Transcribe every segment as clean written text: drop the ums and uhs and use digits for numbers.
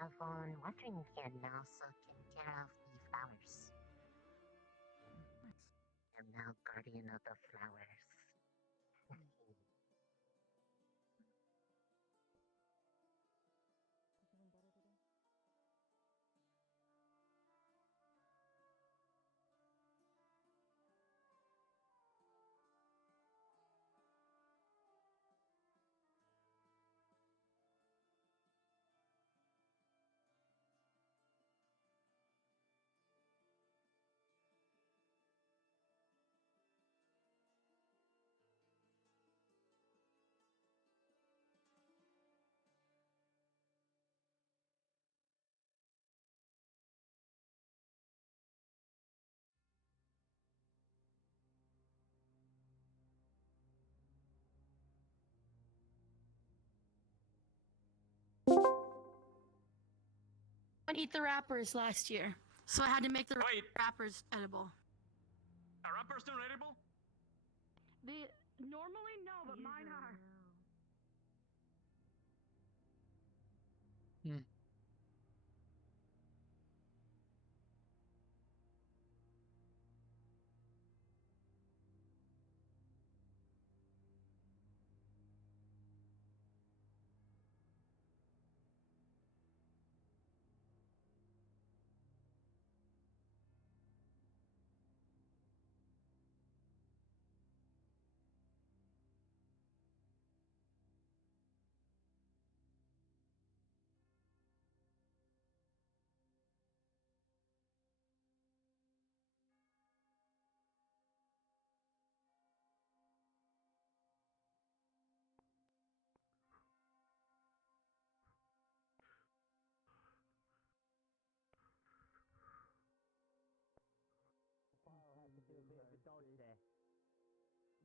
have one watering can now, so taking care of the flowers. I'm now guardian of the flowers. I'd eat the wrappers last year, so I had to make the wrappers edible. Are wrappers still edible? They normally no, but mine are.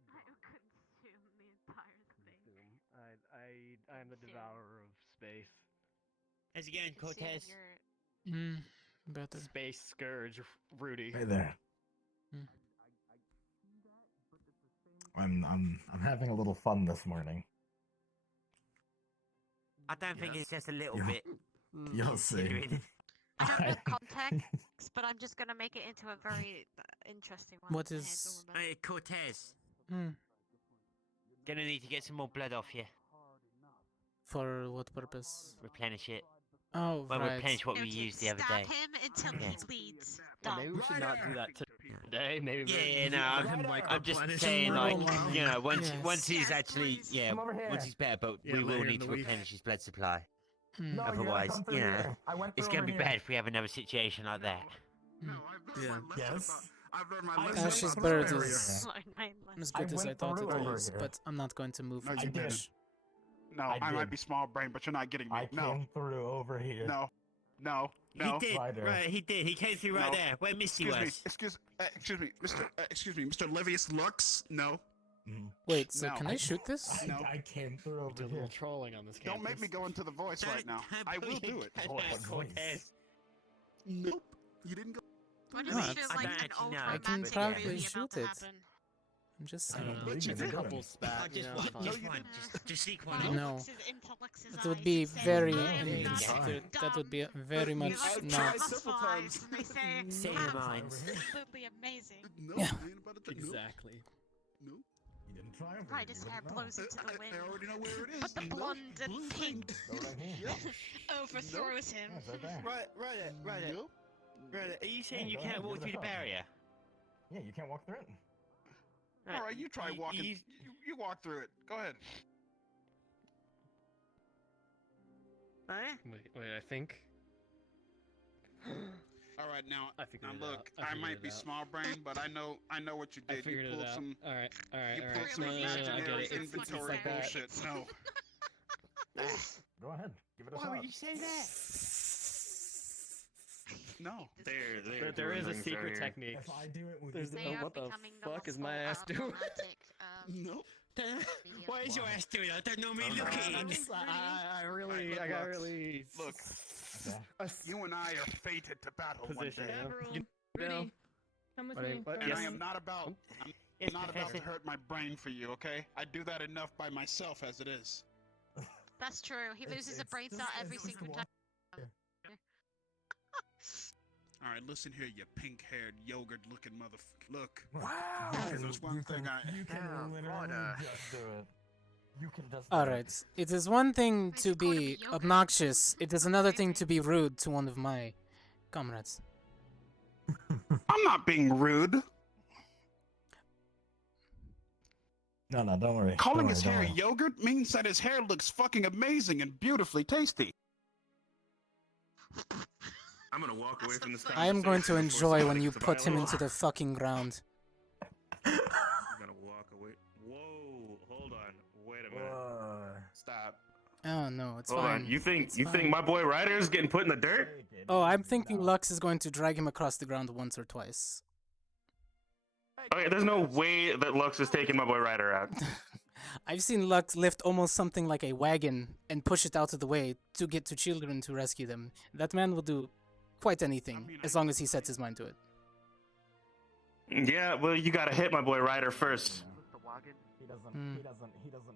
I consume the entire thing. I am the devourer of space. How's it going, Cortez? Better. Space Scourge, Rudy. Hey there. I'm having a little fun this morning. I don't think it's just a little bit. You'll see. I don't know the context, but I'm just gonna make it into a very interesting one. What is? Hey, Cortez. Gonna need to get some more blood off you. For what purpose? Replenish it. Oh, Well, right. replenish what we used the other day. Stab him until he bleeds. Yeah, maybe we should not do that today. Maybe. Yeah, no, I'm just saying, like, you know, once he's actually, once he's better, but we will need to replenish his blood supply. No, Otherwise, come through you know, here. I went it's through gonna be over bad here. if we have another situation like that. Yeah. Yes. Ash's bird is as good as I thought it over was, here. but I'm not going to move No, it you too didn't. much. No, I might be small brain, but you're not getting me. I came through over here. No. He did. Ryder. Right, he did. He came through right there, where Misty was. Excuse me, Mr. Livius Lux. No. Wait, so No. can I shoot this? No. I came through over Did a here. little trolling on this campus. Don't make me go into the voice right now. I will do it. Cortez. Nope. You didn't go. What No, does it it's- feel I like don't an actually old know. I can romantic probably movie shoot about to it. happen? I'm just I don't saying. believe It's me, a they're couple doing. spat. Just you know, one. fine. Just one. Just seek one. Wow, No. Lux's into Lux's That would eyes be and say, very "I'm inconsiderate. dumb." That would be very much Lux not. has vibes, and they say, Say "Wow, your minds. absolutely amazing." No, Yeah. I ain't about to. Exactly. No. You didn't try over Right, here. his You hair wouldn't know. blows into the I wind, already know where it is. but the Nope. blonde and Blue pink Go right here. overthrows him. Yeah, it's right there. Right. Nope. Are you saying Yeah, you go can't ahead, walk give it through a the shot. barrier? Yeah, you can't walk through it. All right, you try walking. you- You walk through it. Go ahead. Huh? Wait, I think. All right, now I figured it look, out. I might be small brain, but I know what you I did. figured You it pulled out. some. All right. You pulled some No, no, no, I get imaginary it. It's inventory like that. bullshit. No. Go ahead. Give it a Why shot. would you say that? No. There is a secret technique. If I do it, will There's you They do it? are what the becoming the fuck is multiple, my ass doing? romantic, Nope. What is your ass doing? I don't normally Oh, look no. at it. I got really. Look, Okay. you and I are fated to battle one Position. day. You know, Come with Wait, me. what? And Yes. I am not about. I'm Yes, not about to Professor. hurt my brain for you. Okay? I do that enough by myself as it is. That's true. He loses a brain cell every single time. All right, listen here, you pink-haired, yogurt-looking motherfucker. Look. Wow! There's one thing You can literally just do it. You can just do Alright, it is one thing to be obnoxious, it is another thing to be rude to one of my comrades. I'm not being rude. No, don't worry. Calling his hair yogurt means that his hair looks fucking amazing and beautifully tasty. I'm gonna walk away from this. I am going to enjoy when you put him into the fucking ground. I'm gonna walk away. Whoa, hold on. Wait a minute. Stop. Oh no, it's Hold fine. on. You think fine. my boy Ryder is getting put in the dirt? Oh, I'm thinking Lux is going to drag him across the ground once or twice. Okay, there's no way that Lux is taking my boy Ryder out. I've seen Lux lift almost something like a wagon and push it out of the way to get to children to rescue them. That man will do quite anything as long as he sets his mind to it. Yeah, well, you gotta hit my boy Ryder first. He doesn't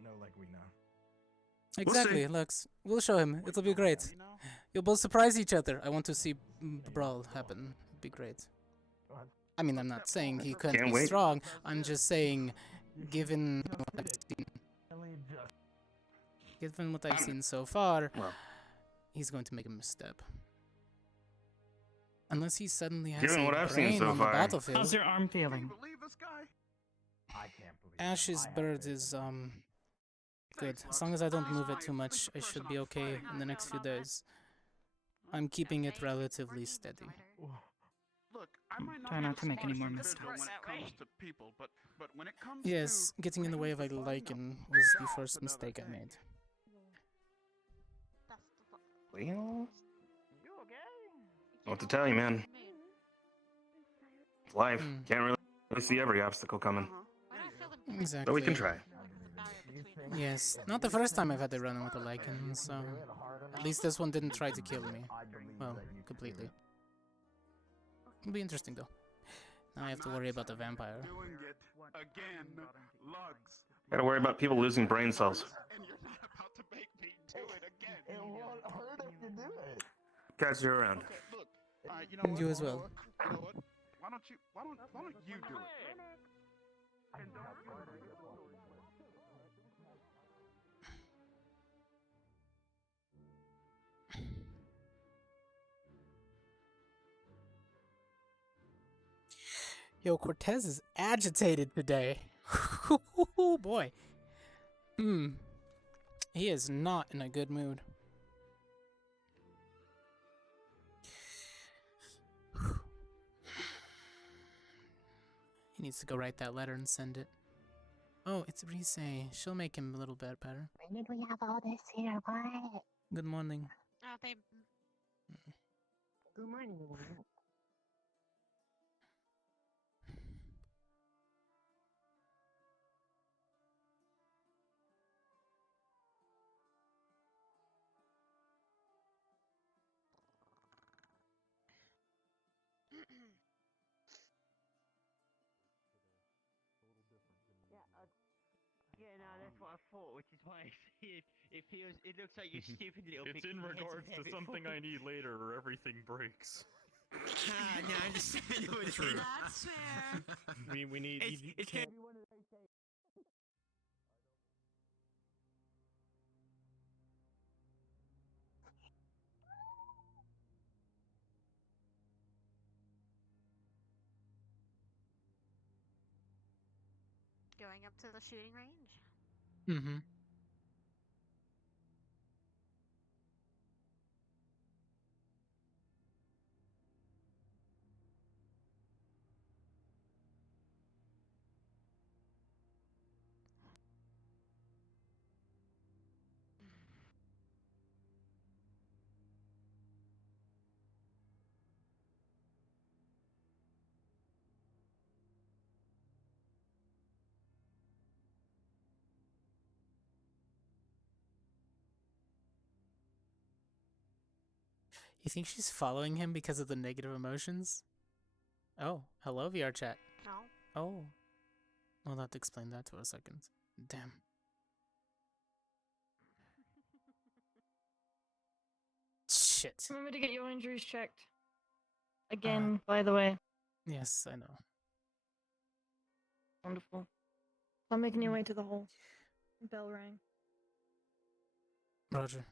know like we know. Exactly, Lux. We'll show him. It'll be great. You'll both surprise each other. I want to see the brawl happen. It'll be great. I mean, I'm not saying he couldn't Can't be wait. strong. I'm just saying, given what I've seen so far, he's going to make a misstep. Unless he suddenly has Given a what I've seen brain so on the far. battlefield. How's your arm feeling? Believe this guy? I can't believe Ash's bird is good. As long as I don't move it too much, I should be okay in the next few days. I'm keeping it relatively steady. Look, I might Try not to make any more mistakes mistakes. when it comes to people, but when it comes Yes, getting in the way of a lichen was the first mistake I made. Well, what to tell you, man? It's life. Can't really see every obstacle coming. Exactly. But we can try. Yes, not the first time I've had to run with a lichen, so at least this one didn't try to kill me. Well, completely. It'll be interesting though. Now I have to worry about the vampire. doing it again, Lugs. Gotta worry about people losing brain cells. And you're not about to make me do it again. it won't hurt if you do it. Catch you around. Okay, look. You know And what? you as well. You know what? Why don't you do it? Yo, Cortez is agitated today. Oh boy. He is not in a good mood. He needs to go write that letter and send it. Oh, it's Rise. She'll make him a little bit better. When did we have all this here? What? Good morning. They Good morning. Yeah, no, that's what I thought, which is why it looks like you stupid little It's in regards to something I need later or everything breaks. Ah, no, I understand what it is. That's fair. We need... It's can't- Going up to the shooting range. Mm-hmm. You think she's following him because of the negative emotions? Oh, hello, VR chat. No. Oh. We'll have to explain that to a second. Damn. Shit. Remember to get your injuries checked. Again, by the way. Yes, I know. Wonderful. Stop making your way to the hole. Bell rang. Roger.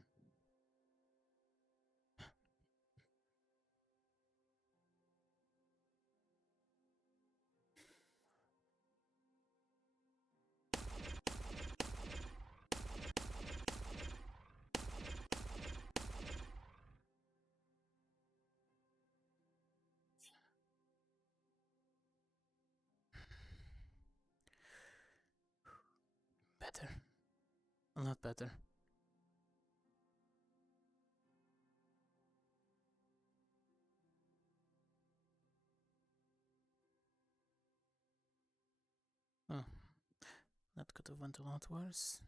Better. A lot better. Oh, that could have went a lot worse.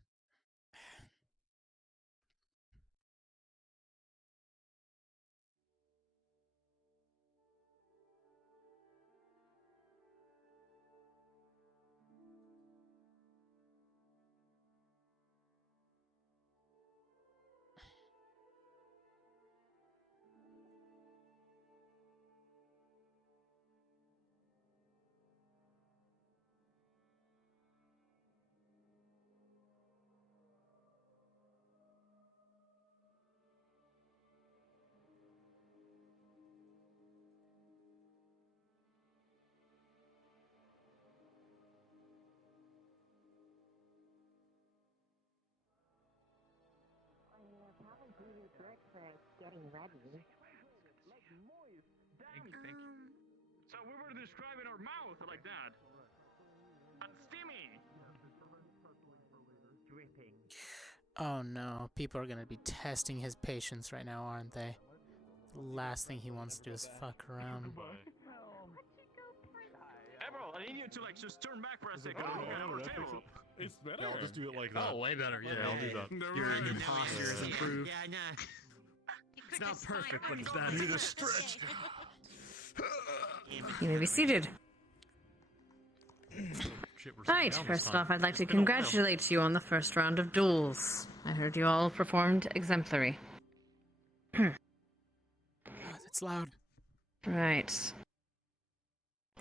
Probably do your work for getting ready. Thank you. So we were describing our mouth like that. And steamy. Dripping. Oh no, people are gonna be testing his patience right now, aren't they? The last thing he wants to do is fuck around. Hey bro, I need you to like just turn back for a second and look at our table. It's better. Yeah, I'll just do it like that. Oh, way better. Yeah, I'll do that. Your posture is improved. You It's could not just sign perfect, on but it's your that. own. Need a stretch. You may be seated. Right, first off, I'd like to congratulate you on the first round of duels. I heard you all performed exemplary. It's loud. Right.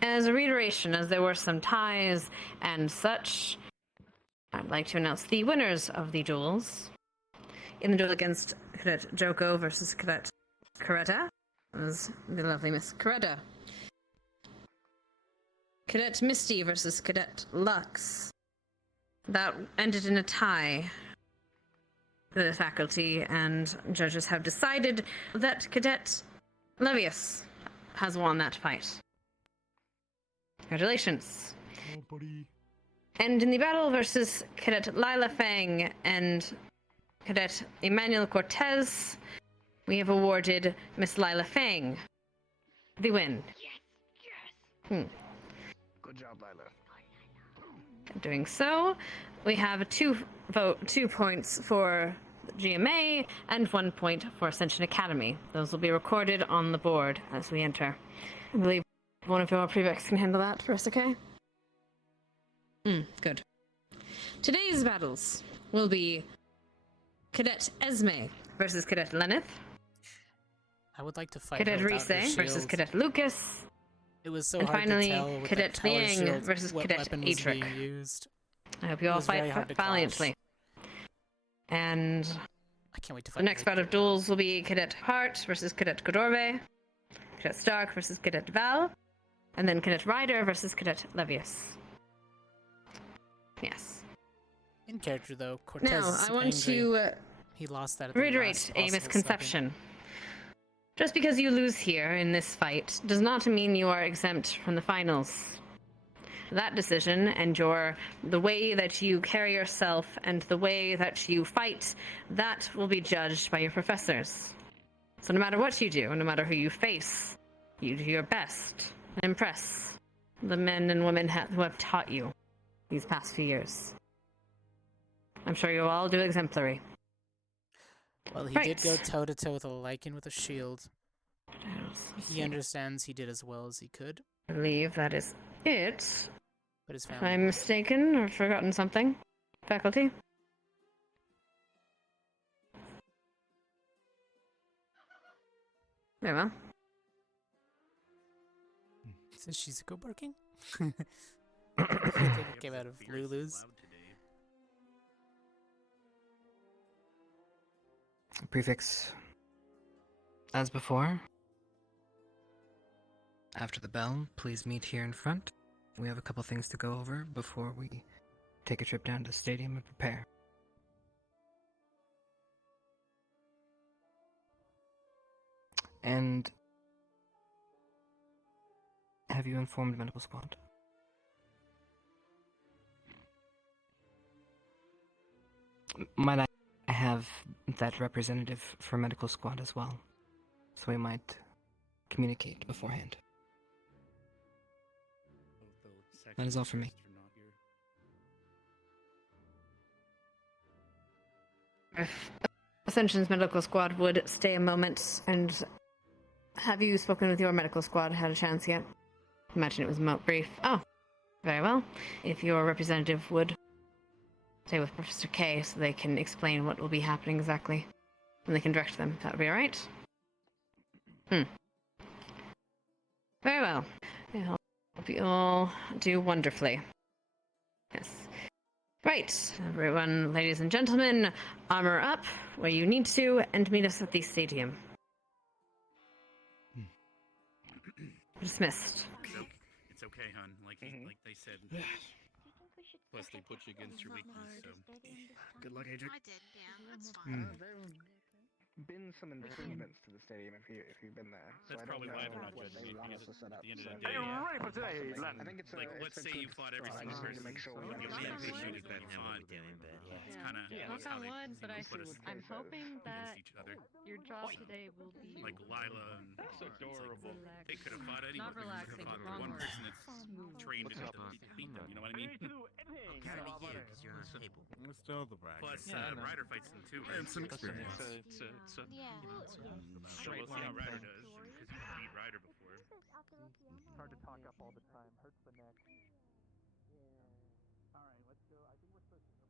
As a reiteration, as there were some ties and such, I'd like to announce the winners of the duels. In the duel against Cadet Joko versus Cadet Coretta, was the lovely Miss Coretta. Cadet Misty versus Cadet Lux. That ended in a tie. The faculty and judges have decided that Cadet Levius has won that fight. Congratulations. Oh, buddy. And in the battle versus Cadet Lila Fang and Cadet Emmanuel Cortez, we have awarded Miss Lila Fang the win. Good job, Lila. Doing so, we have 2 points for GMA and 1 point for Ascension Academy. Those will be recorded on the board as we enter. I believe one of your prevex can handle that for us, okay? Good. Today's battles will be Cadet Esme versus Cadet Lenneth. I would like to fight Cadet her without her Rise versus shield. Cadet Lucas. It was so and hard finally, to tell with Cadet that power Liang shield versus what Cadet weapon was Adric. being used. I hope you It all was very fight hard to clash. valiantly. And I can't wait to the fight next her. bout of duels will be Cadet Hart versus Cadet Godorve, Cadet Stark versus Cadet Val, and then Cadet Ryder versus Cadet Levius. Yes. In character though, Cortez Now, is I want angry. to He lost that at the reiterate last a possible misconception. Just because you lose here in this fight does not mean you are exempt from the finals. That decision and the way that you carry yourself and the way that you fight, that will be judged by your professors. So no matter what you do, no matter who you face, you do your best and impress the men and women who have taught you these past few years. I'm sure you'll all do exemplary. Well, he Right. did go toe-to-toe with a Lycan with a shield. He understands he did as well as he could, I believe that is it. but his If family... I'm mistaken or forgotten something, faculty? Very well. Is Shizuko barking? I think it came out of Lulu's. Prefix. As before, after the bell, please meet here in front. We have a couple things to go over before we take a trip down to the stadium and prepare. And have you informed medical squad? Might I have that representative for medical squad as well, so we might communicate beforehand. That is all for me. If Ascension's medical squad would stay a moment, and have you spoken with your medical squad? Had a chance yet? Imagine it was brief. Oh, very well. If your representative would stay with Professor K so they can explain what will be happening exactly, and they can direct them. That would be alright? Very well. I hope you all do wonderfully. Yes. Right, everyone, ladies and gentlemen, armor up where you need to, and meet us at the stadium. Dismissed. It's okay, hon. Like they said. Plus, they put you against your weakness, so. Good luck, Agent. I did, yeah, that's fine. There've been some improvements to the stadium if you've been there. That's so probably why they're not what judging they you, want us because to set at up. the end of So the day, ready for today, like, I think it's let's say you fought every single person. to make sure we You understand appreciated that know what we're doing, but yeah. It's kind of Knock on wood, but I'm hoping that each other. your job today will be Like Lila and That's adorable. they could have fought anyone. Not relaxing, They could have but fought one wrong person that's trained to beat them. You know what I mean? Kind of you, because you're on the table. It's still the bracket. Plus, Ryder fights them too. And some experience. Yeah. So we'll see how Ryder does, because you beat Ryder before. hard to talk up all the time. Hurts the neck. All right, let's go. I think we're supposed to.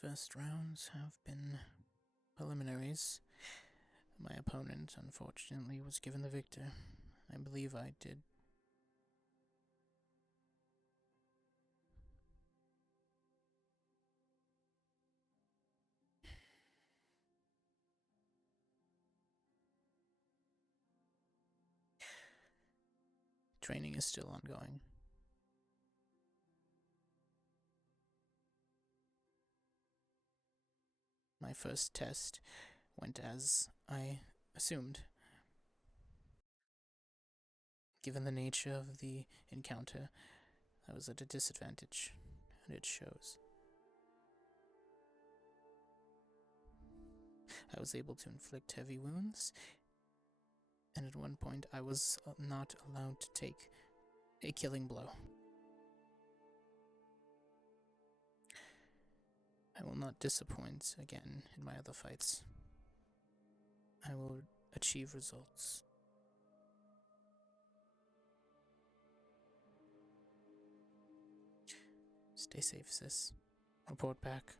First rounds have been preliminaries. My opponent, unfortunately, was given the victor. I believe I did. Training is still ongoing. My first test went as I assumed. Given the nature of the encounter, I was at a disadvantage, and it shows. I was able to inflict heavy wounds, and at one point I was not allowed to take a killing blow. I will not disappoint again in my other fights. I will achieve results. Stay safe, sis. Report back.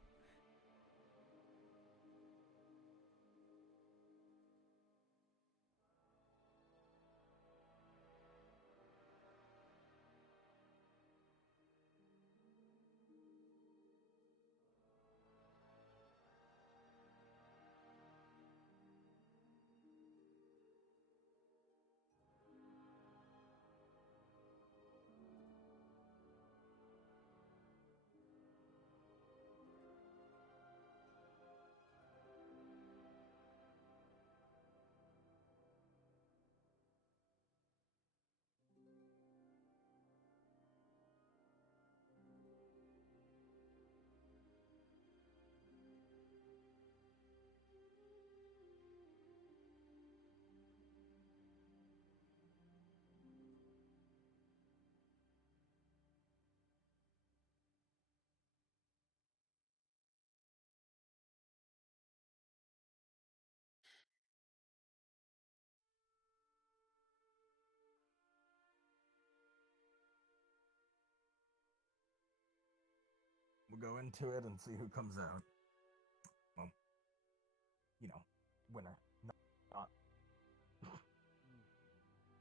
We'll go into it and see who comes out. Well, winner. Not.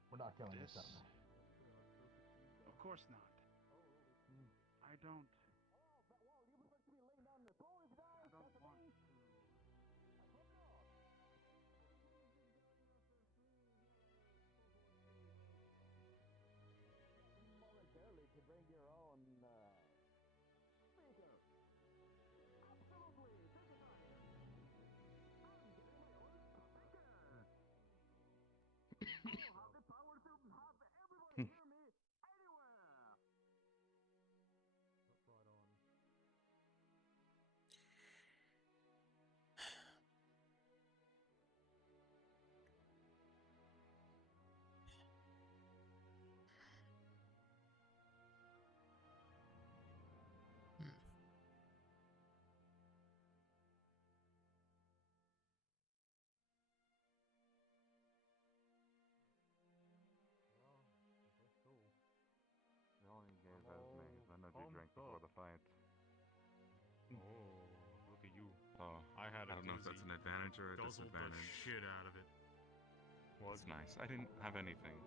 We're not killing each other. Of course not. I don't. I don't want to. Momentarily to bring your own speaker. Absolutely. Take it on. I'm getting my own speaker. You have the power to have everybody hear me anywhere. They only gave Esme's energy drink before the fight. Oh, look at you. Oh, I don't know if that's an advantage or a Guzzled disadvantage. the shit out of it. Was nice. I didn't have anything.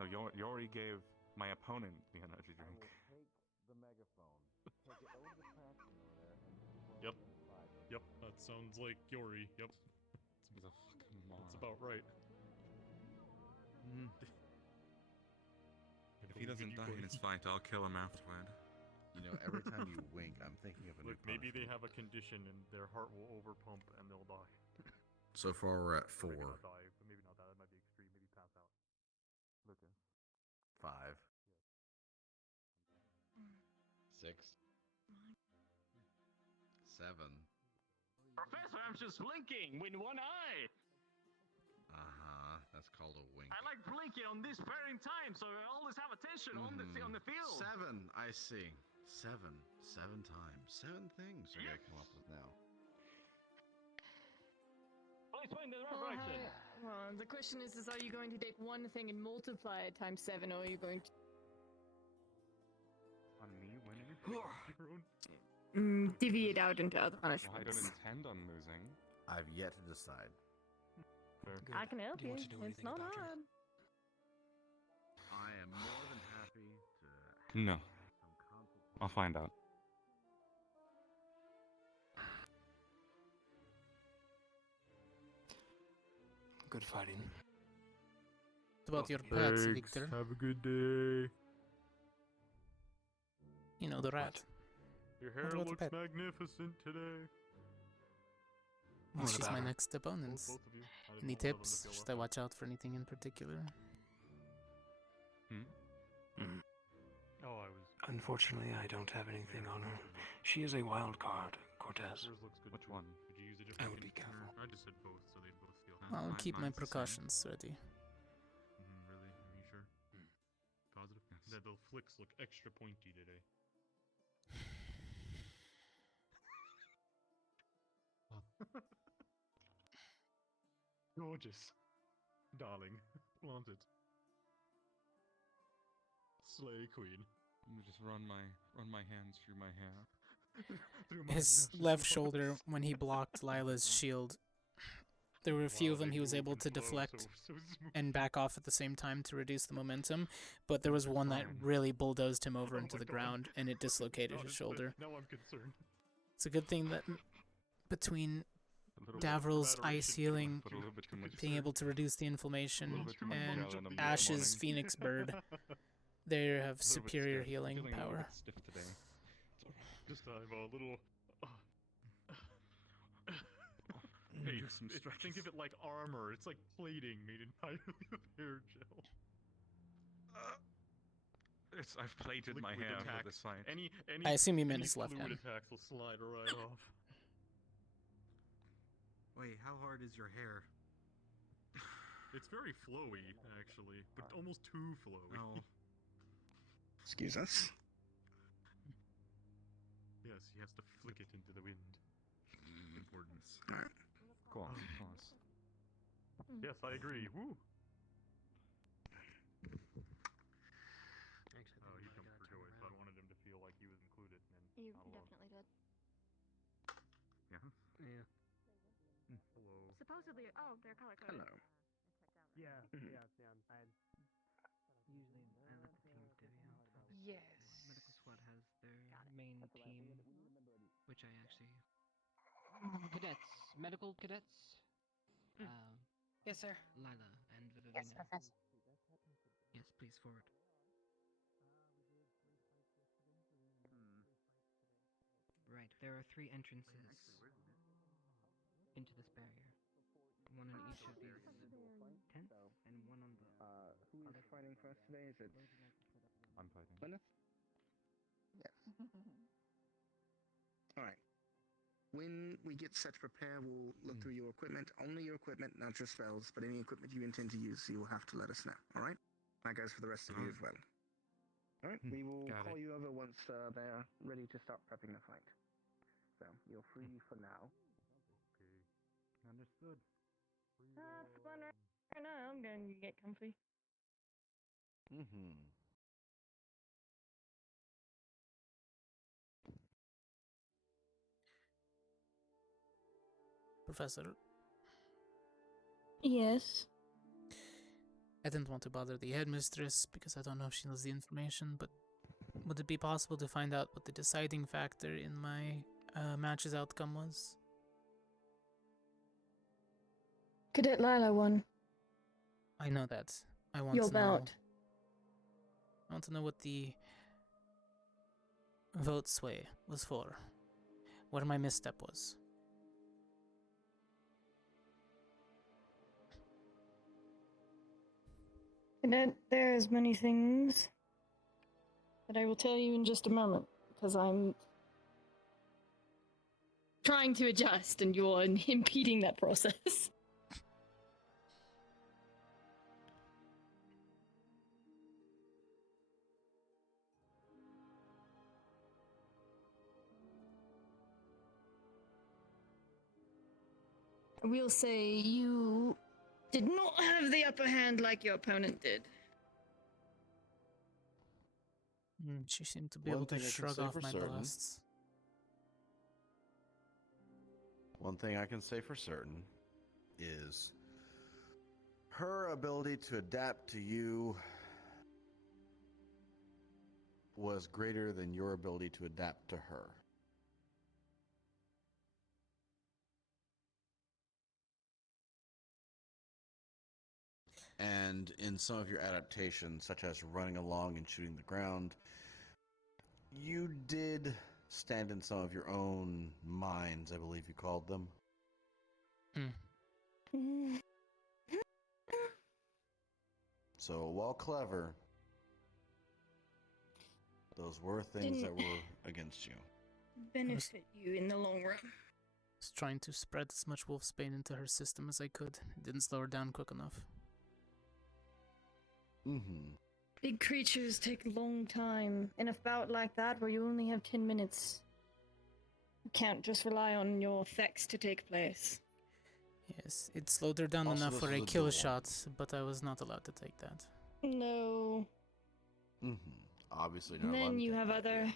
No, Yori gave my opponent the energy drink. Take the megaphone. Take it over the traction over there. Yep. Yep, that sounds like Yori. Yep. He's a fucking moron. That's about right. If he doesn't die in his fight, I'll kill him afterward. Every time you wink, I'm thinking of a new Look, maybe they punishment. have a condition and their heart will overpump and they'll die. So far, we're at Maybe 4, not die, but maybe not die. That might be extreme. Maybe pass out. Lucas. 5, 6, 7. Professor, I'm just blinking with one eye. That's called a wink. I like blinking on this pairing time, so I always have attention on the field. 7, I see. 7 times. 7 things I gotta come up with now. Please point in the right direction. Well, the question is are you going to take one thing and multiply it times 7, or are you going to On me winning? divvy it out into other Well, I punishments? don't intend on losing. I've yet to decide. Fair. I can help Do you you. want to do It's anything not about your- hard. I am more than happy to No. have some consultation. I'll find out. Good fighting. What about your pets, Victor? Have a good day. The rat. Your What hair about the looks pet? magnificent today. Well, she's my about her? next opponent. Both of you. I didn't Any want one of them to tips? feel Should left I out. watch out for anything in particular? Oh, I was. Unfortunately, I don't have anything on her. She is a wild card, Cortez. Yours looks good. Which too. one? Could you use a I different would be container? careful. I just said both, so they both feel. I'll keep my mine's the same. precautions ready. Really? Are you sure? Positive? Yes. That the flicks look extra pointy today. Gorgeous. Darling. Want it. Slay queen. I'm gonna just run my hands through my hair. Through my His luscious left locks. shoulder, when he blocked Lila's shield, there were a few Wow, of them they he was move able and to flow deflect so smooth. and back off at the same time to reduce the momentum, but there was one that Fine. really bulldozed him over Oh into my the God. ground, and it dislocated his Honestly, shoulder. Now I'm concerned. It's a good thing that between A little Davril's Adoration ice to healing, Put a little bit too much. being able to reduce the A inflammation, little bit too much and gel in the Ash's morning. Phoenix Bird, they have superior healing Feeling a little power. bit stiff today. It's all right. Just have a little. Hey, Some think of it like armor. It's like plating made entirely of hair gel. I've plated my Liquid hair attack. for this fight. Any I assume you meant any his left fluid hand. attacks will slide right off. Wait, how hard is your hair? It's very flowy, actually, but almost too flowy. No. Excuse us. Yes, he has to flick it into the wind. Importance. Alright. Go on, pause. Yes, I agree. Woo! Actually, Oh, he jumped for joy, so I wanted him to feel like he was included. And You definitely did. Yeah. Yeah. Hello. Supposedly, oh, they're color coded. Hello. Yeah, Mhm. yeah. Usually I let the teams divvy up. Yes. Medical squad has their Got it. main team, which I actually. Cadets, medical cadets. Yes, sir. Lila and Vivina. Yes, Professor. Yes, please forward. Right, there are 3 entrances into this barrier. One in each of these tents, and one on the. Who is fighting for us today? Is it I'm fighting. Lyneth? Yes. All right. When we get set to prepare, we'll look through your equipment. Only your equipment, not your spells, but any equipment you intend to use, you will have to let us know. All right? That goes for the rest of you as well. All right. We will Got call it. you over once they're ready to start prepping the fight. So you're free for now. Okay. Understood. Fun right now. I'm going to get comfy. Mm-hmm. Professor, Yes. I didn't want to bother the headmistress because I don't know if she knows the information, but would it be possible to find out what the deciding factor in my match's outcome was? Cadet Lila won. I know that. I want Your to know. bout. I want to know what the vote sway was for. Where my misstep was. Cadet, there's many things that I will tell you in just a moment, because I'm trying to adjust and you're impeding that process. I will say you did not have the upper hand like your opponent did. She seemed to be One able to thing I can shrug say off for my certain. blasts. One thing I can say for certain is her ability to adapt to you was greater than your ability to adapt to her. And in some of your adaptations, such as running along and shooting the ground, you did stand in some of your own mines, I believe you called them. So, while clever, those were things that were against you. Benefit you in the long run. I was trying to spread as much wolfsbane into her system as I could. It didn't slow her down quick enough. Mm-hmm. Big creatures take a long time. In a bout like that, where you only have 10 minutes, you can't just rely on your effects to take place. Yes, it slowed her down Also, enough this for is a a kill duel. shot, but I was not allowed to take that. No. Mm-hmm. Obviously not And allowed then to you take have that,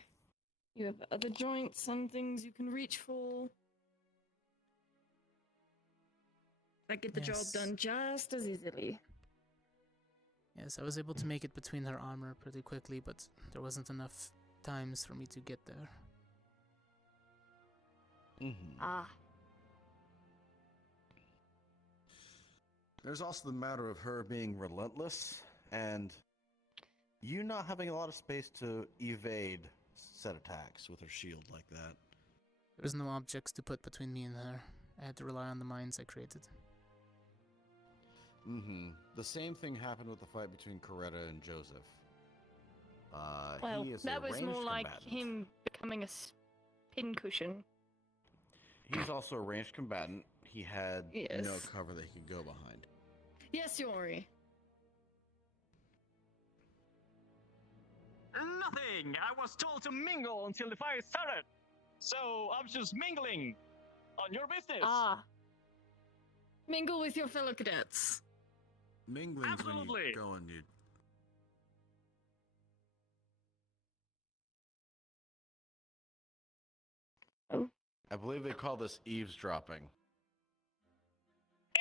yeah. other joints and things you can reach for. That get the job Yes. done just as easily. Yes, I was able to make it between her armor pretty quickly, but there wasn't enough times for me to get there. Mm-hmm. Ah. There's also the matter of her being relentless, and you not having a lot of space to evade set attacks with her shield like that. There was no objects to put between me and her. I had to rely on the mines I created. Mm-hmm. The same thing happened with the fight between Coretta and Joseph. Well, he is that a was ranged more like combatant. him becoming a pincushion. He's also a ranged combatant. He had Yes. no cover that he could go behind. Yes, Yori. Nothing! I was told to mingle until the fire started! So I'm just mingling! On your business! Ah. Mingle with your fellow cadets. Mingling's when you Absolutely. go and you Oh. I believe they call this eavesdropping.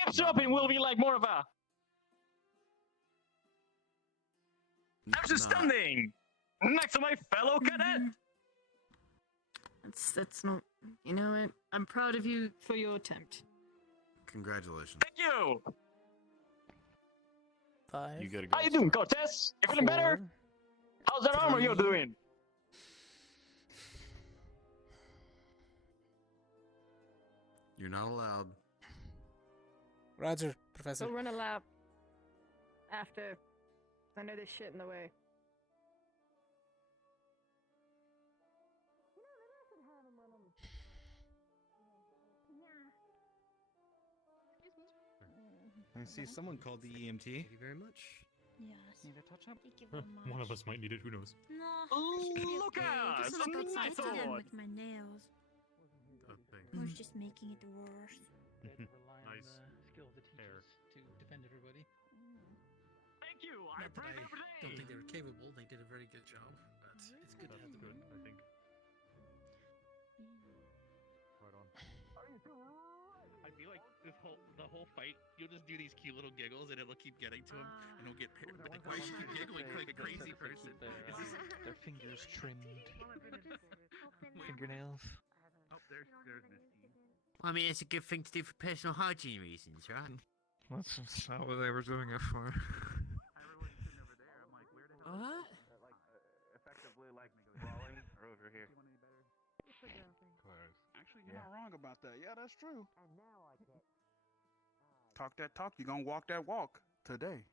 Eavesdropping will be like more of a. I'm just standing next to my fellow cadet. That's not. You know what? I'm proud of you for your attempt. Congratulations. Thank you. 5. You gotta go. How you doing, Cortez? You feeling better? How's that armor you're doing? You're not allowed. Roger, Professor. Go run a lap. After. I know there's shit in the way. I see someone called the EMT. Thank you very much. Yes. Need a touch up? Thank you very much. One of us might need it, who knows? No. Look at Just us, like a outside nice to them sword. with my nails. I was just making it worse. Nice. Skill of the teachers to defend everybody. Thank you. I Not that pray I every day. don't think they were capable. They did a very good job, but it's good to have That's them. good, I think. Right on. I feel like the whole fight, you'll just do these cute little giggles and it'll keep getting to him, and he'll get paired. Like, why is she giggling like a crazy person? Their fingers trimmed. Fingernails. Oh, there's Misty. I mean, it's a good thing to do for personal hygiene reasons, right? That's not what they were doing it for. Everyone's sitting over there. I'm like, where the hell? What? Effectively like crawling or over here. Actually, you're not wrong about that. Yeah, that's true. Talk that talk, you're gonna walk that walk today.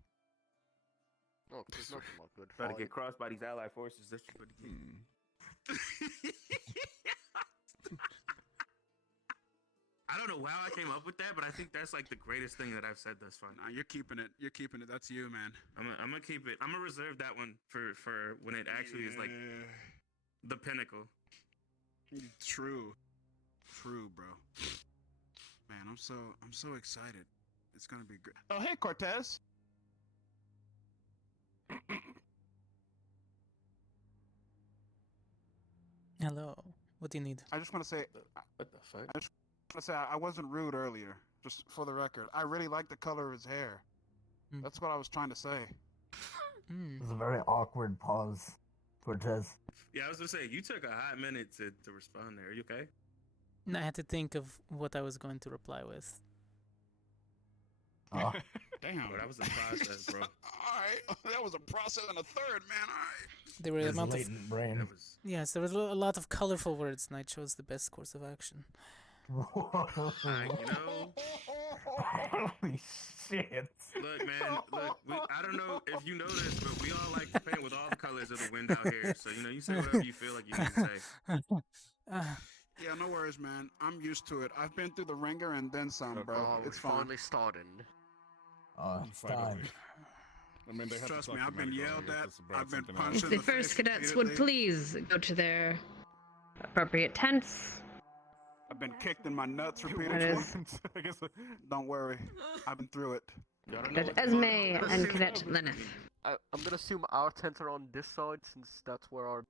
Oh, there's nothing more good. Try to get crossed by these allied forces. That's what you get. I don't know how I came up with that, but I think that's like the greatest thing that I've said thus far. Nah, you're keeping it. You're keeping it. That's you, man. I'm gonna keep it. I'm gonna reserve that one for when it actually is like the pinnacle. True, bro. Man, I'm so excited. It's gonna be great. Oh, hey, Cortez. Hello. What do you need? I just want to say. What the fuck? I just want to say I wasn't rude earlier. Just for the record, I really like the color of his hair. That's what I was trying to say. It was a very awkward pause, Cortez. Yeah, I was gonna say you took a hot minute to respond there. Are you okay? And I had to think of what I was going to reply with. Oh. Damn. Bro, that was a process, bro. Alright, that was a process and a third, man. Alright. There were a His amount of latent brain. yes, there was a lot of colorful words, and I chose the best course of action. You know. Holy shit. Look, man. Look, I don't know if you know this, but we all like to paint with all the colors of the wind out here. So you say whatever you feel like you need to say. Yeah, no worries, man. I'm used to it. I've been through the ringer and then some, bro. It's fine. Finally started. It's time. I mean, trust me, I've been yelled at. I've been punched If in the the first face cadets would repeatedly. please go to their appropriate tents. I've been kicked in my nuts That repeatedly. is- I guess. Don't worry, I've been through it. Cadet Esme and Cadet Lenneth. I'm gonna assume our tents are on this side since that's where our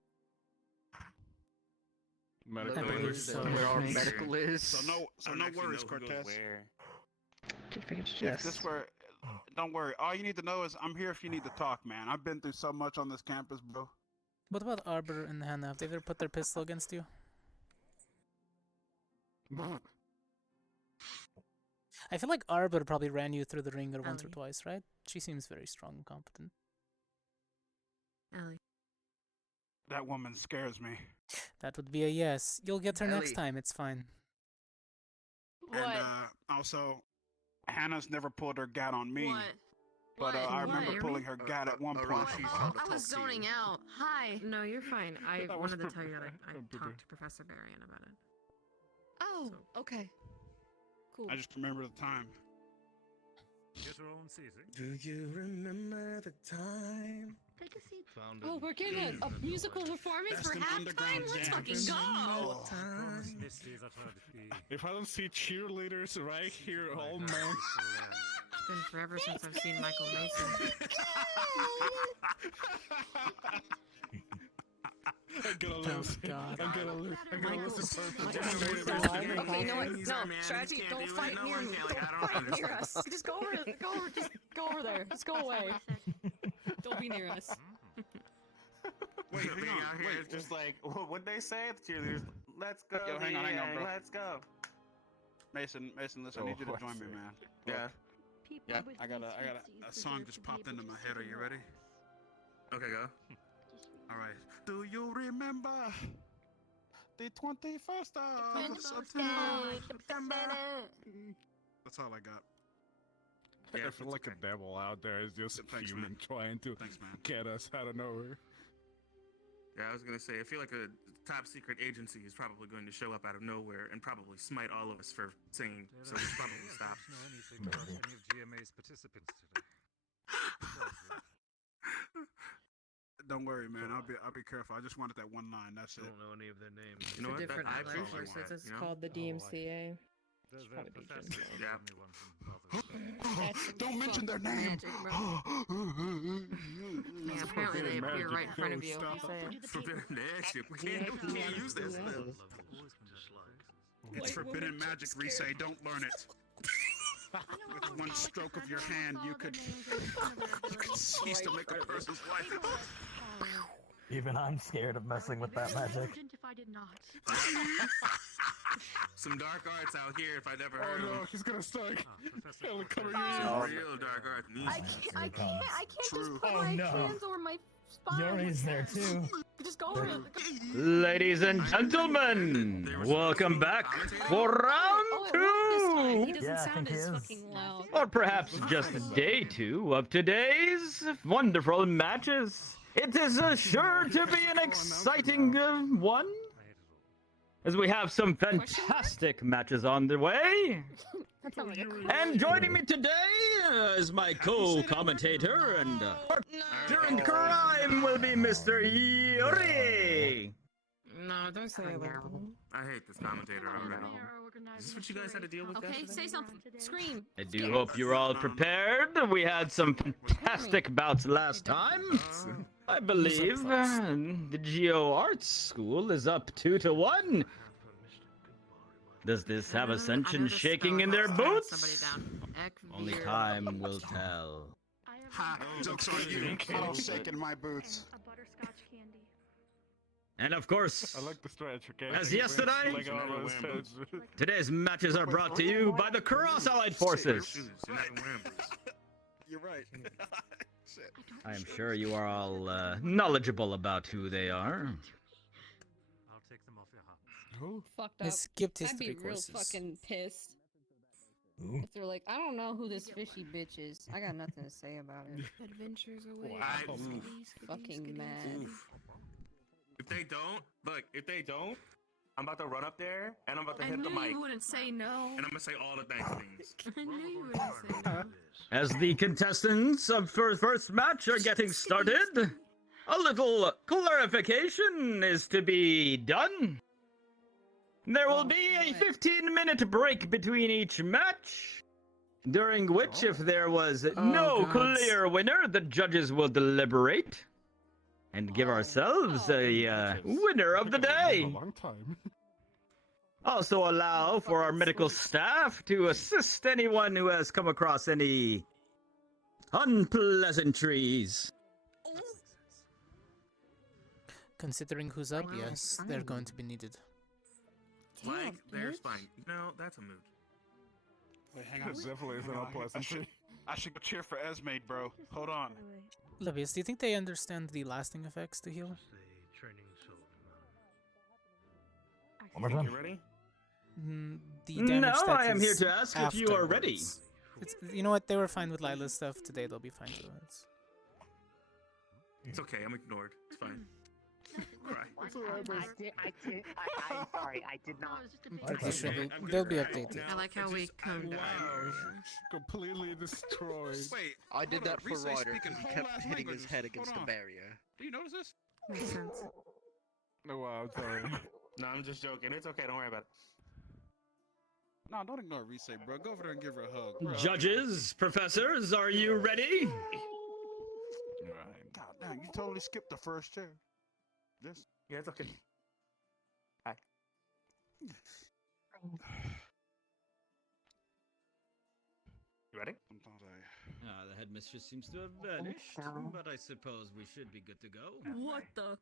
Medical is, and where our medical is. So no worries, Cortez. If Yes. this were, don't worry. All you need to know is I'm here if you need to talk, man. I've been through so much on this campus, bro. What about Arbor and Hannah? Have they ever put their pistol against you? I feel like Arbor probably ran you through the ringer once or Ellie. twice, right? She seems very strong and competent. Ellie. That woman scares me. That would be a yes. You'll get her next Ellie. time, it's fine. And also, Hannah's never pulled her gat on me. What? But What? I remember What? pulling her gat at one point. I was zoning out. Hi. No, you're fine. I That was wanted to pre- tell you that I pre- talked to Professor Varian about it. Oh, okay. Cool. I just remember the time. Get your own seating. Do you remember the time? Take a seat. Oh, we're getting a musical performance That's for an halftime? underground Let's jam. fucking go! If I don't see cheerleaders right here, oh man. It's been forever since I've seen Michael Mason. gonna lose. God. I'm gonna lose. I'm gonna lose in purpose. Okay, you know what? No, strategy. Don't fight near me. Don't fight near us. Just go over. Just go over there. Just go away. Don't be near us. Wait, hang Being on. out here Wait, is just like, what'd they say? The cheerleaders, let's go, Yo, hang on, bro. let's go. Mason, listen, I need you to join me, man. Yeah. Yeah. I got a song just popped into my head. Are you ready? Okay, go. All right. Do you remember the 21st of September? That's all I got. I feel like a devil out there is just fuming, trying to get us out of nowhere. Yeah, I was gonna say, I feel like a top secret agency is probably going to show up out of nowhere and probably smite all of us for singing, so we should probably stop. Know anything about any of GMA's participants today? Don't worry, man. I'll be careful. I just wanted that one line. That's it. I don't know any of their names. You know what? Different I life appreciate forces. that, It's you know? called the DMCA. There's Should probably be professor. Yeah. Don't mention their name. Yeah, apparently they appear right in front of you. Forbidden magic. We can't use that stuff. It's forbidden magic, Risei. Don't learn it. With one stroke of your hand, you could cease to make a person's life. Even I'm scared of messing with that magic. If I did not. Some dark arts out here if I never Oh heard no, them. he's gonna strike. He'll cover Some you. real dark arts. I can't True. just put my hands over my spine. Yuri's there too. Just go over it. Ladies and gentlemen, welcome back for round two! He doesn't sound as fucking loud. Or perhaps just day two of today's wonderful matches. It is sure to be an exciting one, as we have some fantastic matches on the way. And joining me today is my co-commentator and partner in crime will be Mr. Yuri. No, don't say that. I hate this commentator already. Is this what you guys had to deal with? Okay, yesterday? say something. Scream. I do hope you're all prepared. We had some fantastic bouts last time. I believe the Geo Arts School is up 2-1. Does this have Ascension shaking in their boots? Only time will tell. Ha! Joke's on you. I'm shaking my boots. A butterscotch candy. And of course, I like the stretch, okay? as yesterday, Like all those stretch. today's matches are brought to you by the Cross Allied Forces. You're right. I am sure you are all knowledgeable about who they are. I'll take them off your hands. Fucked I up. skipped I'd history be real courses. fucking pissed. If they're like, I don't know who this fishy bitch is. I got nothing to say about it. Adventures away. Wow. Fucking mad. If they don't, I'm about to run up there and I'm about to I hit knew the mic you wouldn't say no. and I'm gonna say all the nice things. I knew you wouldn't say no. As the contestants of first match are getting started, a little clarification is to be done. There will be a 15-minute break between each match, during which, if there was no clear winner, the judges will deliberate and give ourselves a winner of the day. A long time. Also allow for our medical staff to assist anyone who has come across any unpleasantries. Considering who's up, yes, they're going to be needed. Like, there's fine. No, that's a mood. Wait, hang on. That definitely isn't unpleasant. I should go cheer for Esme, bro. Hold on. Levius, do you think they understand the lasting effects to heal? One more time. You ready? The damage No, that I am here is to ask if you are ready. afterwards. You know what? They were fine with Lila's stuff. Today they'll be fine too. It's okay, I'm ignored. It's fine. Alright. I'm sorry, I did not. They'll be updated. I like how we come down. Completely destroyed. Wait, I did that for Risei Ryder speaking because he whole kept ass hitting his languages. head against the Hold on. barrier. Do you notice this? Makes sense. No, wow, sorry. No, I'm just joking. It's okay, don't worry about it. No, don't ignore Risei, bro. Go over there and give her a hug. Bro. Judges, professors, are you ready? God damn, you totally skipped the first chair. Just Yeah, it's okay. Hi. You ready? The headmistress seems to have vanished, but I suppose we should be good to go. What the?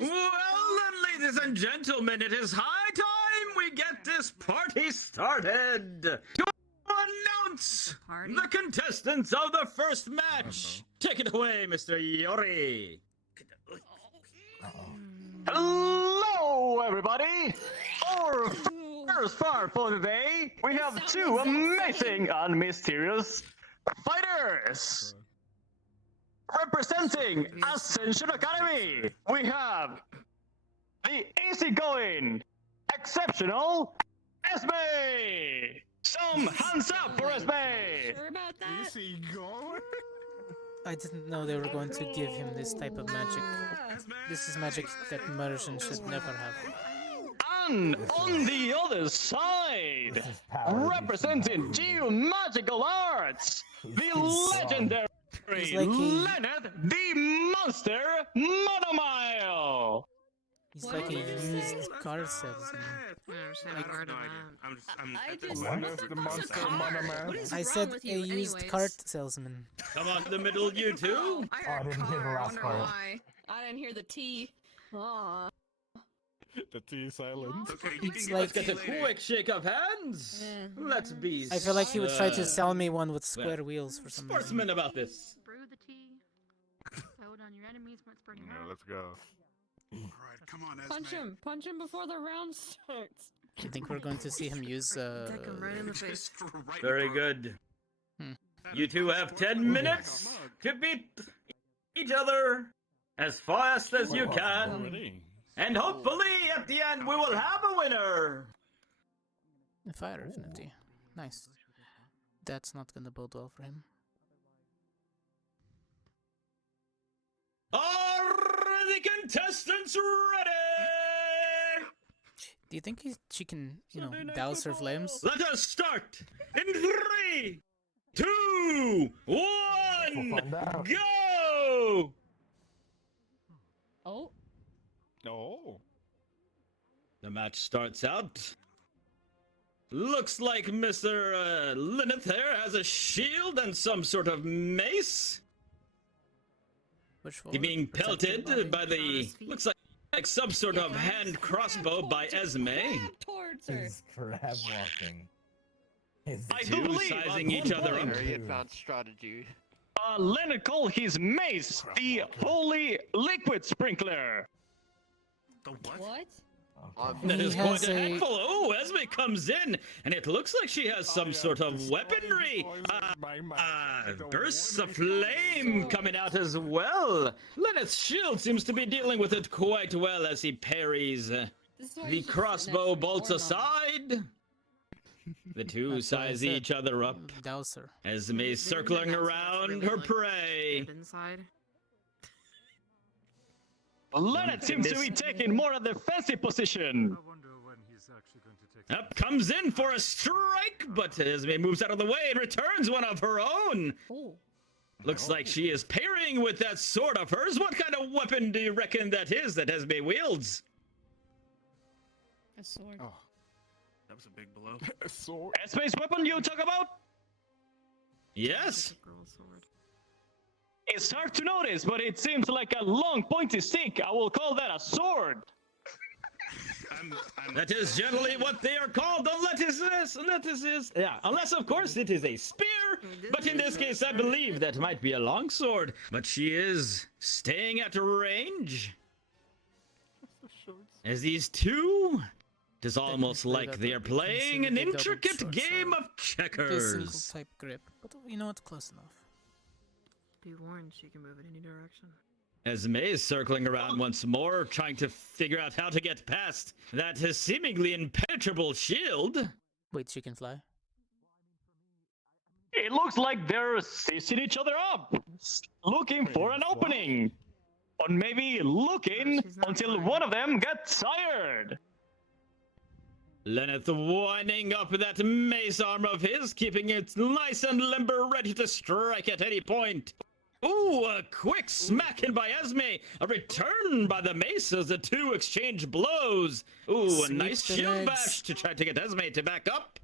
Well, then, ladies and gentlemen, it is high time we get this party started. To announce the contestants of the first match. Take it away, Mr. Yori. Hello, everybody! Our first part for the day, we have two amazing and mysterious fighters! Representing Ascension Academy, we have the easygoing, exceptional Esme! Some hands up for Esme! Sure about that? Easygoing? I didn't know they were going to give him this type of magic. This is magic that Merchant should never have. And on the other side, representing Geomagical Arts, the legendary Leonard the Monster Monomile! He's like a used car salesman. The Monster Monoman. I said a used cart salesman. Come on, the middle, you two. I didn't hear the last part. Why. I didn't hear the T. Aw. The T is silent. It's Let's get a quick shake of hands. Let's be. I feel like he would try to sell me one with square wheels for some reason. Sportsman about this. Brew the tea. Load on your enemies when it's burning. Yeah, let's go. Alright, come on, Esme. Punch him before the round starts. Do you think we're going to see him use Deck him right in the face. Very good. You two have 10 minutes to beat each other as fast as you can. And hopefully at the end we will have a winner. The Fire Affinity. Nice. That's not gonna bode well for him. Are the contestants ready? Do you think she can, douse her flames? Let us start in 3, 2, 1, go! Oh. Oh. The match starts out. Looks like Mr. Lyneth here has a shield and some sort of mace. He's being pelted by the... Looks like some sort of hand crossbow by Esme. He's crab walking. I believe sizing each other up. Very advanced strategy. Leonard called his mace the Holy Liquid Sprinkler. The what? What? That is quite a handful. Oh, Esme comes in, and it looks like she has some sort of weaponry. Bursts of flame coming out as well. Lyneth's shield seems to be dealing with it quite well as he parries. The crossbow bolts aside. The two size each other up. Dowser. Esme circling around her prey. Inside. Leonard seems to be taking more of the defensive position. Up comes in for a strike, but Esme moves out of the way and returns one of her own. Ooh. Looks like she is parrying with that sword of hers. What kind of weapon do you reckon that is that Esme wields? A sword. Oh, that was a big blow. A sword. Esme's weapon you talk about? Yes. It's hard to notice, but it seems like a long pointy stick. I will call that a sword. That is generally what they are called, unless of course it is a spear, but in this case I believe that might be a longsword, but she is staying at range. As these two, it is almost like they are playing an intricate game of checkers. Single type grip, but you know what, close enough. Be warned, she can move in any direction. Esme is circling around once more, trying to figure out how to get past that seemingly impenetrable shield. Wait, she can fly? It looks like they're sizing each other up, looking for an opening. Or maybe looking until one of them gets tired. Lyneth winding up that mace arm of his, keeping it nice and limber, ready to strike at any point. Ooh, a quick smacking by Esme. A return by the mace as the two exchange blows. Ooh, a Sweep nice the shield legs. bash to try to get Esme to back up.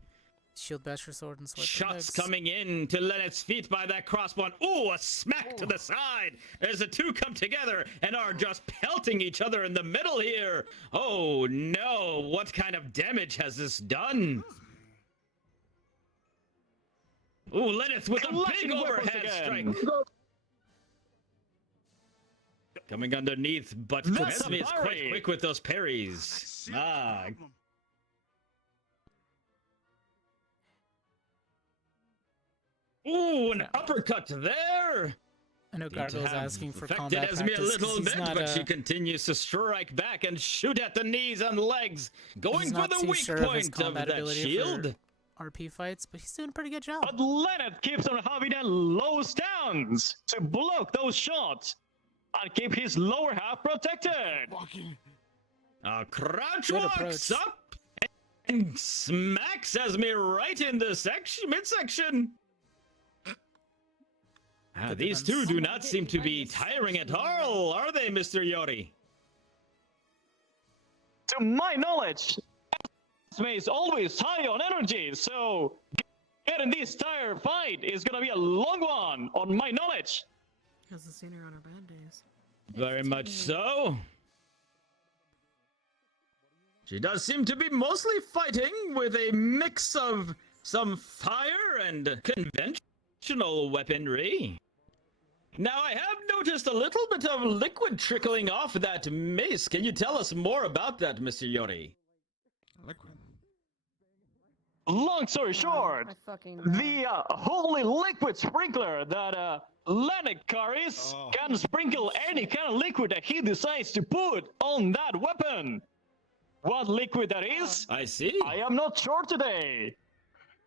Shield bash her sword and swipe the Shots legs. coming in to Lennett's feet by that crossbone. Ooh, a smack to the side as the two come together and are just pelting each other in the middle here. Oh no, what kind of damage has this done? Ooh, Lenneth with a big Clashing weapons overhead again. strike. Coming underneath, but That's Esme a is quite parry. quick with those parries. Ah. Ooh, an uppercut there. I know Gargoyle's asking for Affected combat Esme a practice 'cause little he's bit, not, but she continues to strike back and shoot at the knees and legs, going he's for not the too weak sure of his point of combat that ability shield. for RP fights, but he's doing a pretty good job. But Leonard keeps on having a low stance to block those shots and keep his lower half protected. Crouch Good walks approach. up and smacks Esme right in the midsection. These two do not seem to be tiring at all, are they, Mr. Yori? To my knowledge, Esme is always high on energy, so getting this tire fight is gonna be a long one, on my knowledge. Hasn't seen her on her bad days. Very much so. She does seem to be mostly fighting with a mix of some fire and conventional weaponry. Now, I have noticed a little bit of liquid trickling off that mace. Can you tell us more about that, Mr. Yori? Liquid. Long story short, the holy liquid sprinkler that Lennox carries can sprinkle any kind of liquid that he decides to put on that weapon. What liquid that is? I see. I am not sure today.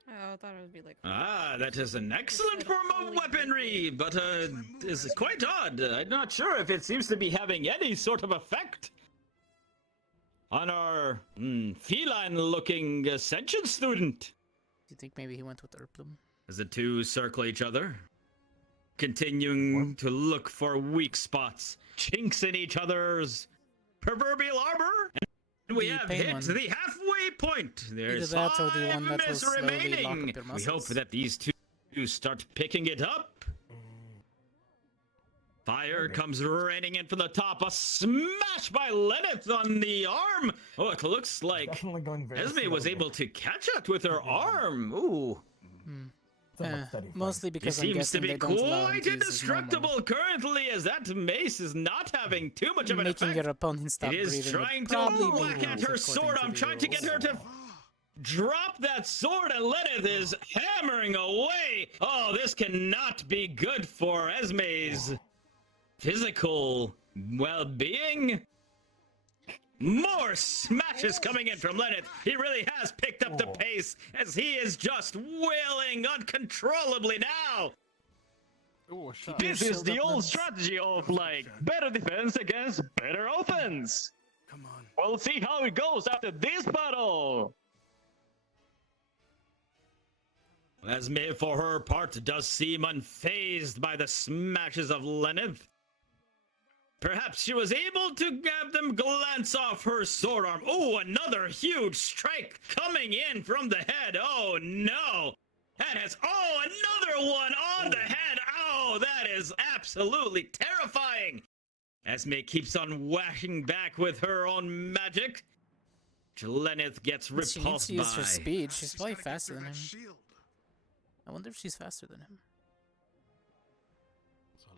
Oh, I thought it would be like. That is an excellent form of weaponry, but is quite odd. I'm not sure if it seems to be having any sort of effect on our feline-looking Ascension student. Do you think maybe he went with Urplum? As the two circle each other, continuing to look for weak spots, chinks in each other's proverbial armor. And we have hit the halfway point. There's Either that or the one that will 5 minutes slowly lock up remaining. your We muscles. hope that these two start picking it up. Fire comes raining in from the top. A smash by Lenneth on the arm. Oh, it looks like Esme was able to catch it with her arm. Ooh. Mostly He because I'm seems to guessing be they don't allow him quite to use his normal. indestructible currently, as that mace is not having too much of an Making effect. your opponent stop It is breathing would trying to probably be whack at rules her according sword. to I'm the trying to get her rules. to drop that sword, and Lenneth is hammering away. Oh, this cannot be good for Esme's physical well-being. More smashes coming in from Lenneth. He really has picked up the pace as he is just wailing uncontrollably now. This is the old strategy of like better defense against better offense. Come on. We'll see how it goes after this battle. Esme, for her part, does seem unfazed by the smashes of Lenneth. Perhaps she was able to have them glance off her sword arm. Oh, another huge strike coming in from the head. Oh, no. That is, another one on the head. Oh, that is absolutely terrifying. Esme keeps on whacking back with her own magic. Lenneth gets She needs repulsed to use by. her speed. She's probably faster than him. I wonder if she's faster than him.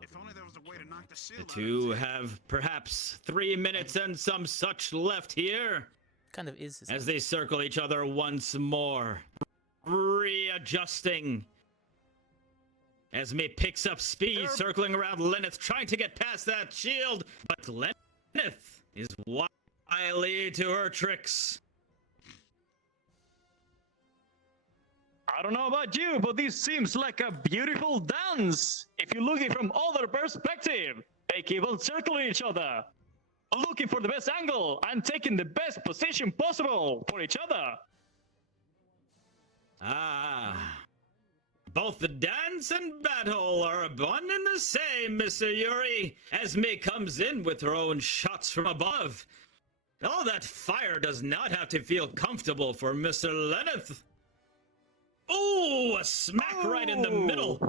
If only there was a way to knock the seal The out of two have perhaps 3 minutes and some such left here. Kind of is. As they circle each other once more, readjusting. Esme picks up speed, circling around Lenneth, trying to get past that shield, but Lenneth is wily to her tricks. I don't know about you, but this seems like a beautiful dance. If you look at it from other perspective, they keep on circling each other, looking for the best angle and taking the best position possible for each other. Both the dance and battle are one and the same, Mr. Yuri. Esme comes in with her own shots from above. All that fire does not have to feel comfortable for Mr. Lenneth. Ooh, a smack right in the middle.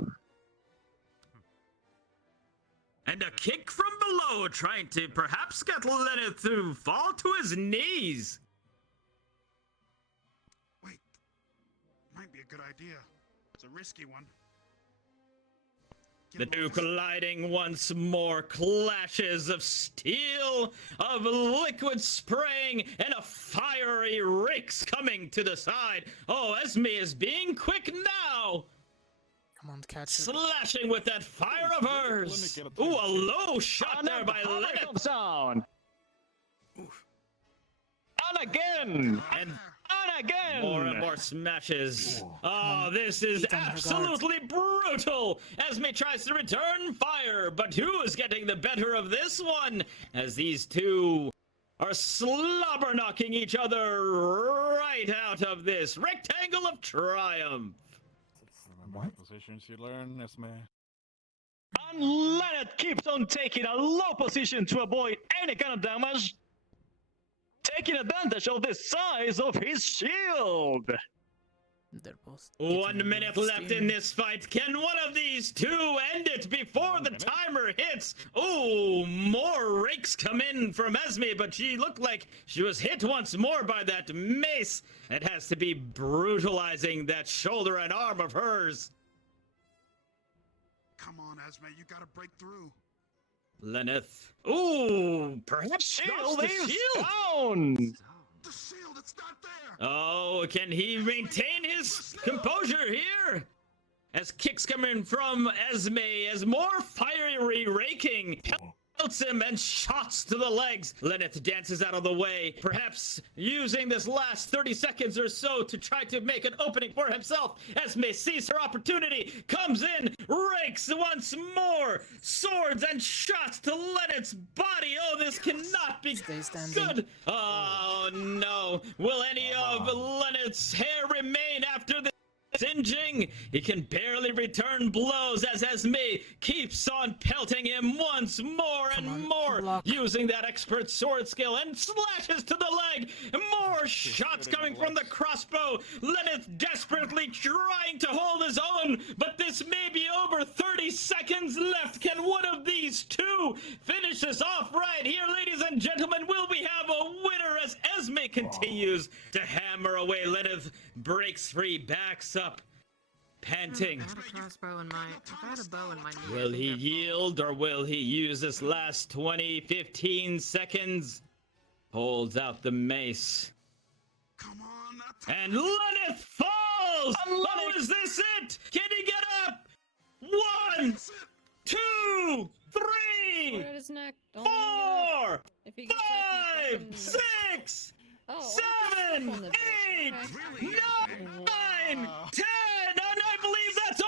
And a kick from below, trying to perhaps get Lenneth to fall to his knees. Wait, might be a good idea. It's a risky one. The two colliding once more, clashes of steel, of liquid spraying, and a fiery rakes coming to the side. Oh, Esme is being quick now. Come on, catch it. Slashing with that fire of hers. Ooh, a low shot there by Lenneth. Comes down. And again. And again. More and more smashes. Oh, this is absolutely brutal. Esme tries to return fire, but who is getting the better of this one? As these two are slobber knocking each other right out of this rectangle of triumph. What positions you learn, Esme? And Lenneth keeps on taking a low position to avoid any kind of damage, taking advantage of the size of his shield. They're both 1 minute left in this fight. Can one of these two end it before the timer hits? Oh, more rakes come in from Esme, but she looked like she was hit once more by that mace. It has to be brutalizing that shoulder and arm of hers. Come on, Esme, you gotta break through. Lenneth. Ooh, perhaps Shield the is shield. down. The shield, it's not there. Oh, can he maintain his composure here? As kicks come in from Esme, as more fiery raking pelts him and shots to the legs. Lenneth dances out of the way, perhaps using this last 30 seconds or so to try to make an opening for himself. Esme sees her opportunity, comes in, rakes once more, swords and shots to Lenneth's body. Oh, this cannot be good. Oh, no. Will any of Lenneth's hair remain after this? Singeing, he can barely return blows as Esme keeps on pelting him once more and more, using that expert sword skill and slashes to the leg. More shots coming from the crossbow. Lenneth desperately trying to hold his own, but this may be over. 30 seconds left. Can one of these two finish this off right here, ladies and gentlemen? Will we have a winner as Esme continues to hammer away? Lenneth breaks free, backs up, panting. I had a crossbow in my. I had a bow in my knee. Will he yield or will he use this last 20, 15 seconds? Holds out the mace. Come on, and Lenneth falls! Oh, is this it? Can he get up? 1, 2, 3, 4, 5, 6, 7, 8, 9, 10, and I believe that's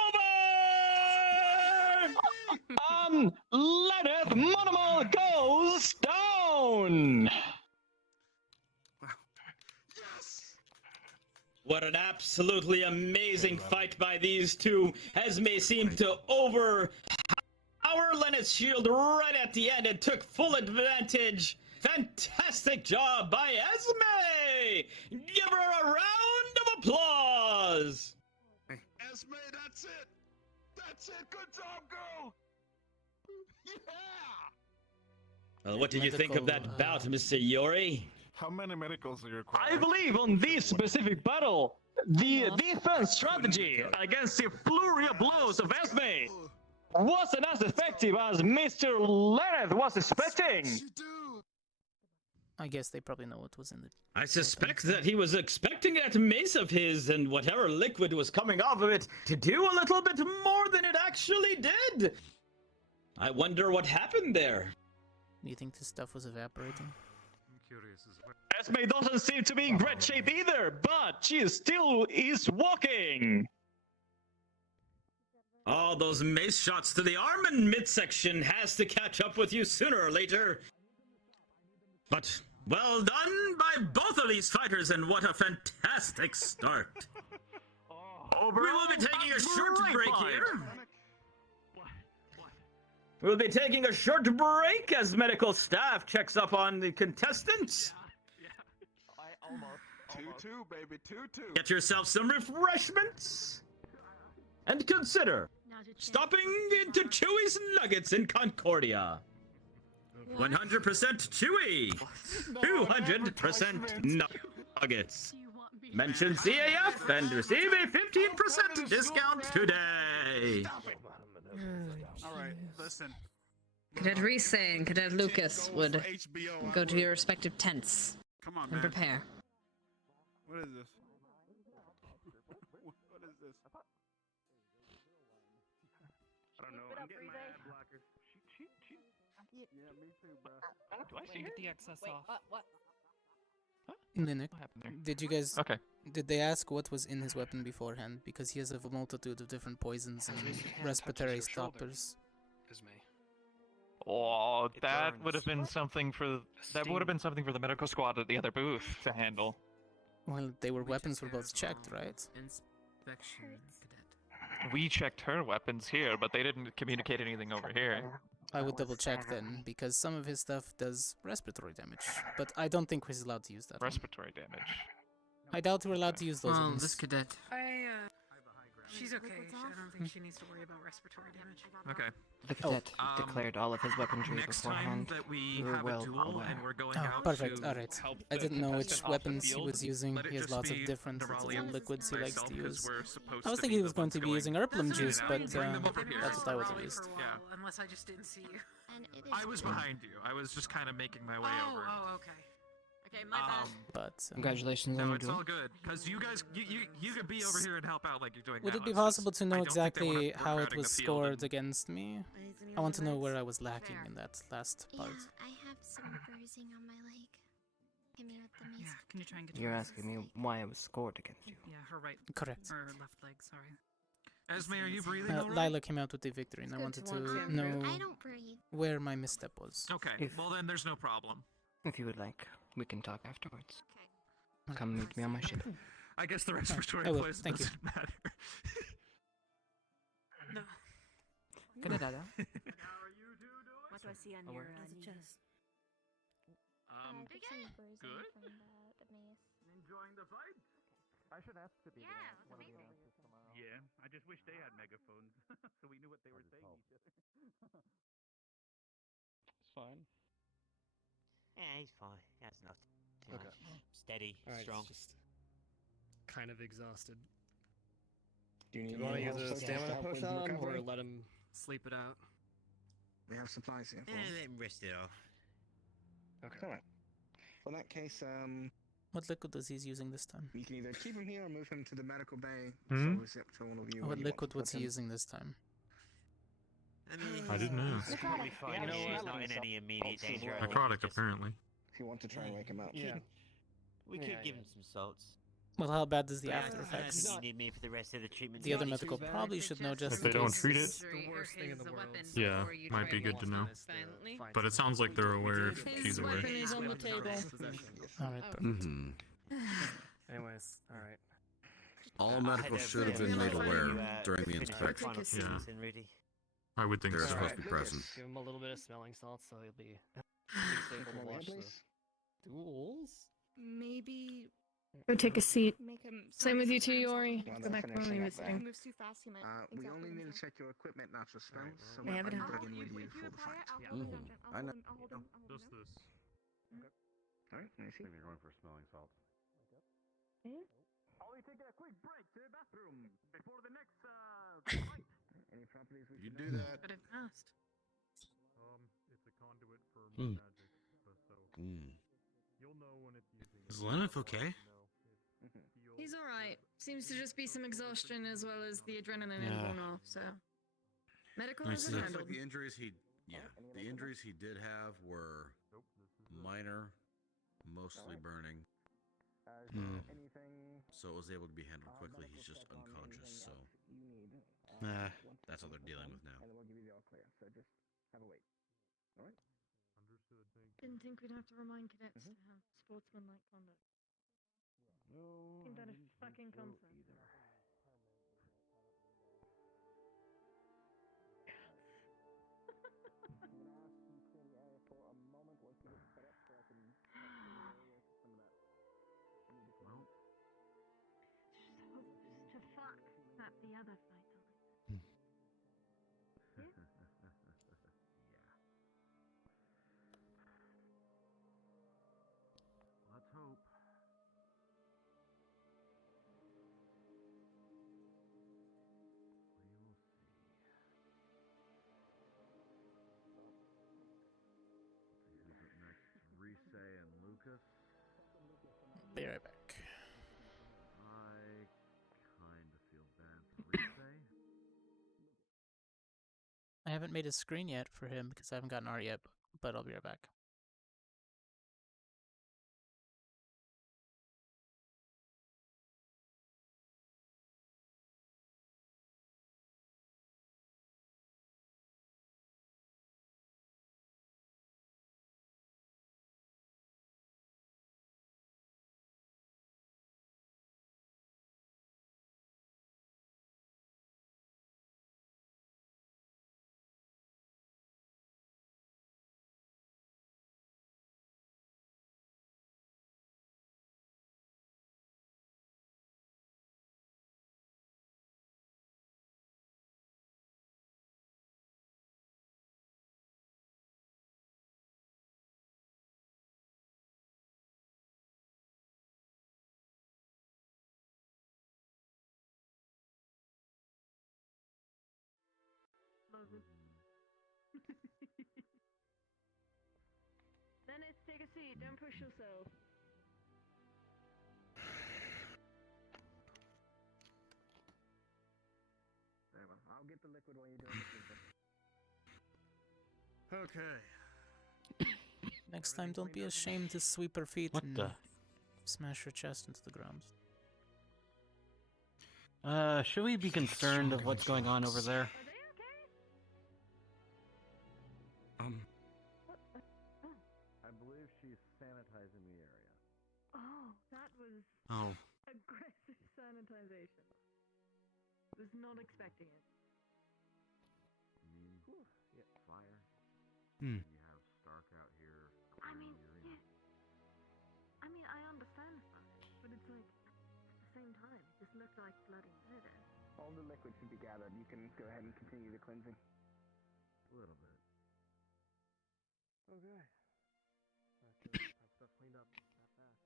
over! Lenneth Monomal goes down! What an absolutely amazing fight by these two. Esme seemed to overpower Lenneth's shield right at the end and took full advantage. Fantastic job by Esme! Give her a round of applause! Esme, that's it! That's it! Good job, girl! Yeah! Well, what did you think of that bout, Mr. Yuri? How many medicals are you required? I believe on this specific battle, the defense strategy against the flurry of blows of Esme wasn't as effective as Mr. Lenneth was expecting. I guess they probably know what was in the... I suspect that he was expecting that mace of his and whatever liquid was coming off of it to do a little bit more than it actually did. I wonder what happened there. Do you think this stuff was evaporating? Esme doesn't seem to be in great shape either, but she still is walking. All those mace shots to the arm and midsection has to catch up with you sooner or later. But well done by both of these fighters, and what a fantastic start. We will be taking a short break here. We'll be taking a short break as medical staff checks up on the contestants. I almost. 2-2, baby, 2-2. Get yourself some refreshments. And consider stopping into Chewy's Nuggets in Concordia. 100% Chewy. 200% Nuggets. Mention CAF and receive a 15% discount today. Alright, listen. Cadet Reese and Cadet Lucas would go to your respective tents Come on, and man. prepare. What is this? What is this? I don't know. I'm getting my ad blockers. Yeah, me too, bro. Do I see Get the excess off. What? Linux, What happened there? did you guys? Okay. Did they ask what was in his weapon beforehand? Because he has a multitude of different poisons and respiratory stoppers. Oh, that would have burns. been something for the medical squad at the other booth to handle. Well, they were weapons were both checked, right? Inspection cadet. We checked her weapons here, but they didn't communicate anything over here. I would double check then, because some of his stuff does respiratory damage, but I don't think he's allowed to use that. Respiratory damage. I doubt we're allowed to use those Well, ones. this cadet. She's okay. I don't think she needs to worry about respiratory damage. Okay. The cadet declared all of his weaponry Next beforehand. time that we were have well a duel aware. and we're going Oh, out perfect. to All right. help I the didn't know which contestant off the weapons he field, was using. let it He has just lots of be different the little Raleigh liquids he by likes itself, to 'cause use. we're supposed I was to thinking be he was the going ones to be going using Erplum to juice, it out but and bring them over here. that's what I would have used. Yeah. Unless I just didn't see you. I was behind you. I was just kind of making my way over. Oh, okay. Okay, my bad. But Congratulations on No, your it's duel. all good because you guys, you could be over here and help out like you're doing would now. it be It's just- possible to I know don't think they wanna- exactly we're how it crowding was the field scored and- against me? I want to know where I was lacking in that last part. I have some bruising on my leg. Hit me with the mace. Yeah, can you try and get You're your asking me why I was scored against you. Yeah, her right. Correct. Or her left leg, sorry. Esme, are you breathing all right? Lila came out with the victory, and I wanted to know I don't breathe. where my misstep was. Okay, well then there's no problem. If you would like, we can talk afterwards. Come meet me on my ship. I guess the respiratory I will, place thank you. doesn't matter. No. Good Dada. What do I see on your chest? Good. Enjoying the fight? I should ask to be Yeah, one of the announcers tomorrow. Yeah, I just wish they had megaphones so we knew what they were saying to each other. It's fine. Yeah, he's fine. He has not too Okay. much. Steady, All right, strong. just kind of exhausted. Do you need want to any use help a with stamina stuff with push on him, or recovery? let him sleep it out? We have supplies here. Yeah, let him rest it off. Okay. Alright. For that case, What liquid was he using this time? you can either keep him here or move him to the medical bay. Hmm? So it's up to all of you. What where you want liquid to was put he him. using this time? I mean, I didn't know. He's probably fine. He's not in any immediate danger. at all. Necrotic, apparently. If you want to try and wake him up. Yeah. We could Yeah, give him some salts. Well, how bad is the Yeah, after effects? You need me for the rest of the treatment. The other session. medical probably should know just If in they don't case. treat it, The worst thing in the world. yeah, might be good to know. But it sounds like they're aware if he's aware. Weapon is on the table. Alright, Anyways, alright. Uh, All medical should have been made aware during the finish inspection. final scenes in Rudy. I would think They're so. supposed to be present. Give him a little bit of smelling salts so he'll be able to watch the duels. Maybe. Go take a seat. Make him. Same with you too, Yori. While Go they're back where finishing we were up there, sitting. Moves too fast. He might. We only need to check your equipment, not your spells. So I have it we're out. bringing with you for the fight. I know. Just this. Alright, let me see. You're going for smelling salts. Are we taking a quick break to the bathroom before the next fight? Any properties we You should do know? that. But it passed. It's a conduit for Mm. magic, so you'll know when it's using. Is Lennox okay? He's alright. Seems to just be some exhaustion as well as the adrenaline Yeah. worn off, so. Medical I has see. been Looks like handled. the injuries the injuries he did have were minor, mostly burning. So it was able to be handled quickly. He's just unconscious, so that's what they're dealing with now. And then we'll give you the all clear. So just have a wait. Alright? Didn't think we'd have to remind cadets to have sportsmanlike conduct. Think that is fucking concept. Lucas. Be right back. I kinda feel bad for Risei. I haven't made a screen yet for him because I haven't gotten art yet, but I'll be right back. Moses. Dennis, take a seat. Don't push yourself. Very well. I'll get the liquid while you're doing the freezer. Okay. Next time, don't be ashamed to sweep her feet What and the? smash her chest into the ground. Should we be concerned of what's going on over there? I believe she's sanitizing the area. Oh, that was Oh. aggressive sanitization. Was not expecting it. Yeah, fire. Hmm. You have Stark out here. I mean, clearing yeah. I mean, I understand fire, but it's like, at the same time, it just looked like bloody murder. All the liquid should be gathered. You can go ahead and continue the cleansing. A little bit. Okay. That stuff cleaned up that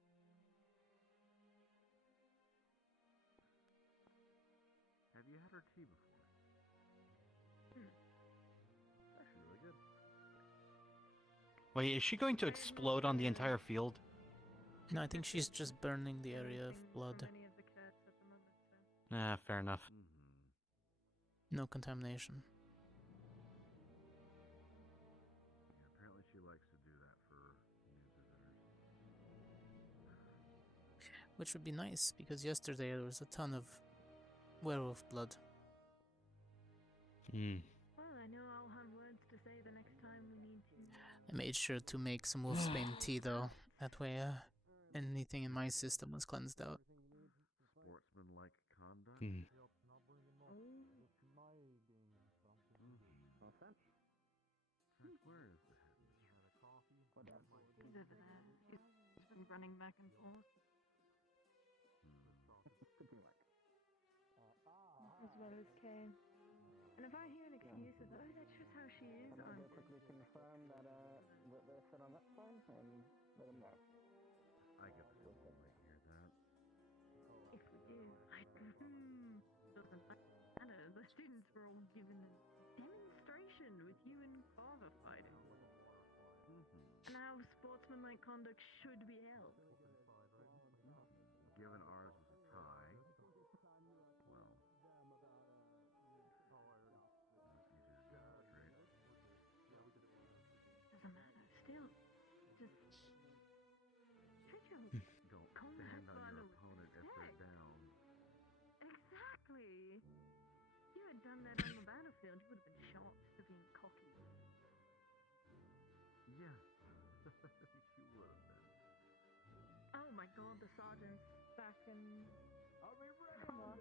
fast. Have you had her tea before? It's actually really good. Wait, is she going to explode on the entire field? No, I think she's just burning the area of blood. Nah, fair enough. No contamination. Yeah, apparently she likes to do that for new visitors. Which would be nice, because yesterday there was a ton of werewolf blood. Hmm. Well, I know I'll have words to say the next time we need to. I made sure to make some wolfsbane tea though. That way, anything in my system was cleansed out. Sportsmanlike conduct. Hmm. Frank, where is the headmistress? He's over there. He's been running back and forth. As well as Kay. And if I hear an excuse of, oh, that's just how she is, I'm I'm going to quickly confirm that what they're set on that phone and let them know. I get the feeling they might hear that. if we do, doesn't matter. The students were all given a demonstration with you and Carver fighting. And how sportsmanlike conduct should be held. Given ours was a tie, well, easier to get out straight. Doesn't matter. Still, just treat your Don't combat stand on partner your with opponent if they're respect. down. Exactly. If you had done that on the battlefield, you would have been shot for being cocky. Yeah, you would have been. Oh my god, the sergeants back in... I'll be ready, Oh,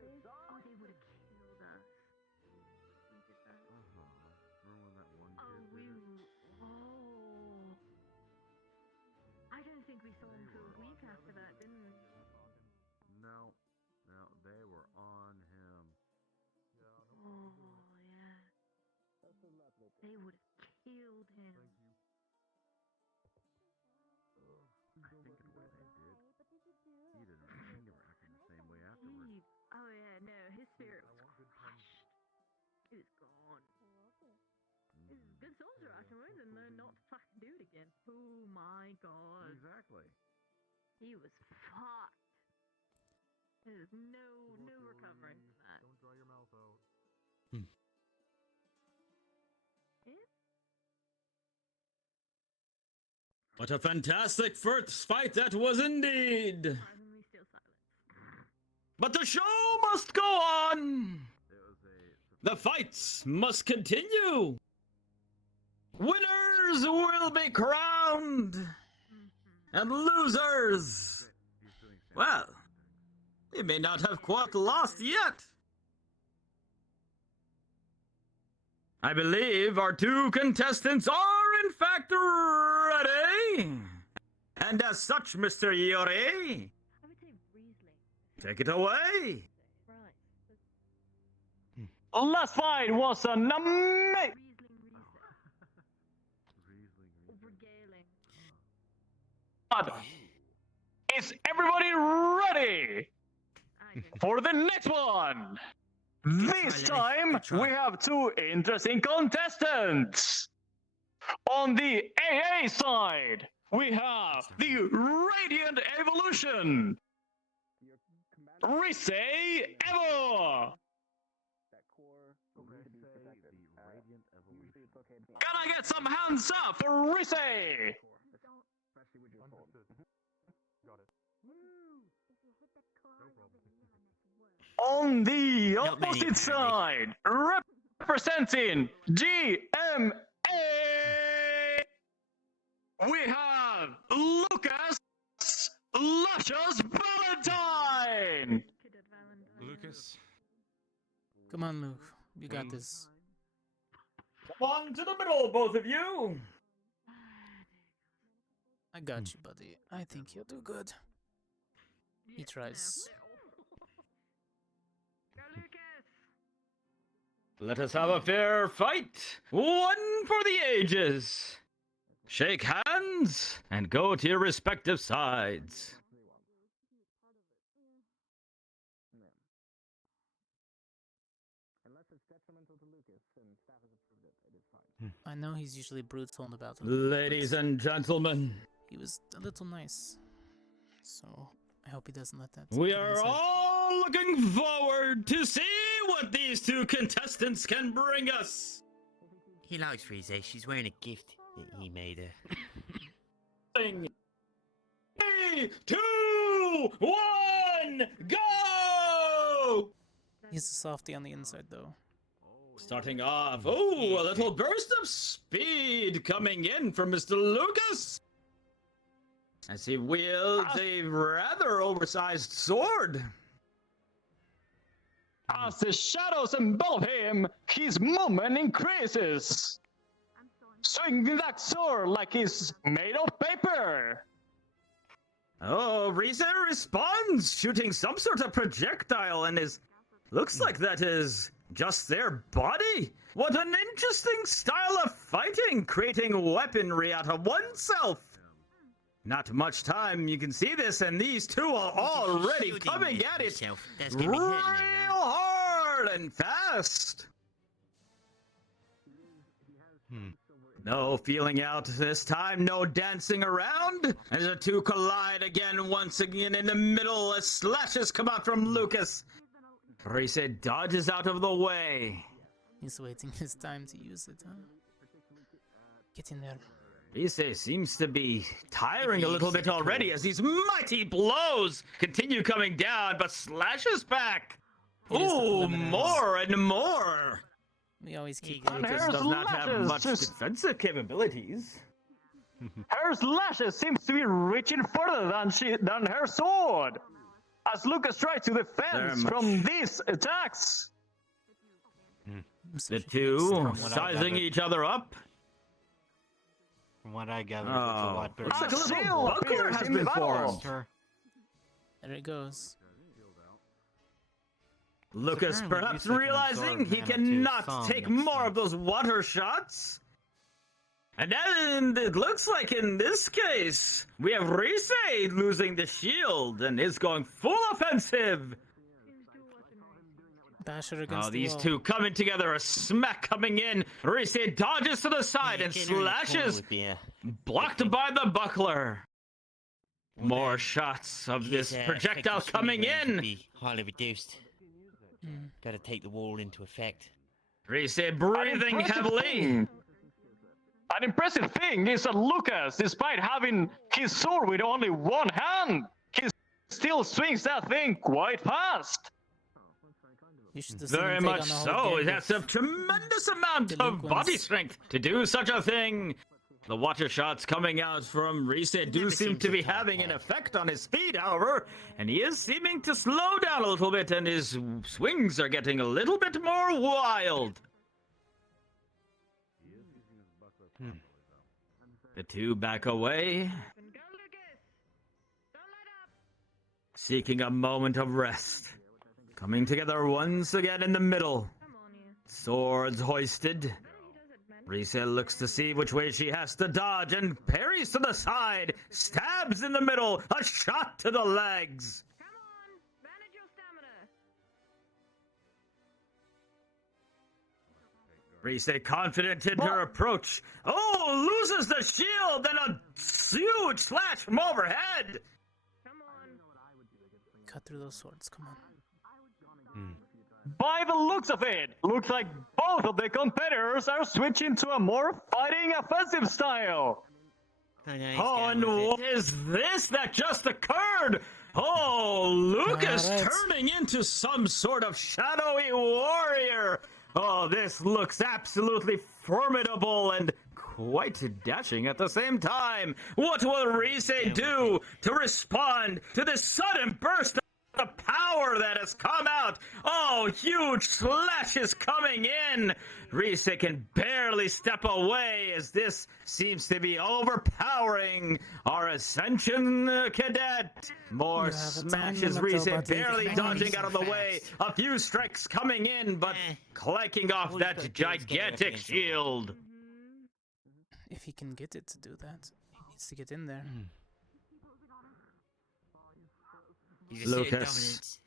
they would have killed us. We did that. Remember when that one Oh, kid we... did it? Oh. I don't think we saw him for a week after that, didn't we? No, they were on him. Oh, yeah. They would have killed him. I think in a way they did. He never acted the same way afterwards. Oh yeah, no, his spirit was crushed. He was gone. He was a good soldier afterwards, and then not to fucking do it again. Oh my god. Exactly. he was fucked. There's no recovering from that. Don't dry your mouth out. What a fantastic first fight that was indeed! Surprisingly still silent. But the show must go on! The fights must continue! Winners will be crowned! And losers! Well, they may not have quite lost yet! I believe our two contestants are in fact ready! And as such, Mr. Yori, take it away! Last fight was an amazing. Is everybody ready for the next one? This time we have two interesting contestants. On the AA side, we have the Radiant Evolution, Rise Evo. Can I get some hands up for Rise? On the opposite side, representing GMA, we have Lucas Luscious Valentine. Lucas. Come on, Luke. You got this. Come on to the middle, both of you! I got you, buddy. I think you'll do good. He tries. Let us have a fair fight! One for the ages! Shake hands and go to your respective sides. I know he's usually brutal about it. Ladies and gentlemen, he was a little nice. So I hope he doesn't let that. We are all looking forward to see what these two contestants can bring us. He likes Rise. She's wearing a gift that he made her. 3, 2, 1, go! He's a softie on the inside, though. Starting off, oh, a little burst of speed coming in from Mr. Lucas. As he wields a rather oversized sword. As the shadows envelop him, his movement increases. Swinging that sword like it's made of paper. Oh, Rise responds, shooting some sort of projectile, and looks like that is just their body. What an interesting style of fighting, creating weaponry out of oneself. Not much time, you can see this, and these two are already coming at it real hard and fast. No feeling out this time, no dancing around. As the two collide again, once again in the middle, as slashes come out from Lucas. Rise dodges out of the way. He's waiting his time to use it, huh? Get in there. Rise seems to be tiring a little bit already as these mighty blows continue coming down, but slashes back. Ooh, more and more. We always keep Lucas does not have much defensive capabilities. Her slashes seems to be reaching further than her sword. As Lucas tries to defend from these attacks. The two sizing each other up. From what I gather, looks like a little buckler has been formed. There it goes. Lucas perhaps realizing he cannot take more of those water shots. And then it looks like in this case, we have Rise losing the shield and is going full offensive. Basher against these the wall. two coming together, a smack coming in. Rise dodges to the side and slashes, blocked by the buckler. More shots of this projectile coming in. Be highly reduced. Gotta take the wall into effect. Reese breathing heavily. An impressive thing is that Lucas, despite having his sword with only one hand, he still swings that thing quite fast. Very much so. That's a tremendous amount of body strength to do such a thing. The water shots coming out from Reese do seem to be having an effect on his speed, however, and he is seeming to slow down a little bit, and his swings are getting a little bit more wild. The two back away, seeking a moment of rest. Coming together once again in the middle. Swords hoisted. Reese looks to see which way she has to dodge and parries to the side. Stabs in the middle. A shot to the legs. Reese confident in her approach. Oh, loses the shield and a huge slash from overhead. Cut through those swords, come on. By the looks of it, looks like both of the competitors are switching to a more fighting offensive style. Oh, and what is this that just occurred? Oh, Lucas turning into some sort of shadowy warrior. Oh, this looks absolutely formidable and quite dashing at the same time. What will Reese do to respond to this sudden burst of the power that has come out? Oh, huge slashes coming in. Reese can barely step away as this seems to be overpowering our Ascension cadet. More smashes. Reese barely dodging out of the way. A few strikes coming in, but clanking off that gigantic shield. If he can get it to do that, he needs to get in there. Lucas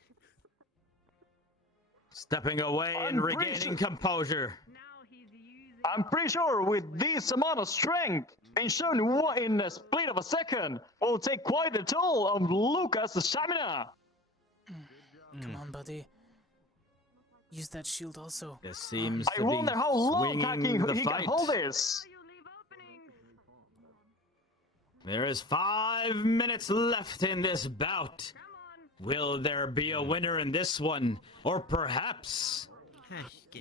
stepping away and regaining composure. I'm pretty sure with this amount of strength being shown in a split of a second will take quite a toll on Lucas' stamina. Come on, buddy. Use that shield also. This seems I wonder how long he can hold this. There is 5 minutes left in this bout. Will there be a winner in this one? Or perhaps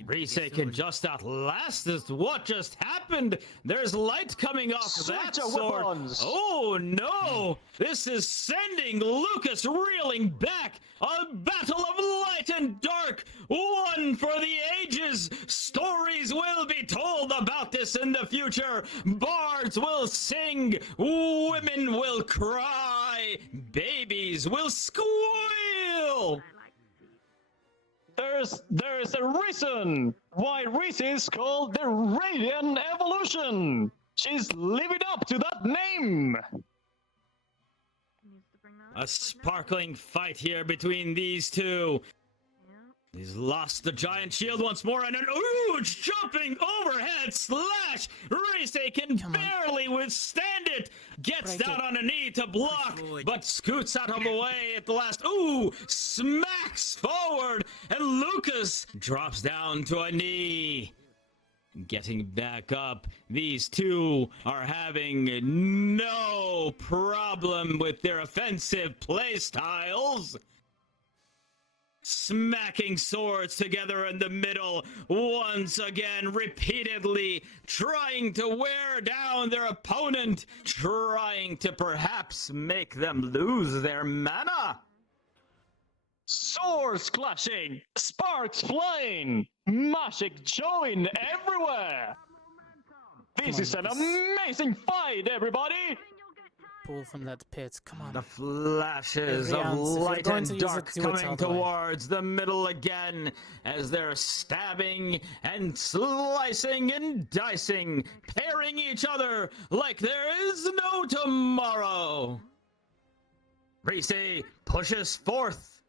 Reese can just outlast this? What just happened? There's light coming off that sword. Weapons. Oh no! This is sending Lucas reeling back. A battle of light and dark, one for the ages. Stories will be told about this in the future. Bards will sing, women will cry, babies will squeal. There's a reason why Reese is called the Radiant Evolution. She's living up to that name. A sparkling fight here between these two. He's lost the giant shield once more, and an huge jumping overhead slash. Reise can barely withstand it. Gets down on a knee to block, but scoots out of the way at the last. Ooh, smacks forward, and Lucas drops down to a knee. Getting back up, these two are having no problem with their offensive playstyles. Smacking swords together in the middle, once again, repeatedly, trying to wear down their opponent, trying to perhaps make them lose their mana. Swords clashing, sparks flying, magic showing everywhere. This is an amazing fight, everybody. Pull from that pit, come on. The flashes of light and dark coming towards the middle again as they're stabbing and slicing and dicing, pairing each other like there is no tomorrow. Reese pushes forth.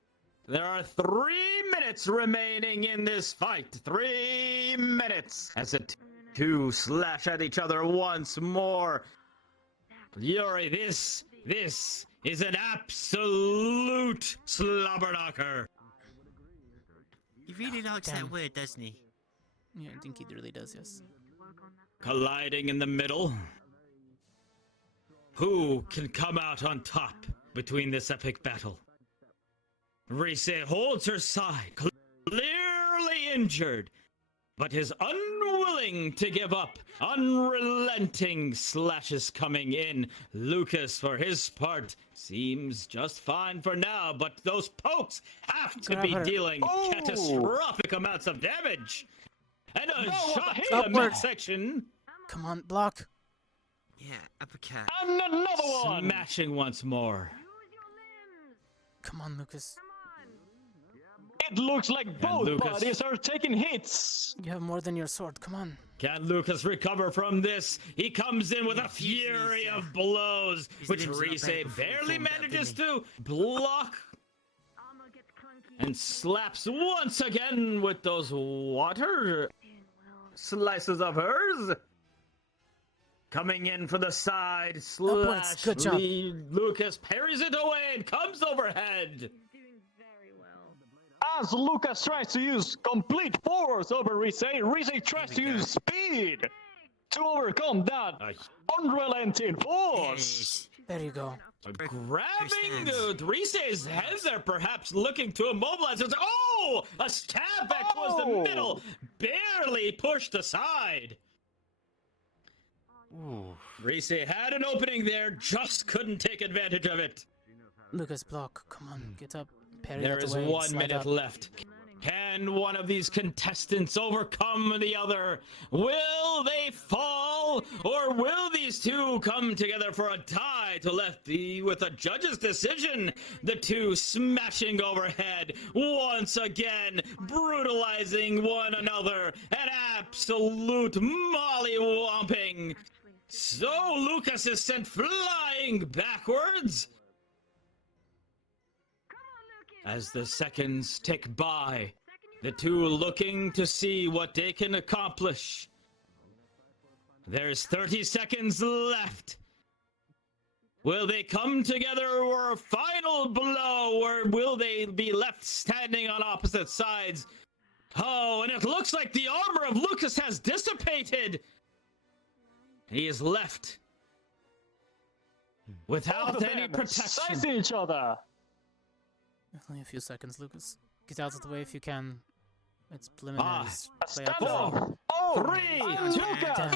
There are 3 minutes remaining in this fight. 3 minutes as the two slash at each other once more. Yuri, this is an absolute slobberknocker. He really likes that word, doesn't he? Yeah, I think he really does, yes. Colliding in the middle. Who can come out on top between this epic battle? Rise holds her side, clearly injured, but is unwilling to give up. Unrelenting slashes coming in. Lucas, for his part, seems just fine for now, but those pokes have to Grab be her. dealing Oh! catastrophic amounts of damage. And a No, shot to the Upward. midsection. Come on, block. Yeah, uppercut. And another one! Smashing once more. Come on, Lucas. It looks like both Lucas. bodies are taking hits! You have more than your sword. Come on. Can Lucas recover from this? He comes in with a fury of blows, which limbs are not Rise bad before he barely formed up, manages didn't to block and slaps once again with those water slices of hers. Coming in for the side Upwards, slash. good job. Lucas parries it away and comes overhead. As Lucas tries to use complete force over Rise tries to use speed to overcome that unrelenting force. There you go. Grabbing Rise's head there, perhaps looking to immobilize it. Oh! A stab back towards the middle, barely pushed aside. Rise had an opening there, just couldn't take advantage of it. Lucas, block. Come on, get up. Parry There out is the way, 1 slide minute up. left. Can one of these contestants overcome the other? Will they fall, or will these two come together for a tie to left with a judge's decision? The two smashing overhead once again, brutalizing one another, an absolute mollywomping. So Lucas is sent flying backwards. As the seconds tick by, the two looking to see what they can accomplish. There's 30 seconds left. Will they come together for a final blow, or will they be left standing on opposite sides? Oh, and it looks like the armor of Lucas has dissipated. He is left without any protection. Sizing each other. Only a few seconds, Lucas. Get out of the way if you can. It's preliminaries. Play out Standoff. the Oh, 3, and 2, Lucas.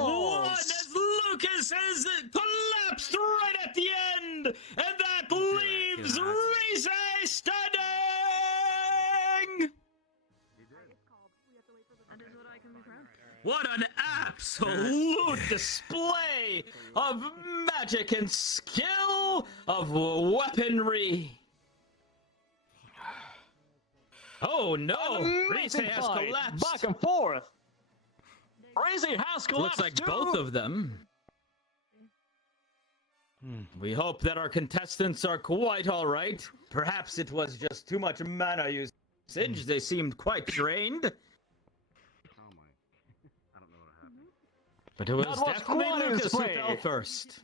1, as Lucas has collapsed right at the end, and that leaves Rise standing. What an absolute display of magic and skill of weaponry. Oh no! Rise has fight, collapsed. back and forth. Rise has collapsed. Looks like too. both of them. We hope that our contestants are quite all right. Perhaps it was just too much mana usage. They seemed quite drained. But it was That was definitely quality Lucas who display. fell first.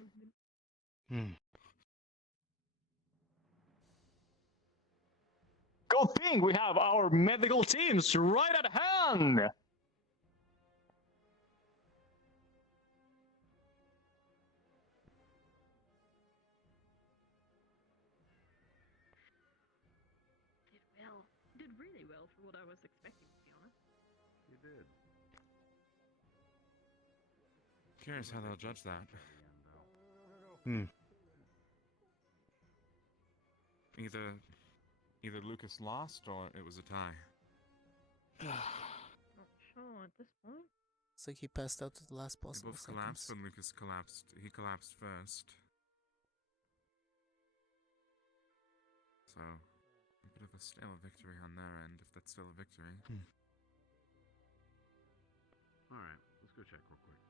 Good thing we have our medical teams right at hand. Did really well for what I was expecting, to be honest. You did. Curious how they'll judge that. Either Lucas lost or it was a tie. Not sure at this point. It's like he passed out to the last They possible both collapsed, seconds. but Lucas collapsed. He collapsed first. So, a bit of a stale victory on their end, if that's still a victory. Alright, let's go check real quick.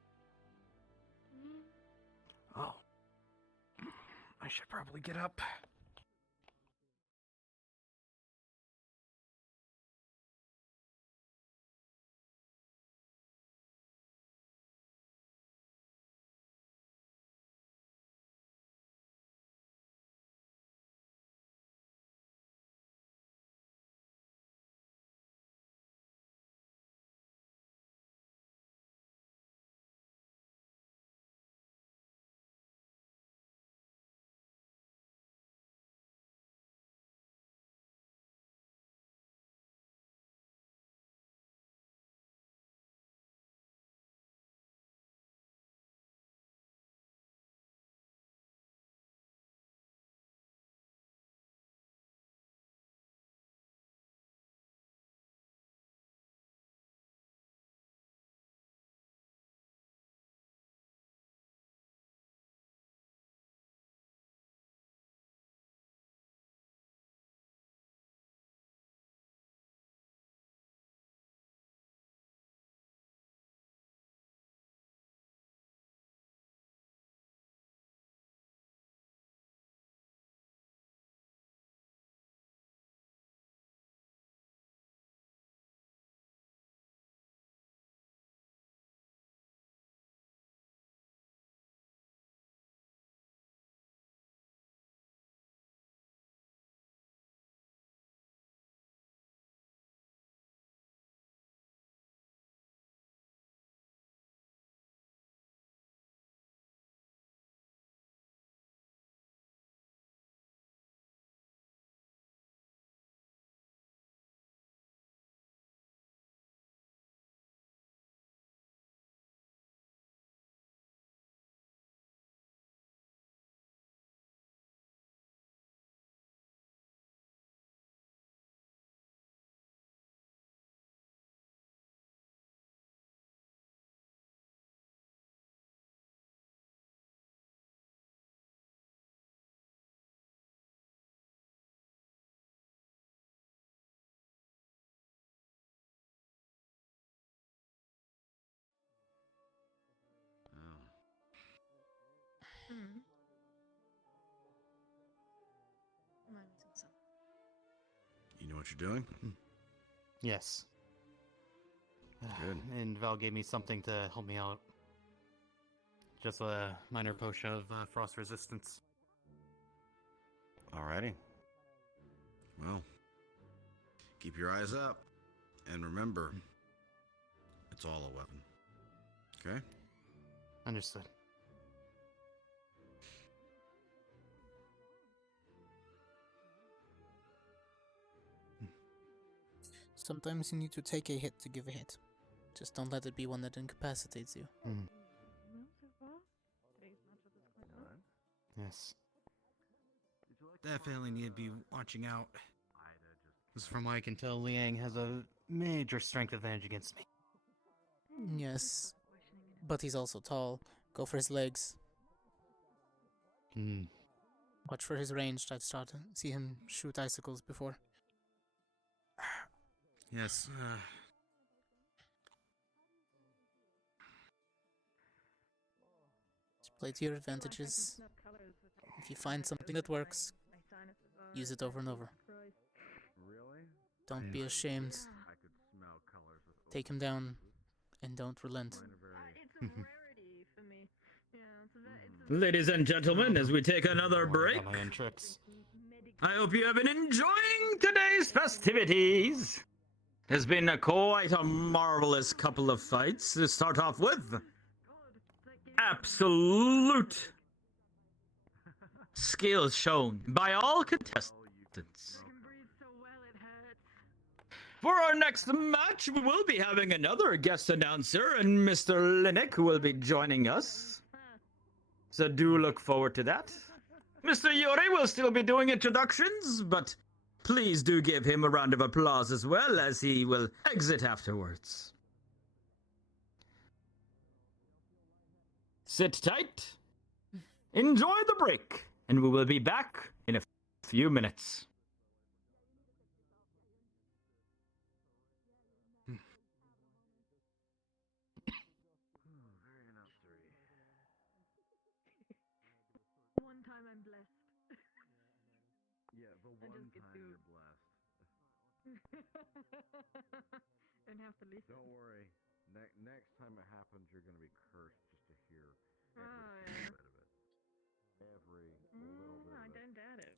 Oh. I should probably get up. You know what you're doing? Yes. Good. And Val gave me something to help me out. Just a minor potion of frost resistance. Alrighty. Well, keep your eyes up. And remember, it's all a weapon. Okay? Understood. Sometimes you need to take a hit to give a hit. Just don't let it be one that incapacitates you. Yes. Definitely need to be watching out. Because from what I can tell, Liang has a major strength advantage against me. Yes. But he's also tall. Go for his legs. Watch for his range. I've started to see him shoot icicles before. Yes. Just play to your advantages. If you find something that works, use it over and over. Really? Don't be ashamed. I could smell colors with Take him down and don't relent. Ladies and gentlemen, as we take another break, My own tricks. I hope you have been enjoying today's festivities. It's been quite a marvelous couple of fights to start off with. Absolute skills shown by all contestants. For our next match, we will be having another guest announcer, and Mr. Linnick will be joining us. So do look forward to that. Mr. Yuri will still be doing introductions, but please do give him a round of applause as well, as he will exit afterwards. Sit tight, enjoy the break, and we will be back in a few minutes. One time I'm blessed. Yeah, the one time you're blessed. Don't have to listen. Don't worry. Next time it happens, you're going to be cursed just to hear every yeah. bit of it. Every little bit I of it. don't doubt it.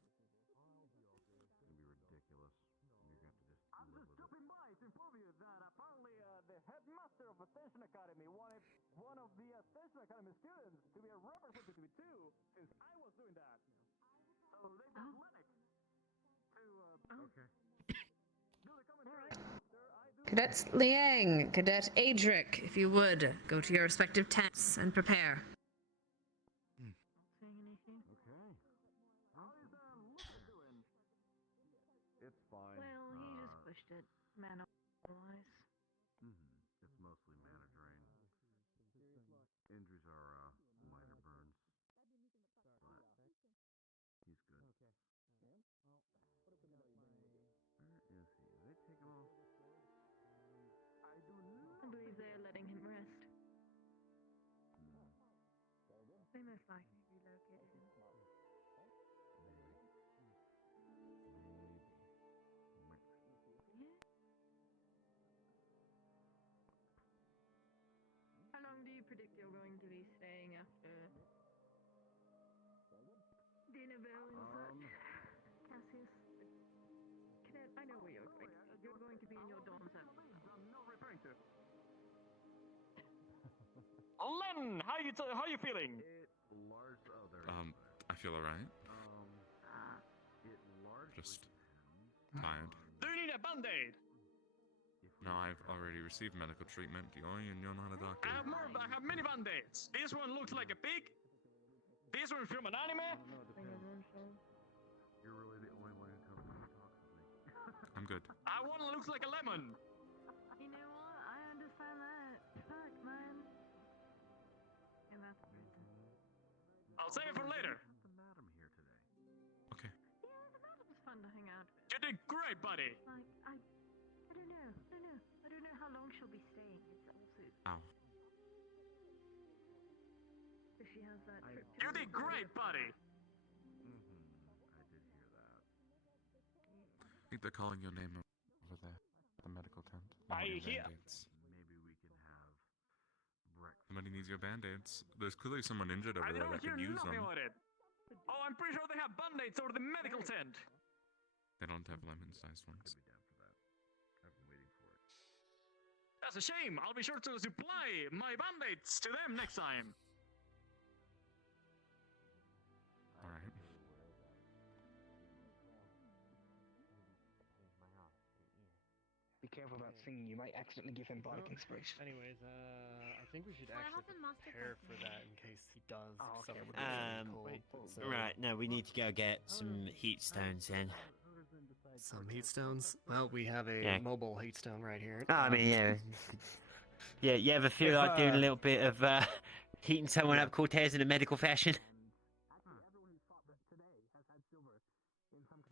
It's going to be ridiculous. You're going to have to just I'm just stopping by to inform you that apparently the headmaster of Ascension Academy wanted one of the Ascension Academy students to be a representative too, since I was doing that. So they got Linux to Okay. do the commentary. Cadets Liang, Cadet Adric, if you would, go to your respective tents and prepare. Saying anything? Okay. How is Linux doing? It's fine. Well, he just pushed it. Man, otherwise. It's mostly mana drain. Injuries are minor burns. But he's good. Where is he? Did they take him off? I believe they're letting him rest. They most likely relocated him. How long do you predict you're going to be staying after dinner bell and such? Cassius? Cadet, I know where you're going to be. You're going to be in your dorms at Len, how you feeling? I feel alright. Just tired. Do you need a band-aid? No, I've already received medical treatment, Yoy, and you're not a doctor. I have many band-aids. This one looks like a pig. This one from an anime. You're really the only one who comes and talks with me. I'm good. I one looks like a lemon. You know what? I understand that. Fuck, man. And that's good. I'll save it for later. The madam here today. Okay. Yeah, the madam's fun to hang out with. You did great, buddy. Like, I don't know. I don't know how long she'll be staying. It's also... Ow. Does She has that trip to You did great, buddy. I did hear that. I think they're calling your name over there at the medical tent. I hear. Maybe we can have breakfast. Somebody needs your band-aids. There's clearly someone injured over I there don't that hear could use nothing them. about it. Oh, I'm pretty sure they have band-aids over the medical tent. They don't have lemon-sized ones. I've been waiting for it. That's a shame. I'll be sure to supply my band-aids to them next time. All right. Be careful about singing. You might accidentally give him bardic inspiration. Anyways, I think we should What actually happened, Master prepare for Captain? that in case he does Oh, okay, suffer we're from good. cold. So- Right, no, we need to go get some heat stones in. Some heat stones. Well, we have a Yeah. mobile heat stone right here. Oh, I mean, yeah. Yeah, you ever feel If, like doing a little bit of heating someone up, Cortez, in a medical fashion?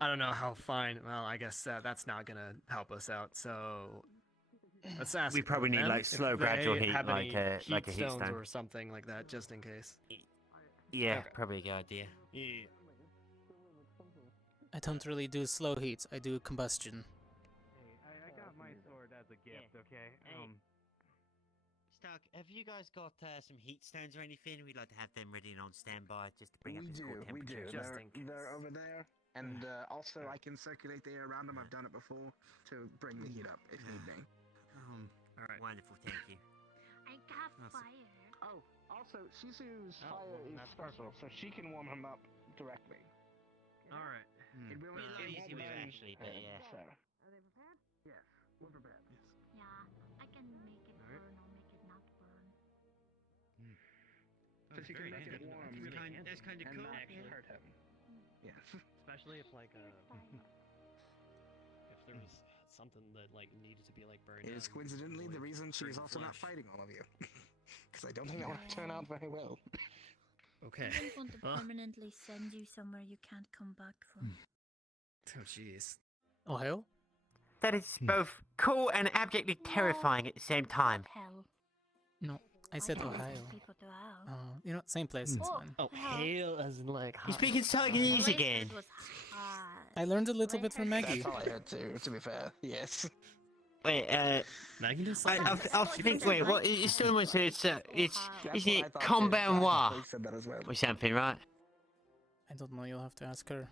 I don't know how fine. Well, I guess that's not gonna help us out. So let's ask. We probably need, them like, if slow, they gradual heat, have like any a heat stones stone. or something like that, just in case. Yeah, Okay. probably a good idea. Yeah. I don't really do slow heat. I do combustion. I got my sword as a gift, okay? Stark, have you guys got some heat stones or anything? We'd like to have them ready and on standby just to bring up We his core do, we do. temperature. They're over there. And also, I can circulate the air around them. I've done it before to bring the heat up if need be. All right. Wonderful, thank you. I got That's- fire. Oh, also, Shisu's Oh, fire well, is that's special, so she can warm him up directly. All right. It will, Well, it easy won't with burn Ashley, but him, yeah. So. Are they prepared? Yes, we're prepared. Yeah, I can make it burn or make it not burn. So she can make it warm That's kind of and cool. not Actually. hurt him. Yes. Especially if like if there was something that like needed to be like burned. It is down, coincidentally the avoid reason she is burning also not flesh. fighting all of you. Because I don't think that would turn out very well. Okay. I don't want to Well, permanently send you somewhere you can't come back from. oh jeez. Oh, hell? That is both cool and abjectly terrifying at the same time. Hell. No, I said can't send Ohio. people to hell. Oh, you know, same place. It's Oh, fine. Oh, hail as in like. He's speaking Taiwanese again. It was hot. I learned a little bit from Maggie. That's all I heard too, to be fair. Yes. Wait, Maggie just. I think. Wait, what? It's someone said it's That's isn't what I it thought combat too. noir They said that as well. or something, right? I don't know, you'll have to ask her.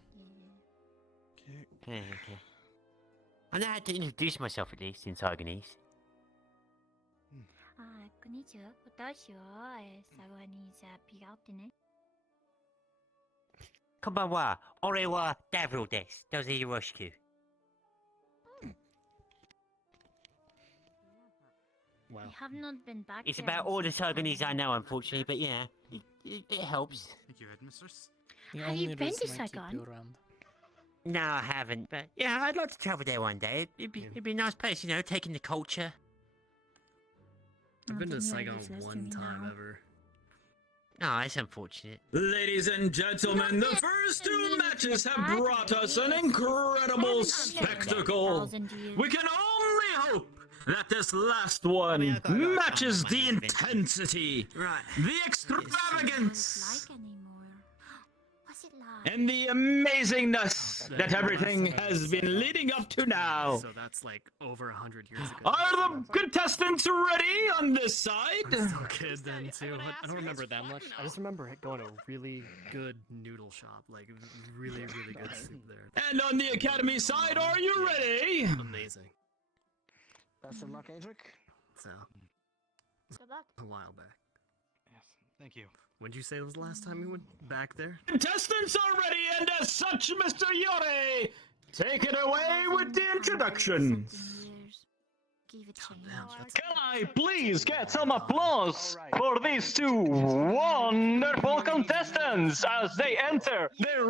Yeah, okay. I know how to introduce myself at least in Taiwanese. こんにちは。私はサワニーザピガってね。こんばんは。俺はダブルです。どうぞよろしく。 Wow. I have not been back It's there about in all the some Taiwanese I time. know, unfortunately, but yeah, it helps. Thank you, Headmistress. The Have you only been to reason I keep you Saigon? around. No, I haven't, but yeah, I'd like to travel there one day. It'd be a nice place, you know, taking the culture. I've been to Then you're Saigon useless to one me time now. ever. Oh, that's unfortunate. Ladies and gentlemen, the first two matches have brought us an incredible spectacle. We can only hope that this last one matches the intensity, Right. the extravagance, Like anymore. What's it like? and the amazingness that everything has been leading up to now. So that's like over 100 years ago. Are the contestants ready on this side? I'm still a kid then too. I don't remember that much. I just remember going to a really good noodle shop, like really good soup there. And on the Academy side, are you ready? Amazing. Best of luck, Adric. So Good luck. a while back. Yes, thank you. When'd you say it was the last time you went back there? Contestants are ready, and as such, Mr. Yore, take it away with the introduction. Give it Calm change. down. That's Can I please get some applause for these two wonderful contestants as they enter the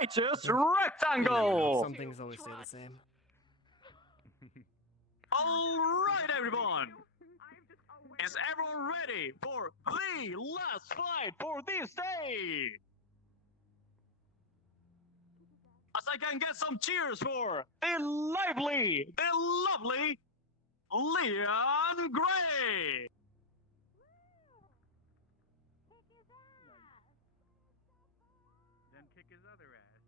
righteous rectangle? Some things always stay the same. All right, everyone. Is everyone ready for the last fight for this day? As I can get some cheers for the lively, the lovely Leon Gray. kick his other ass.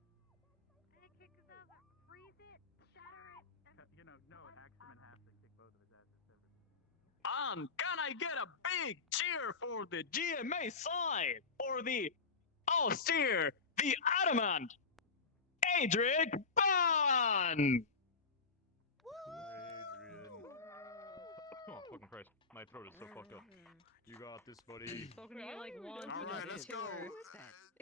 And kick his other. Freeze it, shatter it, and You know, no, it hacks him in half and kick both of his asses separately. Can I get a big cheer for the GMA side? For the austere, the adamant, Adric Bond! Oh, fucking Christ. My throat is so fucked up. You got this, buddy. spoken to you like once. All right, let's go.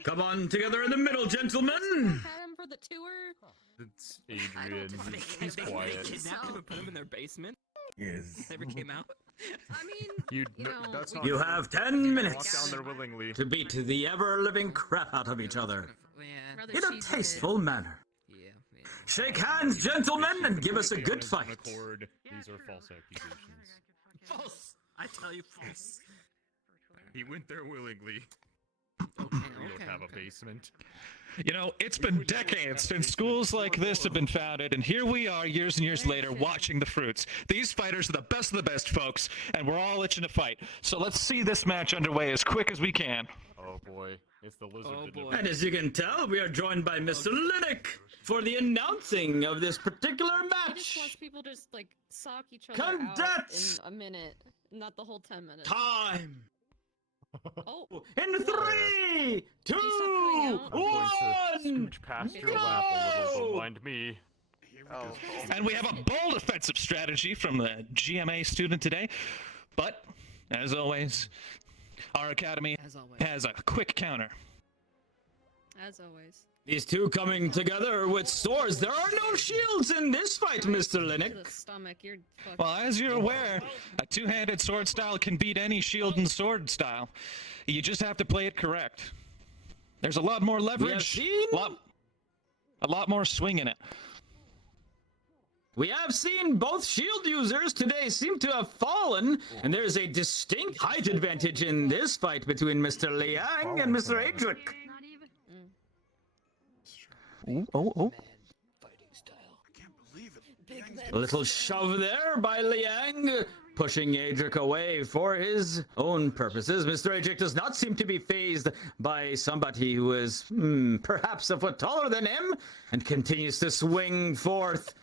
Come on together in the middle, gentlemen. Had him for the tour. It's Adrian. He's quiet. Kidnapped him and put him in their basement. Yes. Never came out. I mean, That's not You true. have 10 Walk minutes down there willingly. to beat the ever-living crap out of each other Yeah. in a tasteful manner. Shake hands, gentlemen, and give us a good fight. These are false accusations. False. I tell you, false. He went there willingly. We don't have a basement. You know, it's been decades since schools like this have been founded, and here we are years and years later watching the fruits. These fighters are the best of the best, folks, and we're all itching to fight. So let's see this match underway as quick as we can. Oh boy, it's the lizard. Oh, boy. And as you can tell, we are joined by Mr. Linnick for the announcing of this particular He just match. wants people to just like sock each other out Cadets! in a minute, not the whole 10 minutes. Time! Oh, In 3, 2, I'm going to 1! scooch past your lap a little, don't mind me. And we have a bold offensive strategy from the GMA student today. But, as always, our academy has a quick counter. as always. These two coming together with swords. There are no shields in this fight, Mr. To Linnick. the stomach, you're fucking. Well, as you're aware, a two-handed sword style can beat any shield and sword style. You just have to play it correct. There's a lot more leverage, a lot more swing in it. We have seen both shield users today seem to have fallen, and there's a distinct height advantage in this fight between Mr. Liang and Mr. Adric. Not even. Oh. A little shove there by Liang, pushing Adric away for his own purposes. Mr. Adric does not seem to be fazed by somebody who is perhaps a foot taller than him, and continues to swing forth.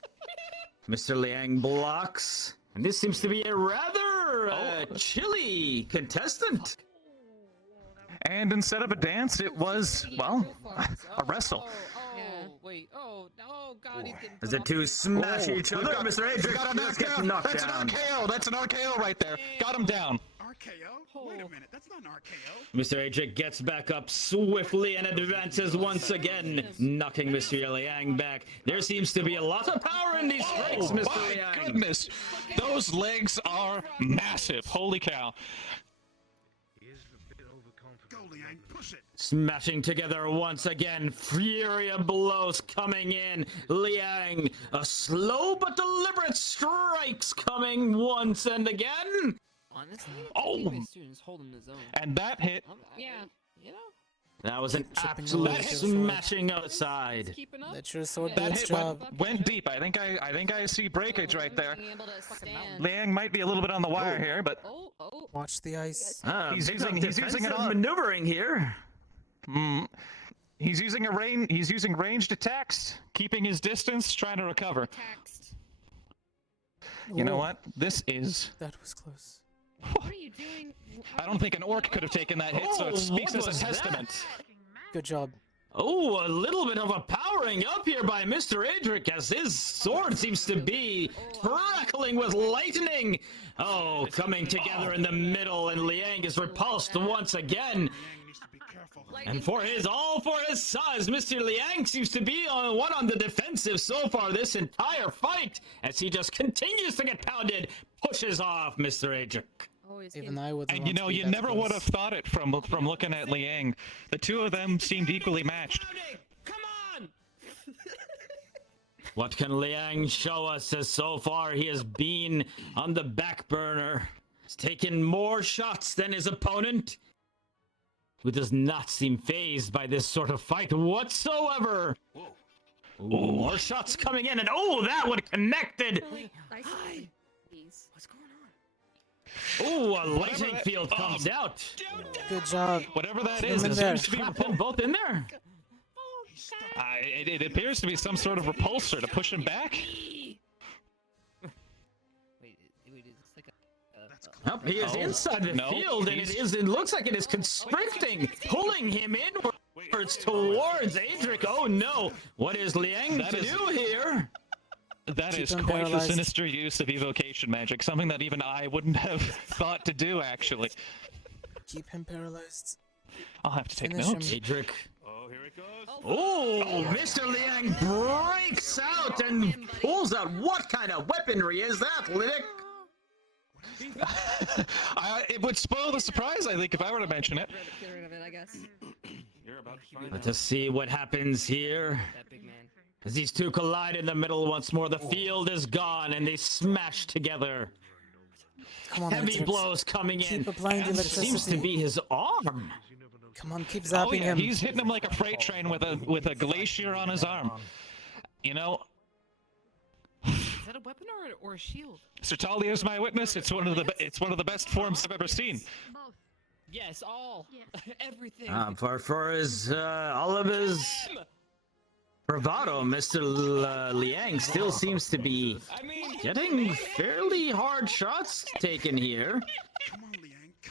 Mr. Liang blocks, and this seems to be a rather chilly contestant. And instead of a dance, it was, well, a wrestle. Wait. Oh, God, he's getting. As the two smash each other, Mr. Adric Got a just gets knockout. knocked That's down. an RKO. That's an RKO right there. Got him down. RKO? Wait a minute, that's not an RKO. Mr. Adric gets back up swiftly and advances once again, knocking Mr. Liang back. There seems to be a lot of power in these strikes, Oh, Mr. my Liang. goodness. Those legs are massive. Holy cow. Go, Liang, push it. Smashing together once again, fury of blows coming in. Liang, a slow but deliberate strikes coming once and again. Honestly, Oh. students holding his own. And that hit. Yeah. You know? That was an Chipping absolute away. smashing outside. Keeping up. That's your sword That dude's hit job. went deep. I think I see breakage right there. Being able to stand. Liang might be a little bit on the wire here, but Oh. Watch the ice. He's using it on maneuvering here. He's using ranged attacks, keeping his distance, trying to recover. Text. You know Ooh, what? This is. That was close. What are you doing? I don't think an orc could have taken that hit, so it speaks what as a was testament. Good job. Oh, a little bit of a powering up here by Mr. Adric as his sword seems to be crackling with lightning. Oh, coming together in the middle, and Liang is repulsed once again. And for his size, Mr. Liang seems to be one on the defensive so far this entire fight, as he just continues to get pounded, pushes off Mr. Adric. Even I would. And you know, you never would have thought it from looking at Liang. The two of them seemed equally matched. Come on! What can Liang show us as so far he has been on the back burner? He's taken more shots than his opponent, who does not seem fazed by this sort of fight whatsoever. Ooh, more shots coming in, and that one connected. Hi. What's going on? Oh, a lightning field comes out. Good job. Whatever that Keep is, him in it there. seems to be Trap them both in there. It appears to be some sort of repulsor to push him back. Oh, he is inside the field, and it looks like it is constricting, pulling him inwards towards Adric. Oh no! What is Liang to do here? That is quite the sinister use of evocation magic, something that even I wouldn't have thought to do, actually. Keep him paralyzed. I'll have to take Finish notes. Adric. Oh, here it goes. Oh, Mr. Liang breaks out and pulls out. What kind of weaponry is that, Lidic? It would spoil the surprise, I think, if I were to mention it. Get rid of it, I guess. You're about to find Let us see what happens here. That big man. As these two collide in the middle once more, the field is gone and they smash together. Come on, Heavy Adric. blows coming in. Keep applying the And electricity. seems to be his arm. Come on, keep zapping Oh yeah, him. he's hitting him like a freight train with a glacier on his arm. You know, Is that a weapon or a shield? Sir Talia is my witness. It's one of the best forms I've ever seen. Both. Yes, all. Everything. For his all of his bravado, Mr. Liang still seems to be getting fairly hard shots taken here.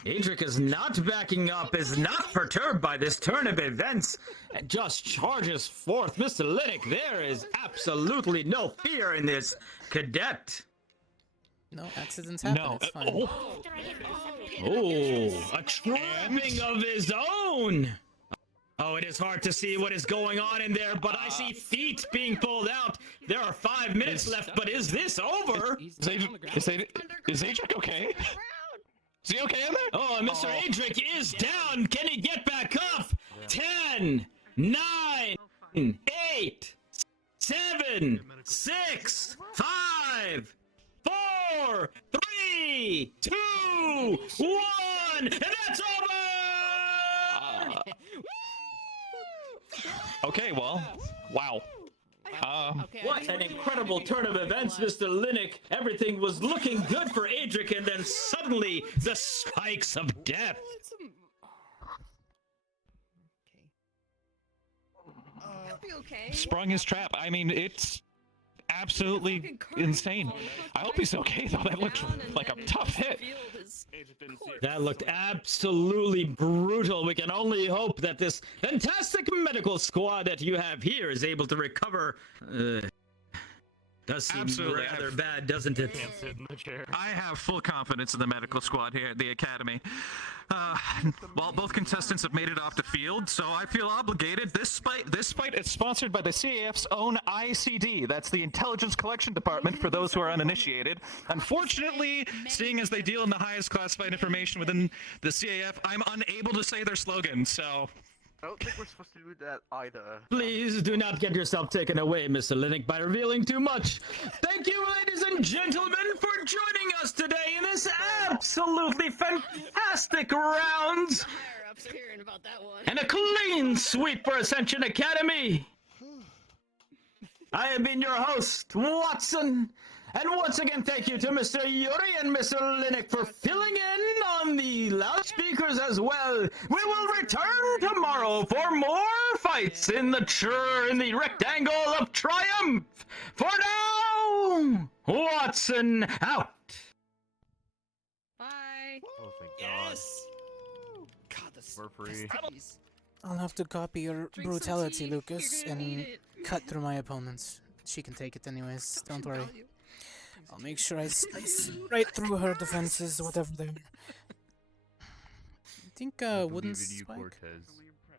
Adric is not backing up, is not perturbed by this turn of events, and just charges forth. Mr. Linnick, there is absolutely no fear in this cadet. No accidents happen, it's fine. Oh, a trapping of his own! Oh, it is hard to see what is going on in there, but I see feet being pulled out. There are 5 minutes left, but is this over? Is Adric okay? Is he okay in there? Oh, and Mr. Adric is down. Can he get back up? 10, 9, 8, 7, 6, 5, 4, 3, 2, 1, and that's over! Okay, well, wow. What an incredible turn of events, Mr. Linnick. Everything was looking good for Adric, and then suddenly the spikes of death. He'll be okay. Sprung his trap. I mean, it's absolutely insane. I hope he's okay, though. That looked like a tough hit. That looked absolutely brutal. We can only hope that this fantastic medical squad that you have here is able to recover. Does seem Absolutely. rather bad, doesn't it? I have full confidence in the medical squad here at the Academy. Well, both contestants have made it off the field, so I feel obligated. This fight is sponsored by the CAF's own ICD. That's the Intelligence Collection Department for those who are uninitiated. Unfortunately, seeing as they deal in the highest classified information within the CAF, I'm unable to say their slogan, so... I don't think we're supposed to do that either. Please do not get yourself taken away, Mr. Linnick, by revealing too much. Thank you, ladies and gentlemen, for joining us today in this absolutely fantastic round. And a clean sweep for Ascension Academy. I have been your host, Watson. And once again, thank you to Mr. Yuri and Mr. Linnick for filling in on the loudspeakers as well. We will return tomorrow for more fights in the rectangle of triumph. For now, Watson out. Bye. Oh, thank God. God, this We're free. I'll have to copy your brutality, Lucas, and cut through my opponents. She can take it anyways, don't worry. I'll make sure I slice right through her defenses, whatever they are. I think wooden spike? Cortez.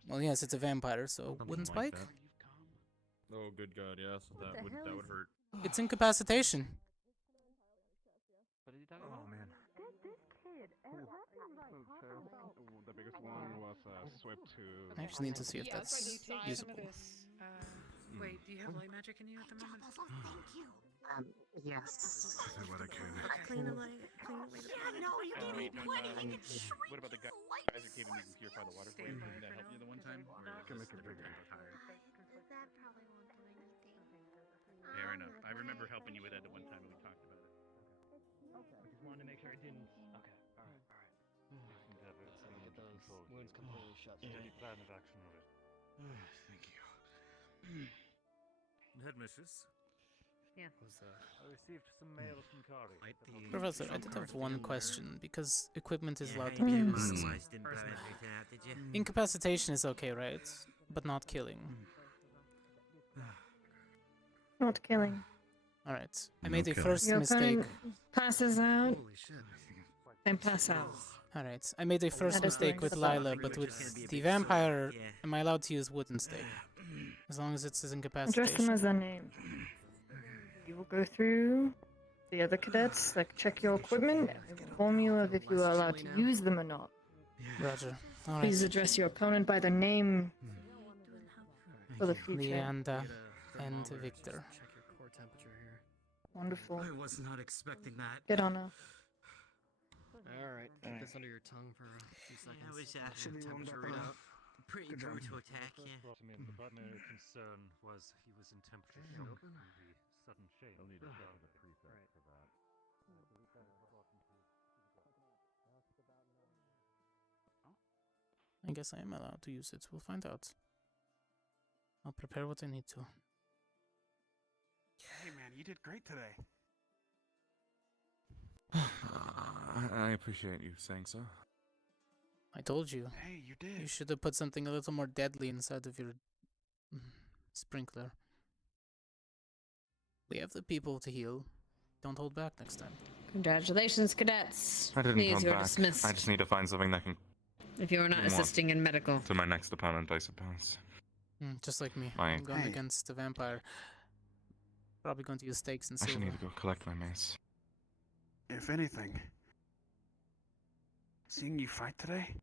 Well, yes, it's a vampire, so wooden spike? Oh, good God, yes, that would hurt. It's incapacitation. Oh, man. The biggest one was swept to... I actually need to see if that's usable. Wait, do you have light magic in you at the moment? Yes. I what I can. Clean the light. Yeah, no, you gave me plenty. You can shrink What about the guys who came and you can purify the water for you? Did that help you the one time? Can make it bigger. Fair enough. I remember helping you with that the one time when we talked about it. I just wanted to make sure I didn't. Okay, alright. Get those wounds completely shut. Steady plan of action of it. Thank you. Headmistress. Yeah. I received some mail from Kari. Professor, I did have one question, because equipment is allowed to how be you used. otherwise didn't blow everything out, did you? Incapacitation is okay, right? But not killing. Not killing. Alright. I made a Okay. first Your mistake. opponent passes out. Then pass out. Alright. I made a first That is mistake right. with Lila, but with the vampire, am I allowed to use wooden stake? As long as it's his Address them incapacitation. as their name. You will go through the other cadets, like check your equipment, and inform you of if you are allowed to use them or not. Roger. Alright. Please address your opponent by their name for the future. Leanda and Victor. Check your core temperature here. Wonderful. I was not expecting that. Get on her. Alright, keep this under your tongue for a few seconds. That was Should be warmed temperature up readout. enough. Pretty Good job. brutal attack, yeah. The primary concern was he was in temperature shock from the sudden change. I'll need a prefect for that. I guess I am allowed to use it. We'll find out. I'll prepare what I need to. Hey man, you did great today. I appreciate you saying so. I told you. Hey, you did. You should have put something a little more deadly inside of your sprinkler. We have the people to heal. Don't hold back next time. Congratulations, cadets. I didn't Please, hold you're back. dismissed. I just need to find something that can If you are not More. assisting in medical. to my next opponent, I suppose. Just like me. Fine. I'm going Hey. against the vampire. Probably going to use stakes and I should silver. need to go collect my mace. If anything, seeing you fight today,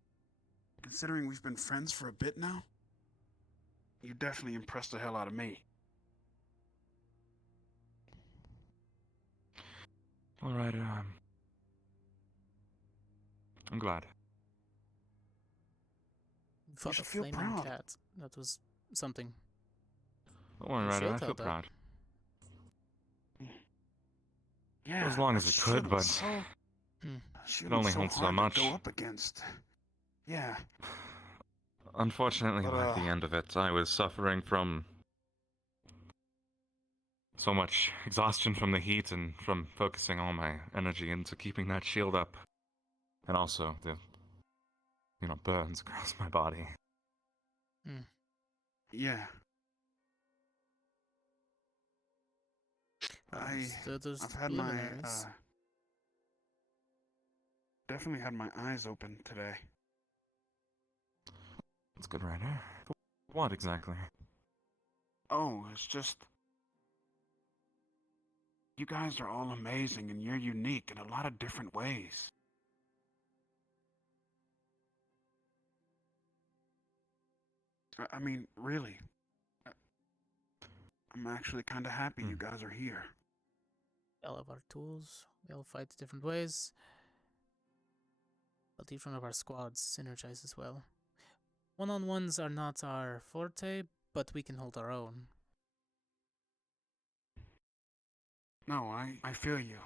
considering we've been friends for a bit now, you definitely impressed the hell out of me. All right. I'm glad. You fought should a feel flaming proud. cat. That was something. Don't worry, Your Ryder. shield I feel held up. proud. Yeah, as long as that it shield could, was but so- it shield only was holds so hard to much. Go up against. Yeah. Unfortunately, But, by the end of it, I was suffering from so much exhaustion from the heat and from focusing all my energy into keeping that shield up. And also the, burns across my body. Yeah. Those I've had my preliminaries. definitely had my eyes open today. That's good, Ryder. What exactly? Oh, it's just you guys are all amazing and you're unique in a lot of different ways. I mean, really. I'm actually kind of happy you guys are here. We all have our tools. We all fight different ways. But each one of our squads synergizes well. One-on-ones are not our forte, but we can hold our own. No, I feel you.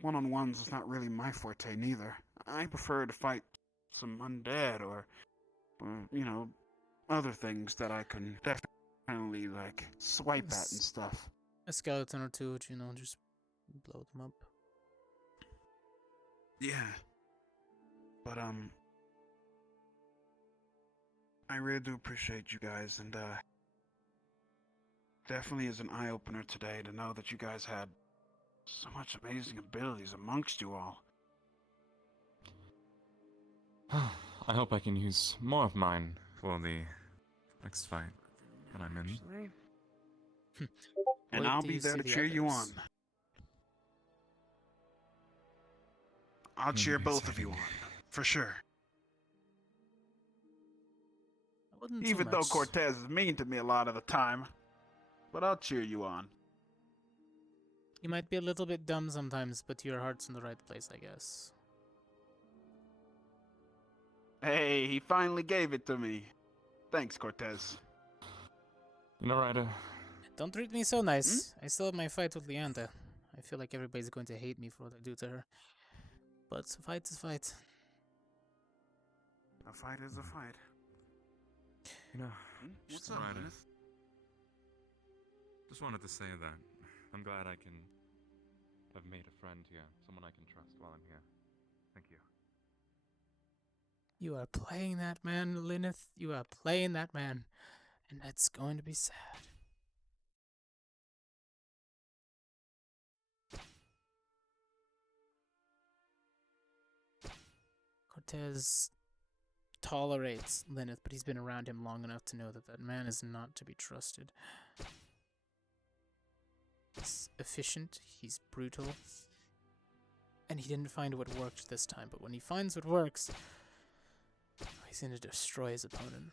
One-on-ones is not really my forte neither. I prefer to fight some undead or other things that I can definitely, swipe at and stuff. A skeleton or two, just blow them up. Yeah. But, I really do appreciate you guys, and, definitely is an eye-opener today to know that you guys had so much amazing abilities amongst you all. I hope I can use more of mine for the next fight that I'm in. And Wait I'll till be you there see to the cheer you on. others. I'll cheer both of you on, for sure. Wouldn't too Even though much. Cortez is mean to me a lot of the time. But I'll cheer you on. You might be a little bit dumb sometimes, but your heart's in the right place, I guess. Hey, he finally gave it to me. Thanks, Cortez. Ryder. Don't treat me so nice. I still have my fight with Leanda. I feel like everybody's going to hate me for what I do to her. But a fight is a fight. A fight is a fight. What's up, Ryder. Dennis? Just wanted to say that I'm glad I can have made a friend here, someone I can trust while I'm here. Thank you. You are playing that man, Lineth. You are playing that man. And that's going to be sad. Cortez tolerates Lineth, but he's been around him long enough to know that that man is not to be trusted. He's efficient, he's brutal, and he didn't find what worked this time, but when he finds what works, he's going to destroy his opponent.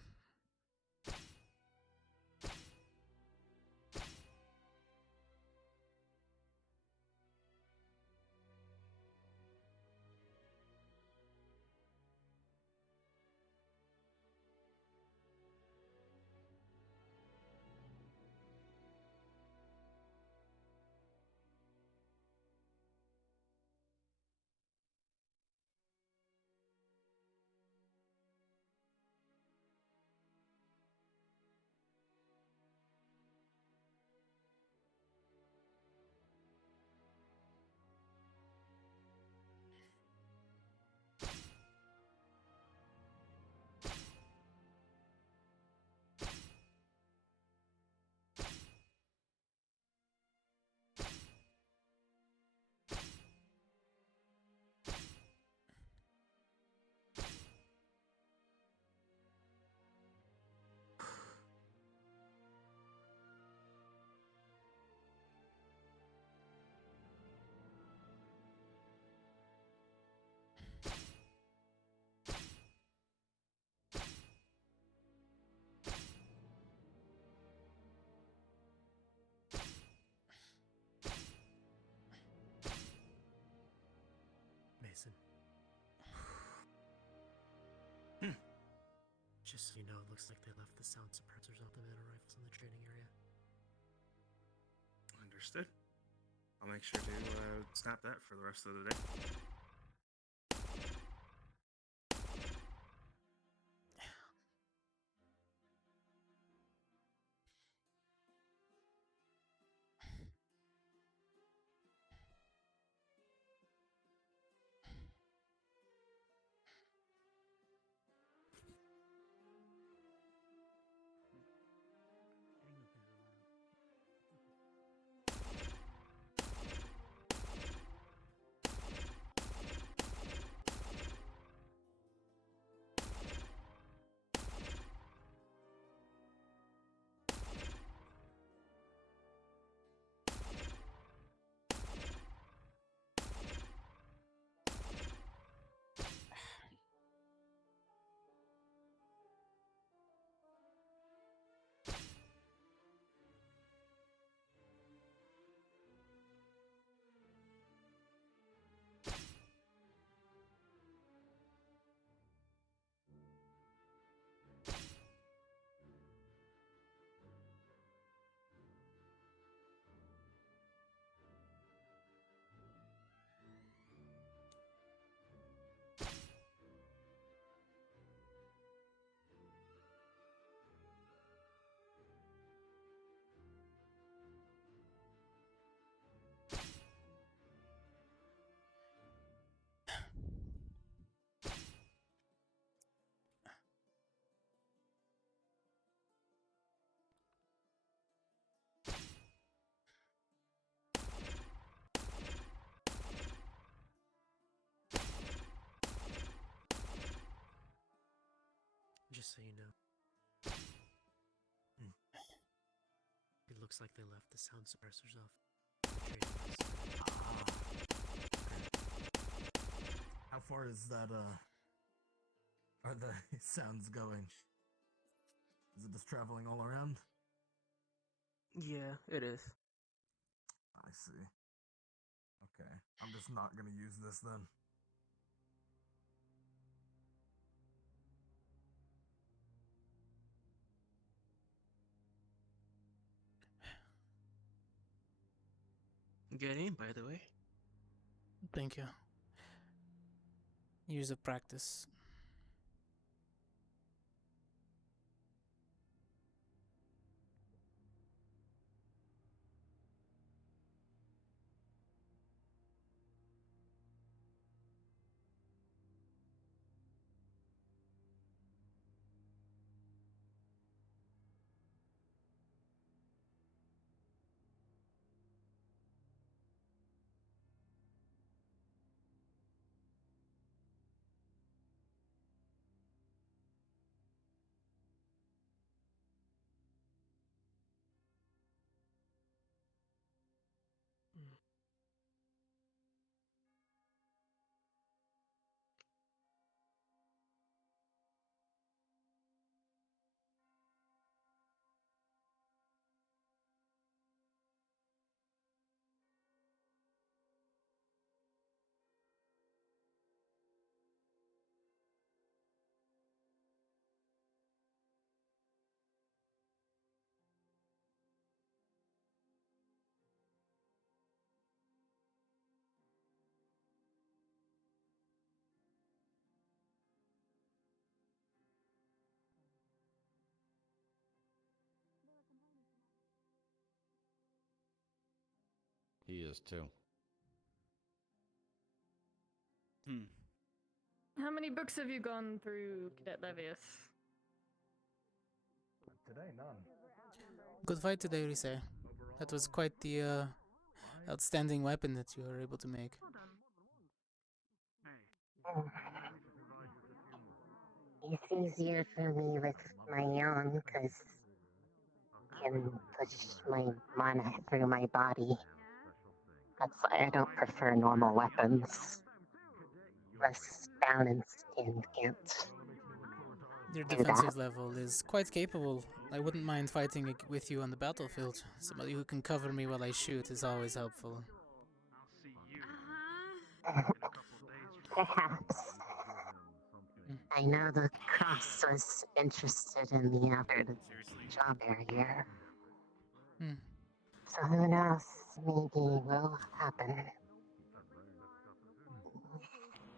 Mason. Just so you know, it looks like they left the sound suppressors off the mana rifles in the training area. Understood. I'll make sure to snap that for the rest of the day. Just so you know. It looks like they left the sound suppressors off. How far is that, are the sounds going? Is it just traveling all around? Yeah, it is. I see. Okay, I'm just not gonna use this then. Good aim, by the way. Thank you. Years of practice. He is too. How many books have you gone through, Cadet Levius? Today, none. Good fight today, Rise. That was quite the outstanding weapon that you were able to make. It's easier for me with my own because I can push my mana through my body. That's why I don't prefer normal weapons. Less balanced and can't. Your do defensive that. level is quite capable. I wouldn't mind fighting with you on the battlefield. Somebody who can cover me while I shoot is always helpful. Perhaps. I know the Cross was interested in the other job area. So who knows? Maybe will happen.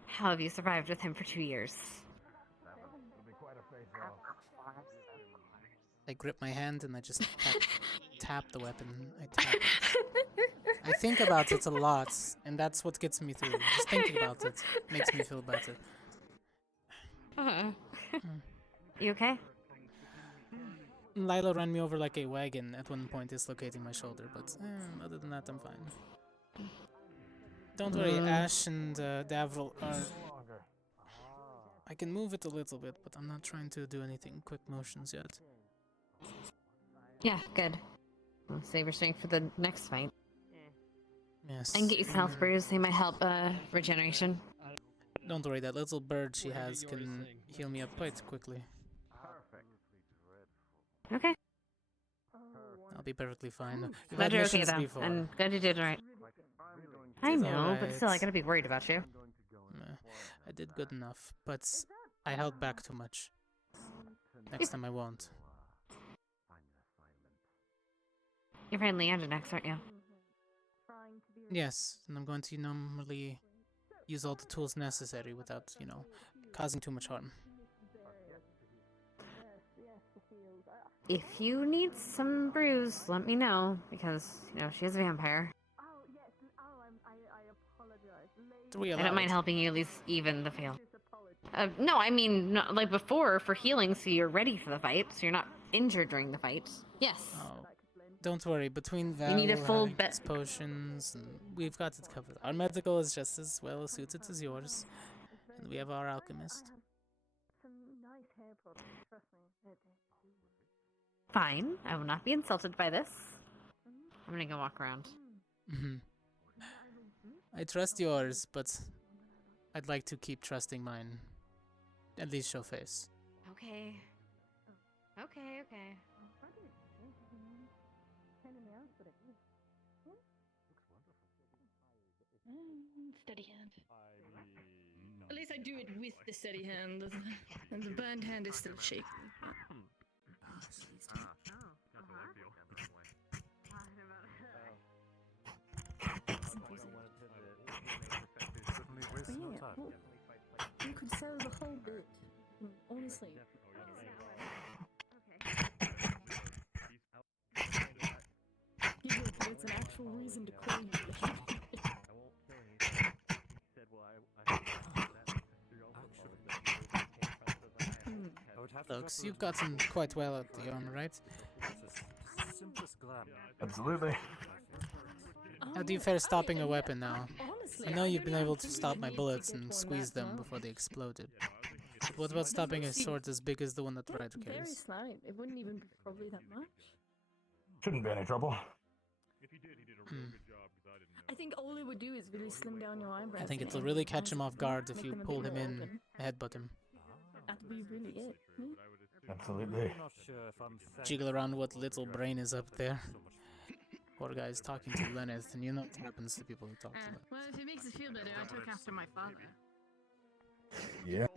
How have you survived with him for 2 years? I grip my hand and I just tap the weapon. I tap it. I think about it a lot, and that's what gets me through. Just thinking about it makes me feel better. You okay? Lila ran me over like a wagon at one point, dislocating my shoulder, but other than that, I'm fine. Don't worry, Ash and Davril are... I can move it a little bit, but I'm not trying to do anything quick motions yet. Yeah, good. We'll save your strength for the next fight. Yes. I can get you some health brews. They might help regeneration. Don't worry, that little bird she has can heal me up quite quickly. Okay. I'll be perfectly fine. We've Glad had you're okay missions though, before. and glad you did right. I know, but still, I gotta be worried about you. I did good enough, but I held back too much. Next time I won't. You're friend Leander next, aren't you? Yes, and I'm going to normally use all the tools necessary without, causing too much harm. If you need some brews, let me know, because, she is a vampire. I don't mind helping you at least even the field. No, I mean, not like before, for healing, so you're ready for the fight, so you're not injured during the fight. Yes. Oh, don't worry, between Val, You need a full potions, and we've got it covered. Our medical is just as well suited as yours, and we have our alchemist. Fine, I will not be insulted by this. I'm gonna go walk around. I trust yours, but I'd like to keep trusting mine. At least show face. Okay. Okay. Steady hand. At least I do it with the steady hand, and the burned hand is still shaking. You could sell the whole bit, honestly. It's an actual reason to call you. Looks, you've gotten quite well at the armor, right? Absolutely. How do you fare stopping a weapon now? I know you've been able to stop my bullets and squeeze them before they exploded. But what about stopping a sword as big as the one that Ryder Very carries? slight. It wouldn't even be probably that much. Shouldn't be any trouble. I think all it would do is really slim down your eyebrows. I think it'll really catch him off guard if you pull him in, headbutt him. That'd be really it. Absolutely. Jiggle around what little brain is up there. Poor guy's talking to Lenneth, and you know what happens to people who talk to them. Well, if it makes us feel better, I took after my father. Yeah.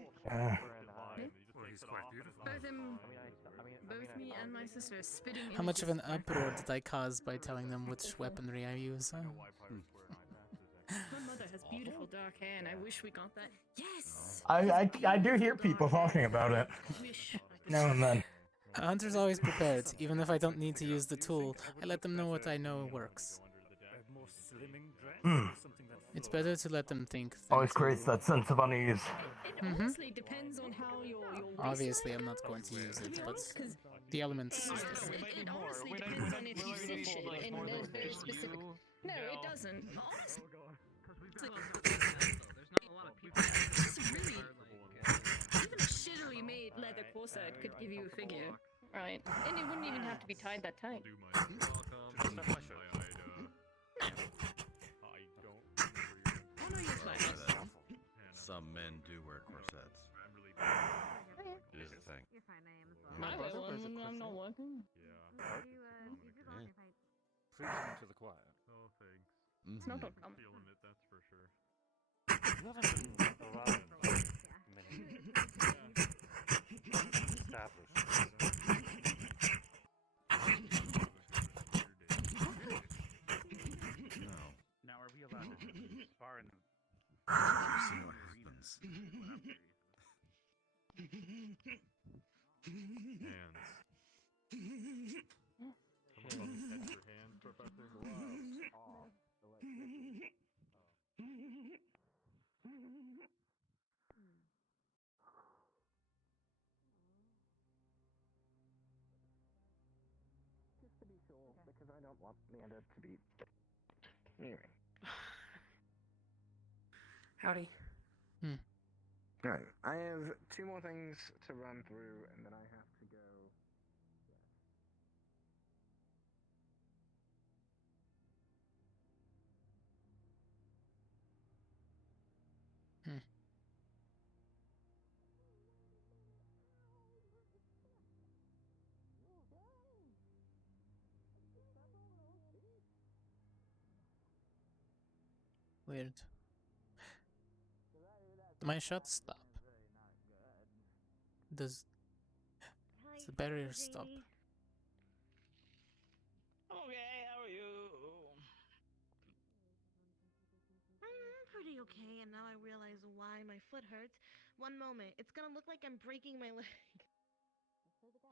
Both me and my sister spitting. How much of an uproar did I cause by telling them which weaponry I use? My mother has beautiful dark hair, and I wish we got that. Yes. I do hear people talking about it. Now and then. A hunter's always prepared. Even if I don't need to use the tool, I let them know what I know works. slimming dress Hmm. or something that It's better to let them think. Always creates that sense of unease. It honestly depends on how your Obviously, I'm not going to use it, but the elements is there. It honestly depends on if you see shit, and there's very specific. No, it doesn't. Honestly, There's not a lot of people just really, even a shittily made leather corset could give you a figure, right? And it wouldn't even have to be tied that tight. Some men do wear corsets. It is a thing. You're fine, I am as well. I wear one when I'm not working. Preaching to the choir. Oh, thanks. It's not a I'm feeling it, that's for sure. You haven't been around many No. Now, are we allowed to be far in the... You see what happens. Hands. Come on, catch your hand, Professor. Wow. Just to be sure, because I don't want Leander to be... Anyway. Howdy. Right, I have 2 more things to run through, and then I have to go. Weird. My shots stop. Does the barrier stop? Okay, how are you? I'm pretty okay, and now I realize why my foot hurts. One moment, it's gonna look like I'm breaking my leg.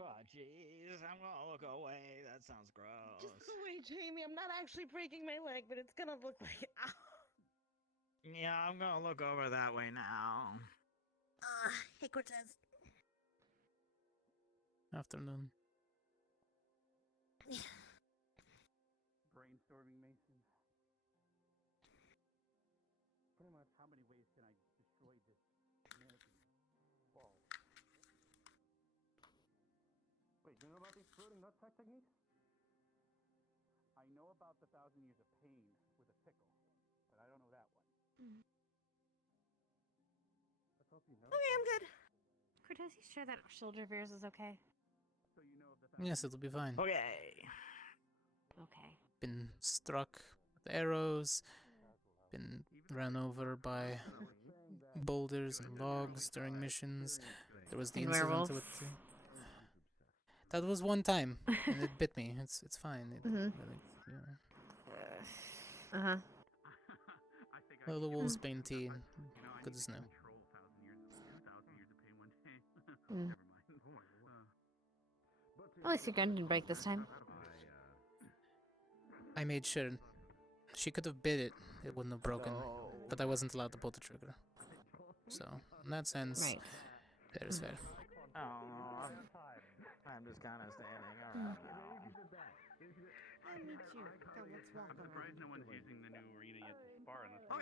Oh, jeez, I'm gonna look away. That sounds gross. Just go away, Jamie. I'm not actually breaking my leg, but it's gonna look like ow. Yeah, I'm gonna look over that way now. Hey, Cortez. Afternoon. Brainstorming, Mason. Pretty much, how many ways can I destroy this American ball? Wait, do you know about these floating nutsack techniques? I know about the 1,000 years of pain with a pickle, but I don't know that one. Let's hope you know. Okay, I'm good. Cortez, you sure that shoulder of yours is okay? So you know the Yes, it'll be fine. Okay. Okay. Been struck with arrows. Been ran over by boulders and logs during missions. There was the And incident werewolves. with the... That was one time, and it bit me. It's fine. It really, Uh-huh. Well, the wolf's bane tea, good as new. Mm. At least your gun didn't break this time. I made sure. She could have bit it, it wouldn't have broken. But I wasn't allowed to pull the trigger. So, in that sense, Right. fair is fair. Oh, I'm just kind of standing around. I'm surprised no one's using the new arena yet to spar unless we're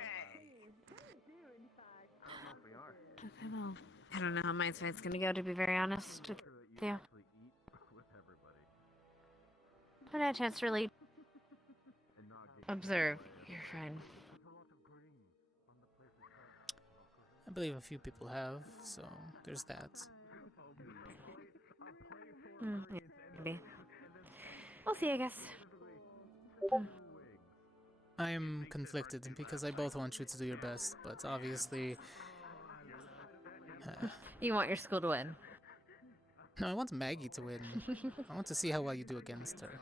allowed. Okay, well, I don't know how my tonight's gonna go, to be very honest with you. I haven't had a chance to really observe your friend. I believe a few people have, so there's that. Yeah, maybe. We'll see, I guess. I am conflicted because I both want you to do your best, but obviously... You want your school to win. No, I want Maggie to win. I want to see how well you do against her.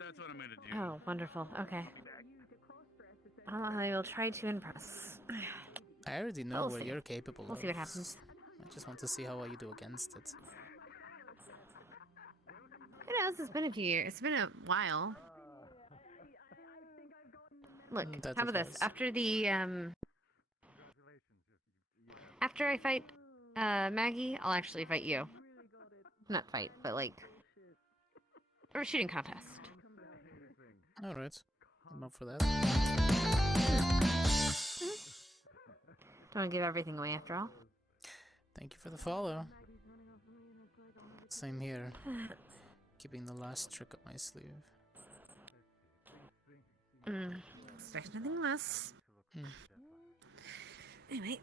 That's what I'm gonna do. Oh, wonderful. Okay. I will try to impress. I already know We'll what see. you're capable of. We'll see what happens. I just want to see how well you do against it. Who knows? It's been a few years. It's been a while. Look, That's how about this? because- After the after I fight Maggie, I'll actually fight you. Not fight, but like or a shooting contest. Alright. I'm up for that. Don't want to give everything away after all. Thank you for the follow. Same here. Keeping the last trick up my sleeve. Expect nothing less. Anyway.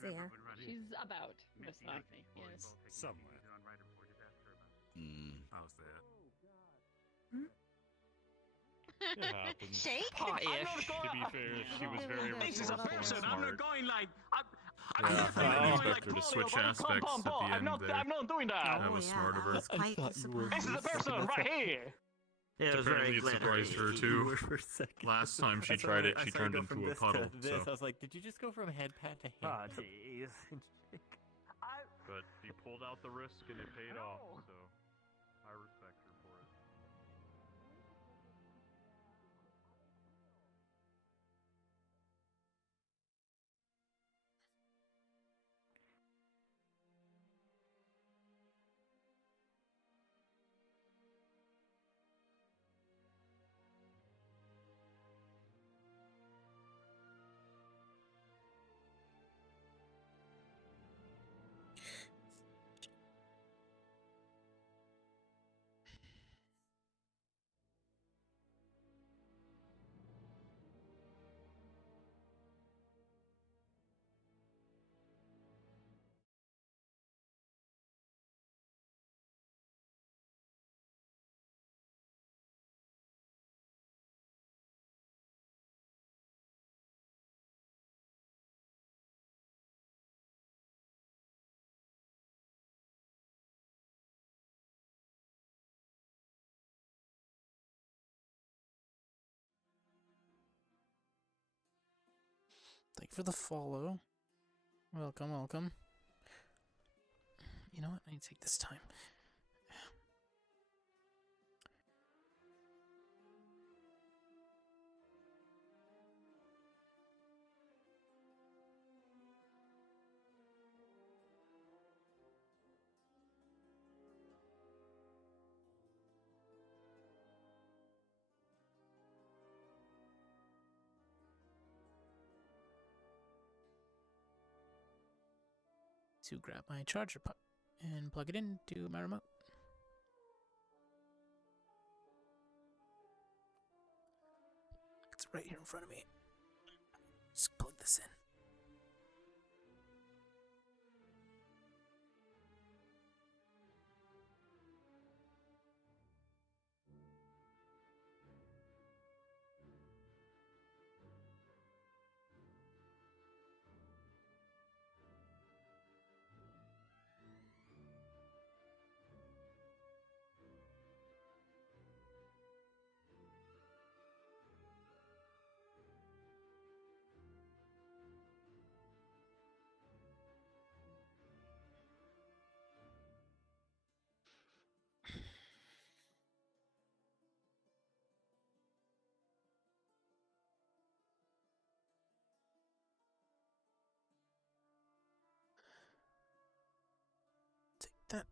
So yeah. She's about, most likely, yes. Somewhere. How's that? It happens. Shake? To be fair, she was very resourceful and smart. going like. Yeah, I didn't expect her to switch aspects at the end there. I'm not doing that. That was smart of her. This is the person right here. Yeah, apparently it surprised her too. Last time she tried it, she turned into a puddle. So. I was like, did you just go from head pat to hand pat? Jeez. But she pulled out the risk and it paid off, so I respect her for it. Thank you for the follow. Welcome, welcome. You know what? I need to take this time. To grab my charger puck and plug it into my remote. It's right here in front of me. Just plug this in. That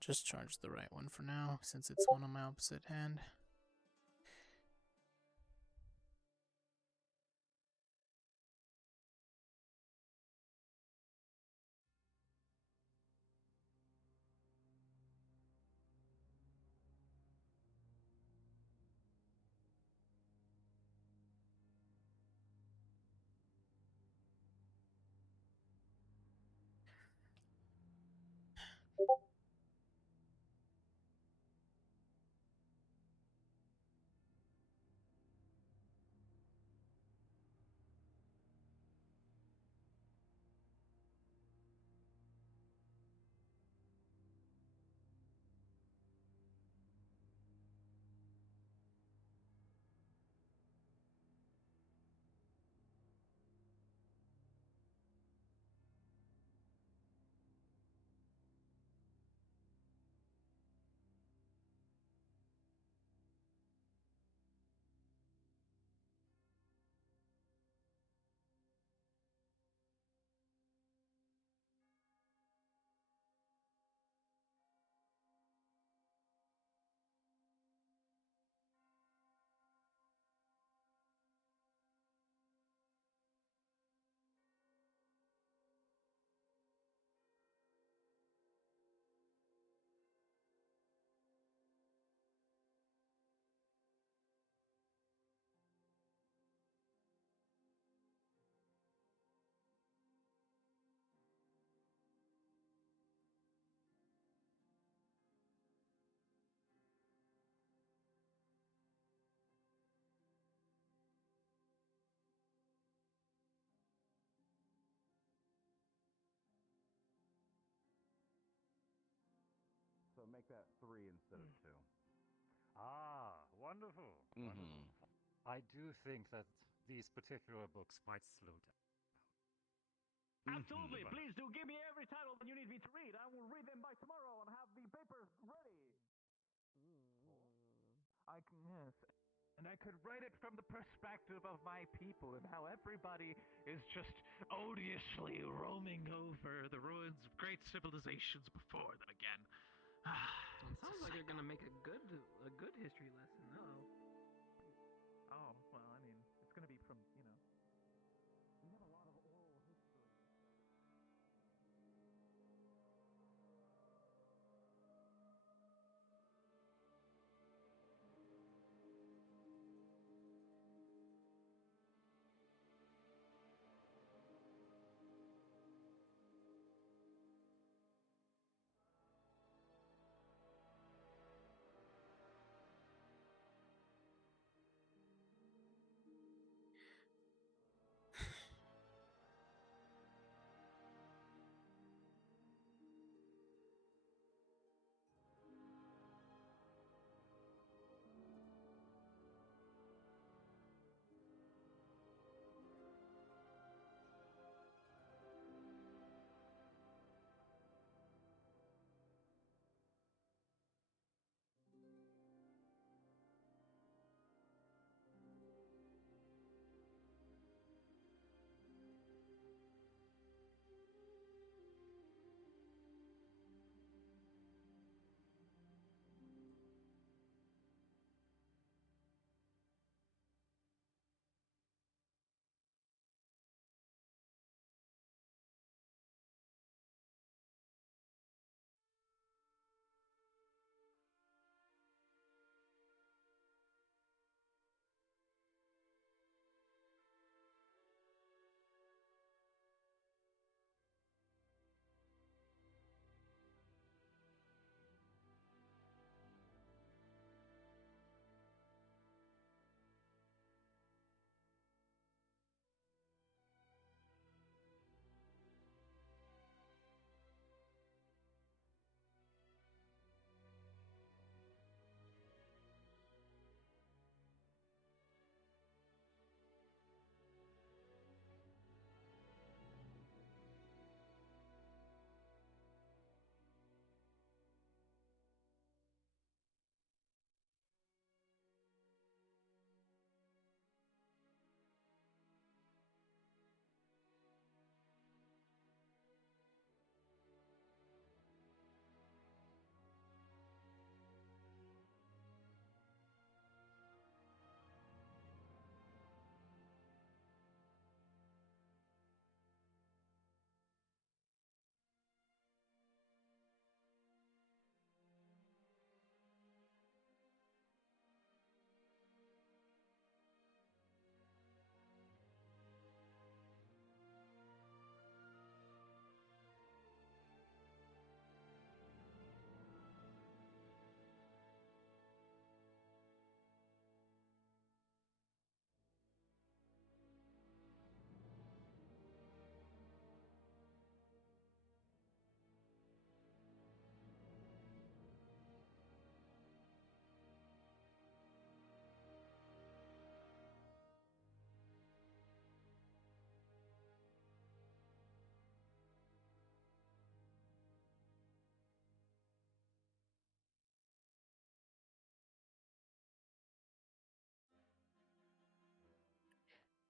just charge the right one for now, since it's one on my opposite hand. make that 3 instead of 2. Ah, wonderful. Wonderful. I do think that these particular books might slow down. Absolutely. Please do give me every title that you need me to read. I will read them by tomorrow and have the papers ready. Yes. And I could write it from the perspective of my people and how everybody is just odiously roaming over the ruins of great civilizations before them again. It sounds like they're gonna make a good history lesson. Oh, well, I mean, it's gonna be from, we have a lot of oral history.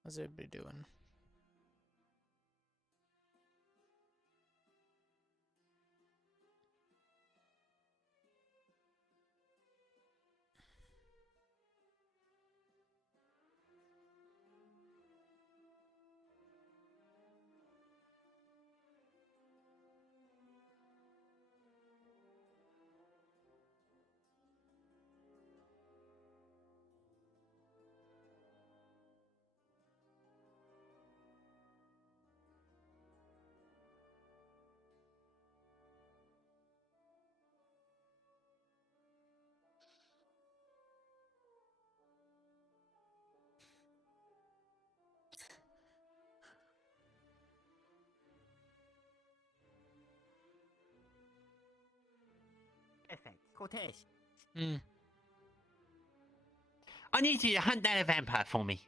How's everybody doing? Cortez. Mm. I need you to hunt down a vampire for me.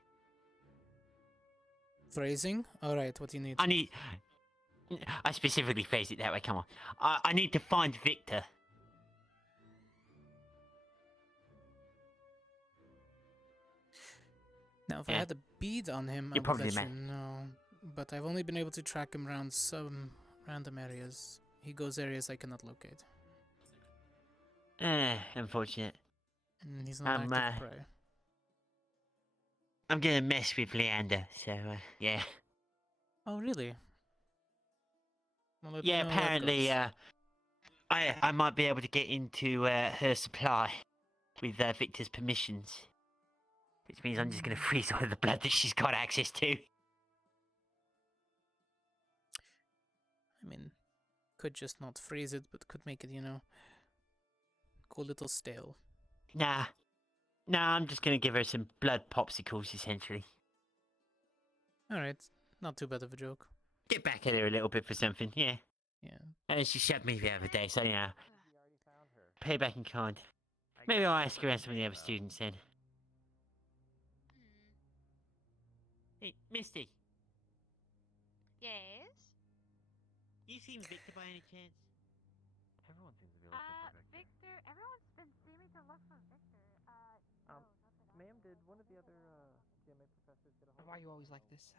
Phrasing? Alright, what do you need? I specifically phrased it that way, come on. I need to find Victor. Now, if I had a bead on him, I would let you know. But I've only been able to track him around some random areas. He goes areas I cannot locate. Unfortunate. He's not active prey. I'm gonna mess with Leander, so, yeah. Oh, really? Well, Yeah, apparently, I might be able to get into her supply with Victor's permissions. Which means I'm just gonna freeze all of the blood that she's got access to. I mean, could just not freeze it, but could make it, you know, go a little stale. Nah, I'm just gonna give her some blood popsicles, essentially. Alright, not too bad of a joke. Get back at her a little bit for something, yeah. Yeah. And she shoved me the other day, so, yeah. Pay back in kind. Maybe I'll ask around some of the other students then. Hey, Misty. Yes? You seen Victor by any chance? Everyone seems to be looking for Victor. Victor, everyone's been seeming to look for Victor. Ma'am, did one of the other GMA professors get a hold? Why are you always like this?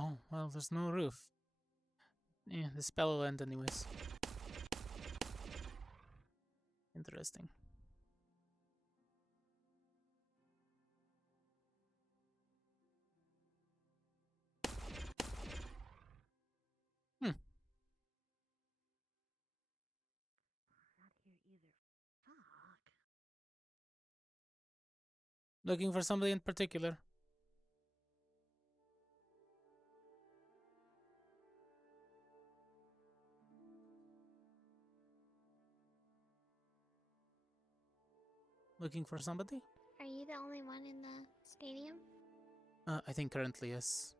Oh, well, there's no roof. Yeah, the spell will end anyways. Interesting. Hmm. Looking for somebody in particular. Looking for somebody? Are you the only one in the stadium? I think currently, yes.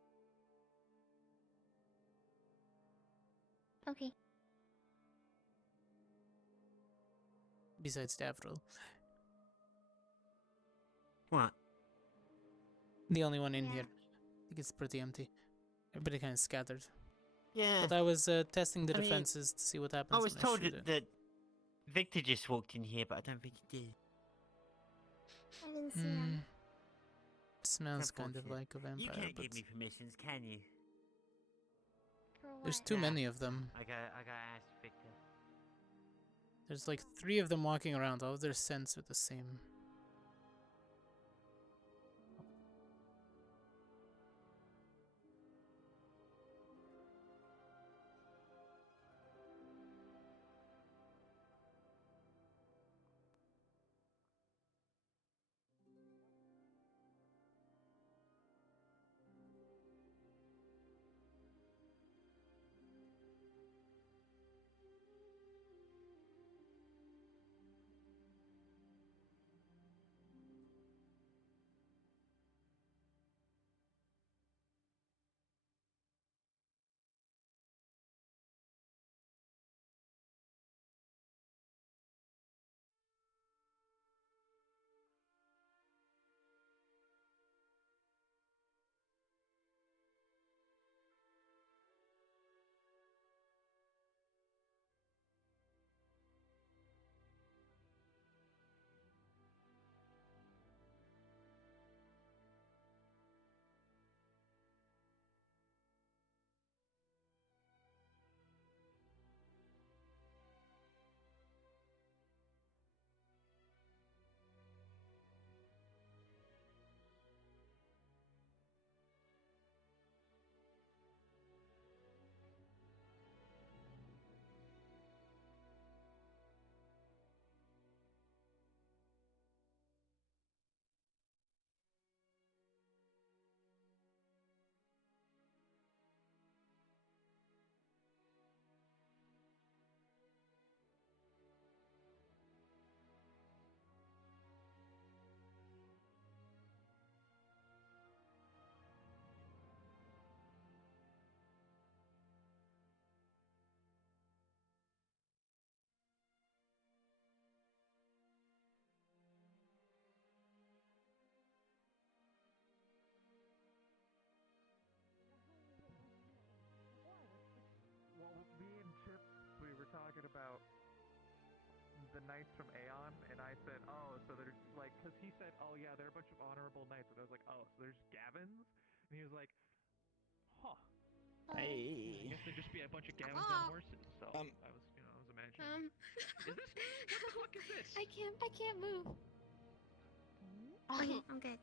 Okay. Besides Davril. What? The only one in here. I think it's pretty empty. Everybody kind of scattered. Yeah. But I was testing the defenses to see what happens. I was told that Victor just walked in here, but I don't think he did. I didn't see him. Smells kind of like a vampire. You can't but give me permissions, can you? there's too many of them. I gotta ask Victor. There's like 3 of them walking around. All of their scents are the same. talking about the knights from Aeon, and I said, oh, so they're like, because he said, oh yeah, they're a bunch of honorable knights, and I was like, oh, so there's Gavins, and he was like, huh. Hey. I guess there'd just be a bunch of Gavins on horses. So I was, I was imagining. Is this? What the fuck is this? I can't move. Okay, I'm good.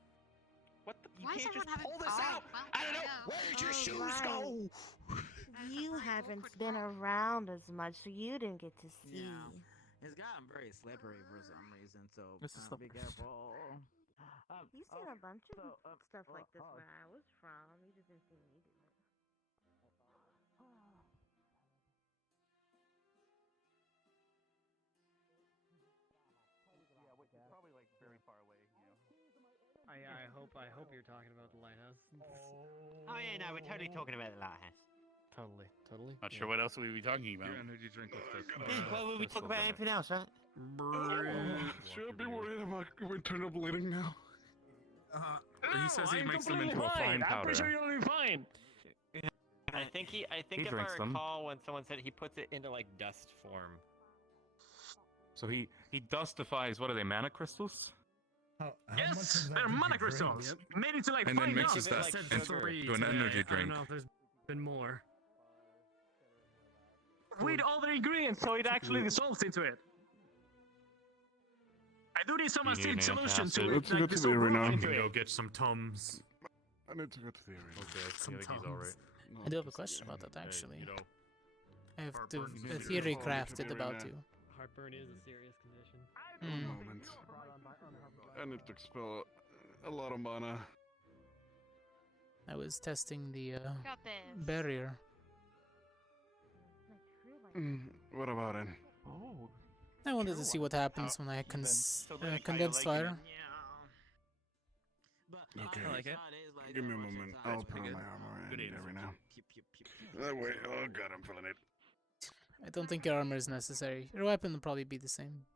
What the? Why is can't just everyone having? pull this out. I don't know. Where'd your shoes go? You haven't been around as much, so you didn't get to see. Yeah, it's gotten very slippery for some reason. So This is be careful. You've seen a bunch of stuff like this where I was from. You just didn't see me do it. Yeah, which is probably like very far away, you know. I hope you're talking about the lighthouse. Oh yeah, no, we're totally talking about the lighthouse. Totally. Not sure what else we would be talking about. Your energy drink looks like. Well, we talk about anything else, right? Should I be worried about internal bleeding now? He says he I'm makes them completely into a fine fine. I'm powder. pretty sure you'll be fine. I think He if I drinks them. recall when someone said he puts it into like dust form. So he dustifies, what are they, mana crystals? Yes, they're mana crystals. Made into like And then fine mixes dust. that I said into three an today. energy I drink. don't know if there's been more. Read all the ingredients so it actually dissolves into it. I do need some acid solution to Let's like, go to the dissolve arena. into I'm gonna it. go get some Tums. I need to go to the arena. Okay, I Some think he's alright. I do have a question about that actually. You know, I have Heartburn a is theory serious. crafted about you. Heartburn is a serious condition. Mm. Moment. I need to expel a lot of mana. I was testing the Got this. barrier. What about it? Oh. I wanted to see what happens when I condense fire. Okay. I like it. Give me a moment. I'll put on my armor and arena. That way, oh god, I'm feeling it. I don't think your armor is necessary. Your weapon will probably be the same.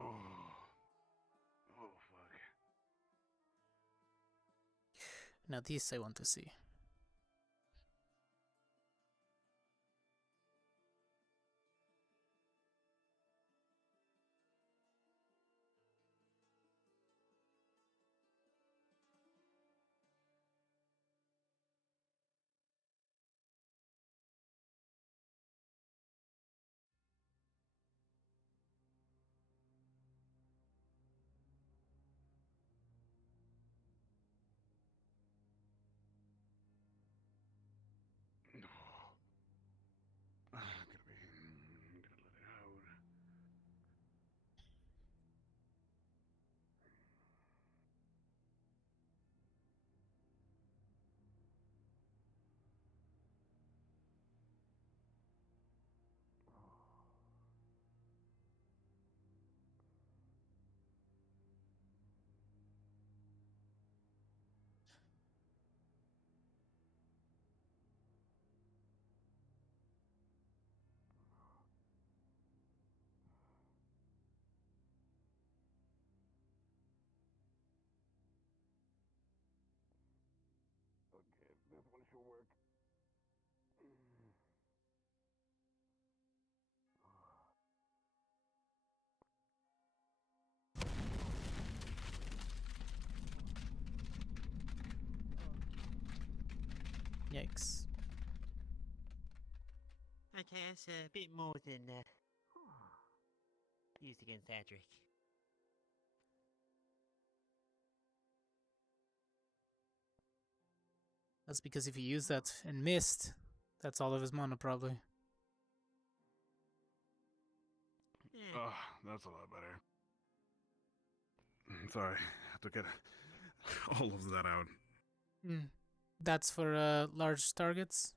Oh. Oh, fuck. Now this I want to see. Okay, this one should work. Yikes. Okay, that's a bit more than used against Adric. That's because if you use that and missed, that's all of his mana probably. Oh, that's a lot better. Sorry, I have to get all of that out. That's for large targets,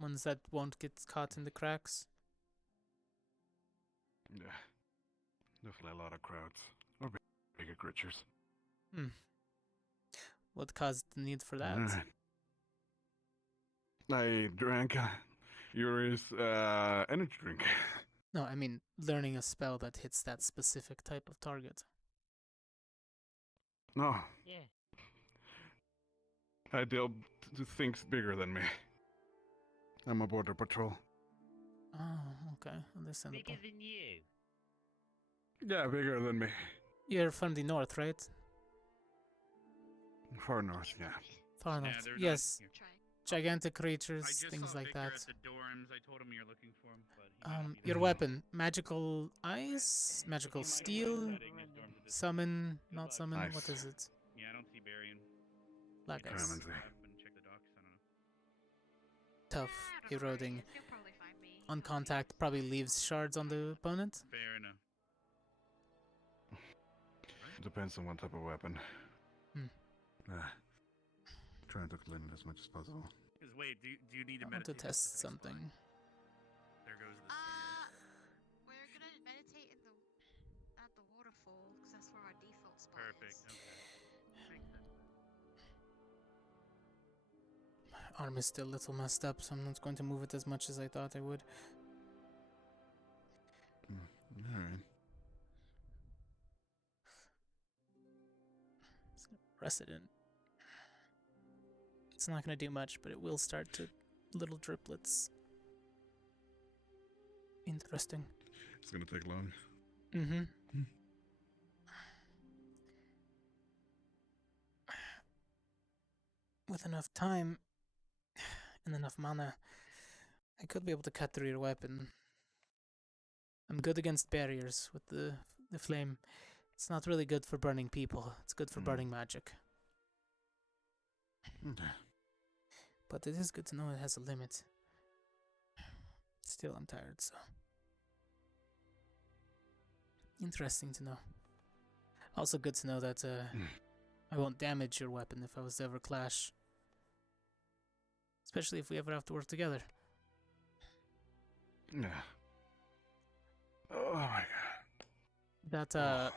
ones that won't get caught in the cracks. Yeah, definitely a lot of crowds. Or bigger creatures. What caused the need for that? I drank Yuri's energy drink. No, I mean learning a spell that hits that specific type of target. No. Yeah. I delved to things bigger than me. I'm a border patrol. Oh, okay. Understandable. Bigger than you. Yeah, bigger than me. You're from the north, right? Far north, yeah. Far north. they're not Yes. here. Gigantic I creatures, just things saw like Victor that. at the dorms. I told him you're looking for him, but he might not be Your there. weapon, magical ice, magical steel, summon, not summon. Ice. What is it? Yeah, I don't see Barian. Black Maybe ice. just Clemency. grab and check the docks. I don't know. Tough, eroding. On contact, probably leaves shards on the opponent. Fair enough. Depends on what type of weapon. Hmm. Trying to clean it as much as possible. Because wait, do you need to I want to meditate? test something. There goes the. We're gonna meditate in at the waterfall because that's where our default spot Perfect. is. Okay. Makes sense. My arm is still a little messed up, so I'm not going to move it as much as I thought I would. Alright. Precedent. It's not going to do much, but it will start to little driplets. Interesting. It's gonna take long. Mm-hmm. With enough time and enough mana, I could be able to cut through your weapon. I'm good against barriers with the flame. It's not really good for burning people. It's good for burning magic. But it is good to know it has a limit. Still, I'm tired, so. Interesting to know. Also good to know that I won't damage your weapon if I was to ever clash. Especially if we ever have to work together. Yeah. Oh my god. That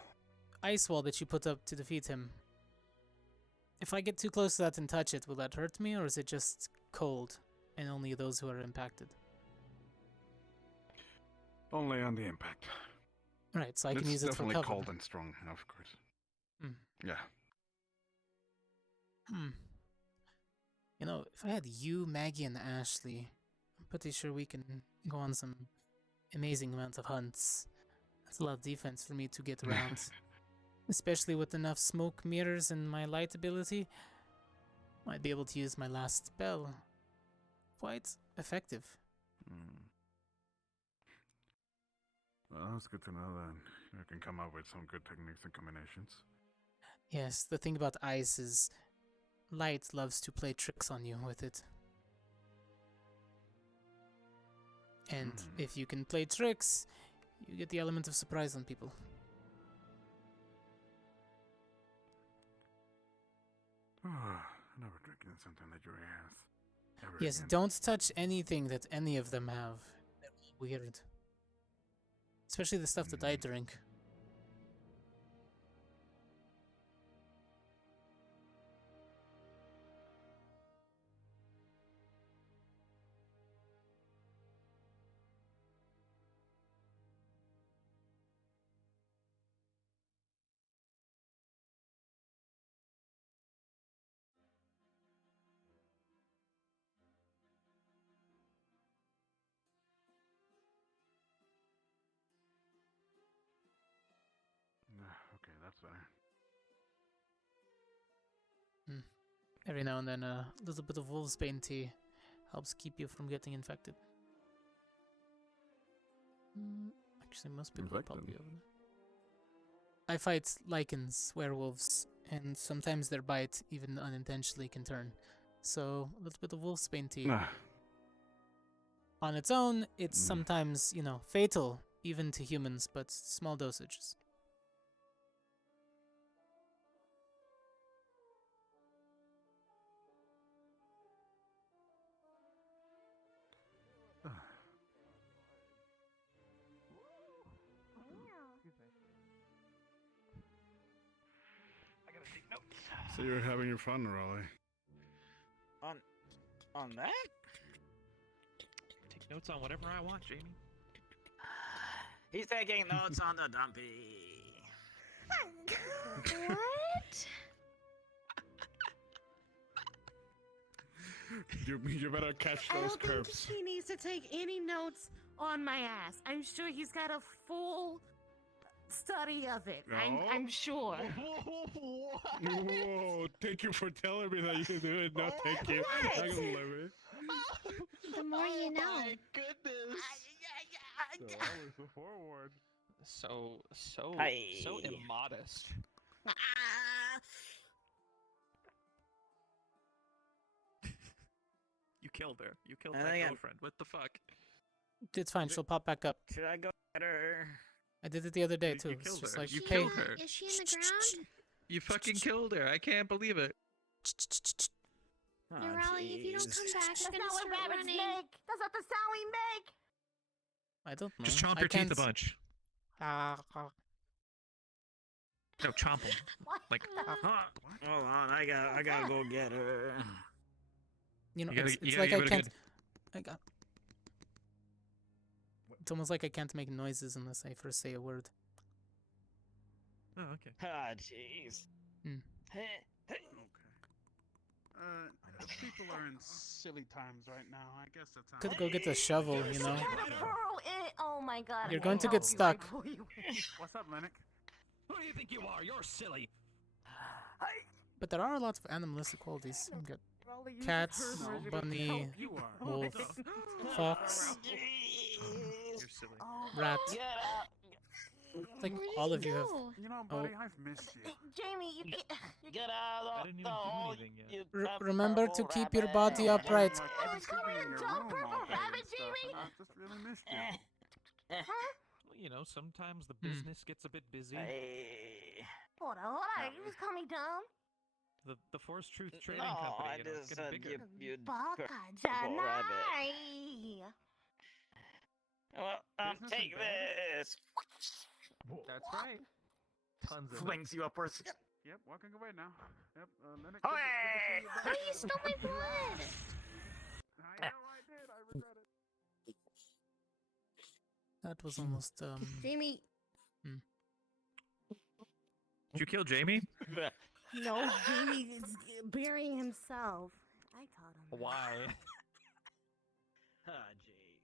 ice wall that you put up to defeat him. If I get too close to that and touch it, will that hurt me, or is it just cold and only those who are impacted? Only on the impact. Right, so I can use it for cover. It's definitely cold and strong, of course. Yeah. You know, if I had you, Maggie, and Ashley, I'm pretty sure we can go on some amazing amounts of hunts. That's a lot of defense for me to get around. Especially with enough smoke mirrors and my light ability. Might be able to use my last spell. Quite effective. Well, it's good to know that you can come up with some good techniques and combinations. Yes, the thing about ice is light loves to play tricks on you with it. And if you can play tricks, you get the element of surprise on people. Never drinking something that you have. Yes, don't touch anything that any of them have. They're all weird. Especially the stuff that I drink. Okay, that's better. Every now and then a little bit of wolfsbane tea helps keep you from getting infected. Actually, most people would probably have that. I fight lichens, werewolves, and sometimes their bite, even unintentionally, can turn. So, a little bit of wolfsbane tea. On its own, it's sometimes, you know, fatal, even to humans, but small dosages. So you're having your fun, Raleigh. On that? Take notes on whatever I want, Jamie. He's taking notes on the dumpy. What? You better catch I those don't think curves. he needs to take any notes on my ass. I'm sure he's got a full study of it. I'm sure. Whoa, thank you for telling me that you do it. No, thank you. What? I can live it. The more you know. My goodness. So always a forward. So Hey. immodest. You killed her. You killed And my again. girlfriend. What the fuck? It's fine. She'll pop back up. Should I go get her? I did it the other day You too. It's killed just her. like, You hey, killed her. Is she in the ground? You fucking killed her. I can't believe it. You're Raleigh, if you don't come back, That's I'm gonna not what start rabbits running. make. That's not the sound we make. I don't know. Just chomp I your teeth can't... a bunch. No, chomp them. Like, Hold on, I gotta go get her. You know, You gotta- it's you like gotta I give it a can't. I got. It's almost like I can't make noises unless I first say a word. oh, okay. Ah, jeez. People are in silly times right now. I guess that's how. Could go get the shovel, you know. Oh my god. You're I going to know. get stuck. What's up, Lennox? Who do you think you are? You're silly. But there are lots of animalistic qualities. You got cats, bunny, wolf, fox, You're silly. rat. Like all of you have. You know, Oh. buddy, I've missed you. Jamie, you Get out I of didn't the even do hole, anything yet. you Remember to purple keep your rabbit. body upright. I've been sleeping in your room all day and stuff, and I've just really missed you. Well, you know, sometimes the business gets a bit busy. Hold on. You just call me dumb. The Force Truth Trading No, Company, I you know, it's just getting said bigger. you Baka purple rabbit. Janai. Well, Business take is bad. this. That's right. Tons of it. Flings you upwards. Yep, walking away now. Yep, Lennox. Oh, Oh, you stole my blood! I know I did. I regret it. That was almost Jamie. Did you kill Jamie? No, Jamie is burying himself. I taught him. Why? Ah, jeez.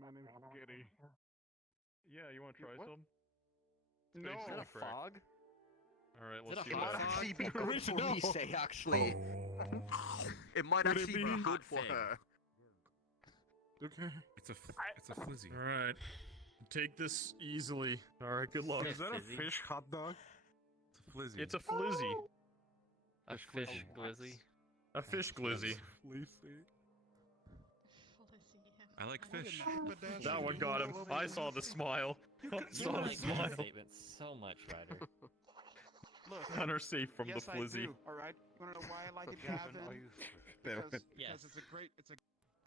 My name's Giddy. Yeah, you want to try What? some? No. Is that a fog? All right, Is let's it see a what fog? happens. Actually be good for Risei, actually. It might Could it actually be be? good for her. Okay. It's a flizzy. All right, take this easily. All right, good luck. Is that a fish hot dog? It's a flizzy. It's a flizzy. A fish glizzy. A fish glizzy. I like fish. That one got him. I saw the smile. I You saw the like that smile. statement so much, Ryder. Look, Hunter safe from yes, the flizzy. I do. All right. You wanna know why I like it, Gavin? Because Yes. it's a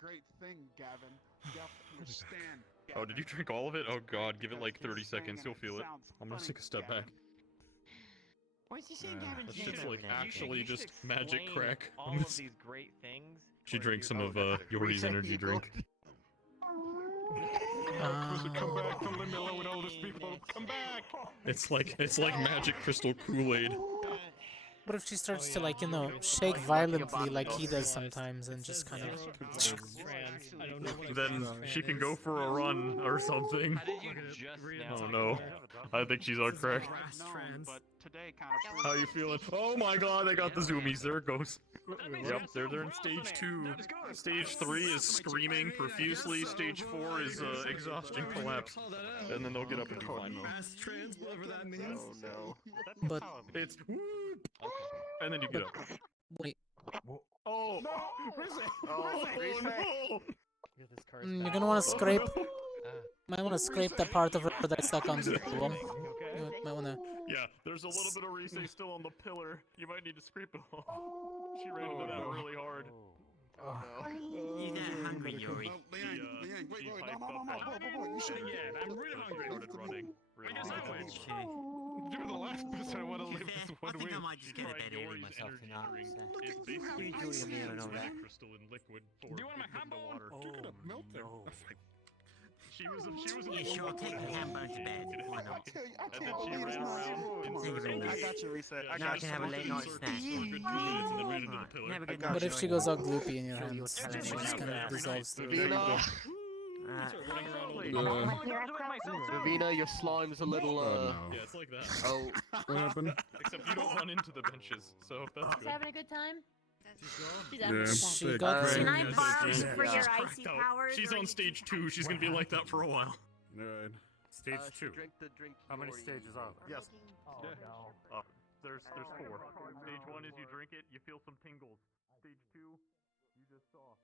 great thing, Gavin. You have to understand. Oh, did you drink all of it? Oh god, give it like 30 seconds, you'll feel it. I'm gonna take a step back. Why is he saying Gavin? That You shit's should- like you actually should just magic explain crack. All of these great things. She drinks some of Yori's energy drink. Come back to Lamilla with all these people. Come back. It's like magic crystal Kool-Aid. What if she starts to, like, you know, shake violently like he does sometimes and just kind of... I don't know what Then she can go for a run or something. Oh no, I think she's on crack. But today kind of How you feeling? Oh my god, they got the zoomies. There it goes. Yep, they're in stage 2. Stage 3 is screaming profusely. Stage 4 is exhaustion collapse. And then they'll get up and be fine. Fast trans, whatever that means. Oh no. But... It's... And then you get up. Wait. Oh! No! Oh, no! You're gonna want to scrape... Might want to scrape that part of her that's stuck onto the wall. You might want to... Yeah, there's a little bit of Risei still on the pillar. You might need to scrape it off. She ran into that really hard. You that hungry, Yuri? Liang, wait, no, you should. Yeah, I'm really hungry. Started running. Really hungry. True. You're the last person I want to live Yeah, with I one think I with. might just get a bed early myself tonight. It's You basically enjoy your meal and all that. crystalline liquid for Do you want my ham bone? water. Oh, no. She was Yeah, sure, take the ham bone to bed. Why not? I And then can't she believe ran it's not around in Thank you very circles. much. I got you, Reset. Now I can have a late night snack. For a good 2 minutes and then ran into the pillar. Have a good got night. But if she goes all gloopy in your Sure, you'll hands, tell she anyone just else kind of that. dissolves through. Running Davina, around all Holy. the Davina, your slime's a little, Yeah, it's like that. Oh, What happened? Except you don't run into the benches, so that's She's good. having a good time? She's Yeah, having a good time. She sick. got Great. some- Can I borrow She's you for your cracked icy out. powers? She's or on you- stage 2. She's gonna be like that for a while. Alright. Stage 2. drink the drink. How many stages are there? Yes. There's 4. Stage 1 is you drink it, you feel some tingles. Stage 2, you just saw.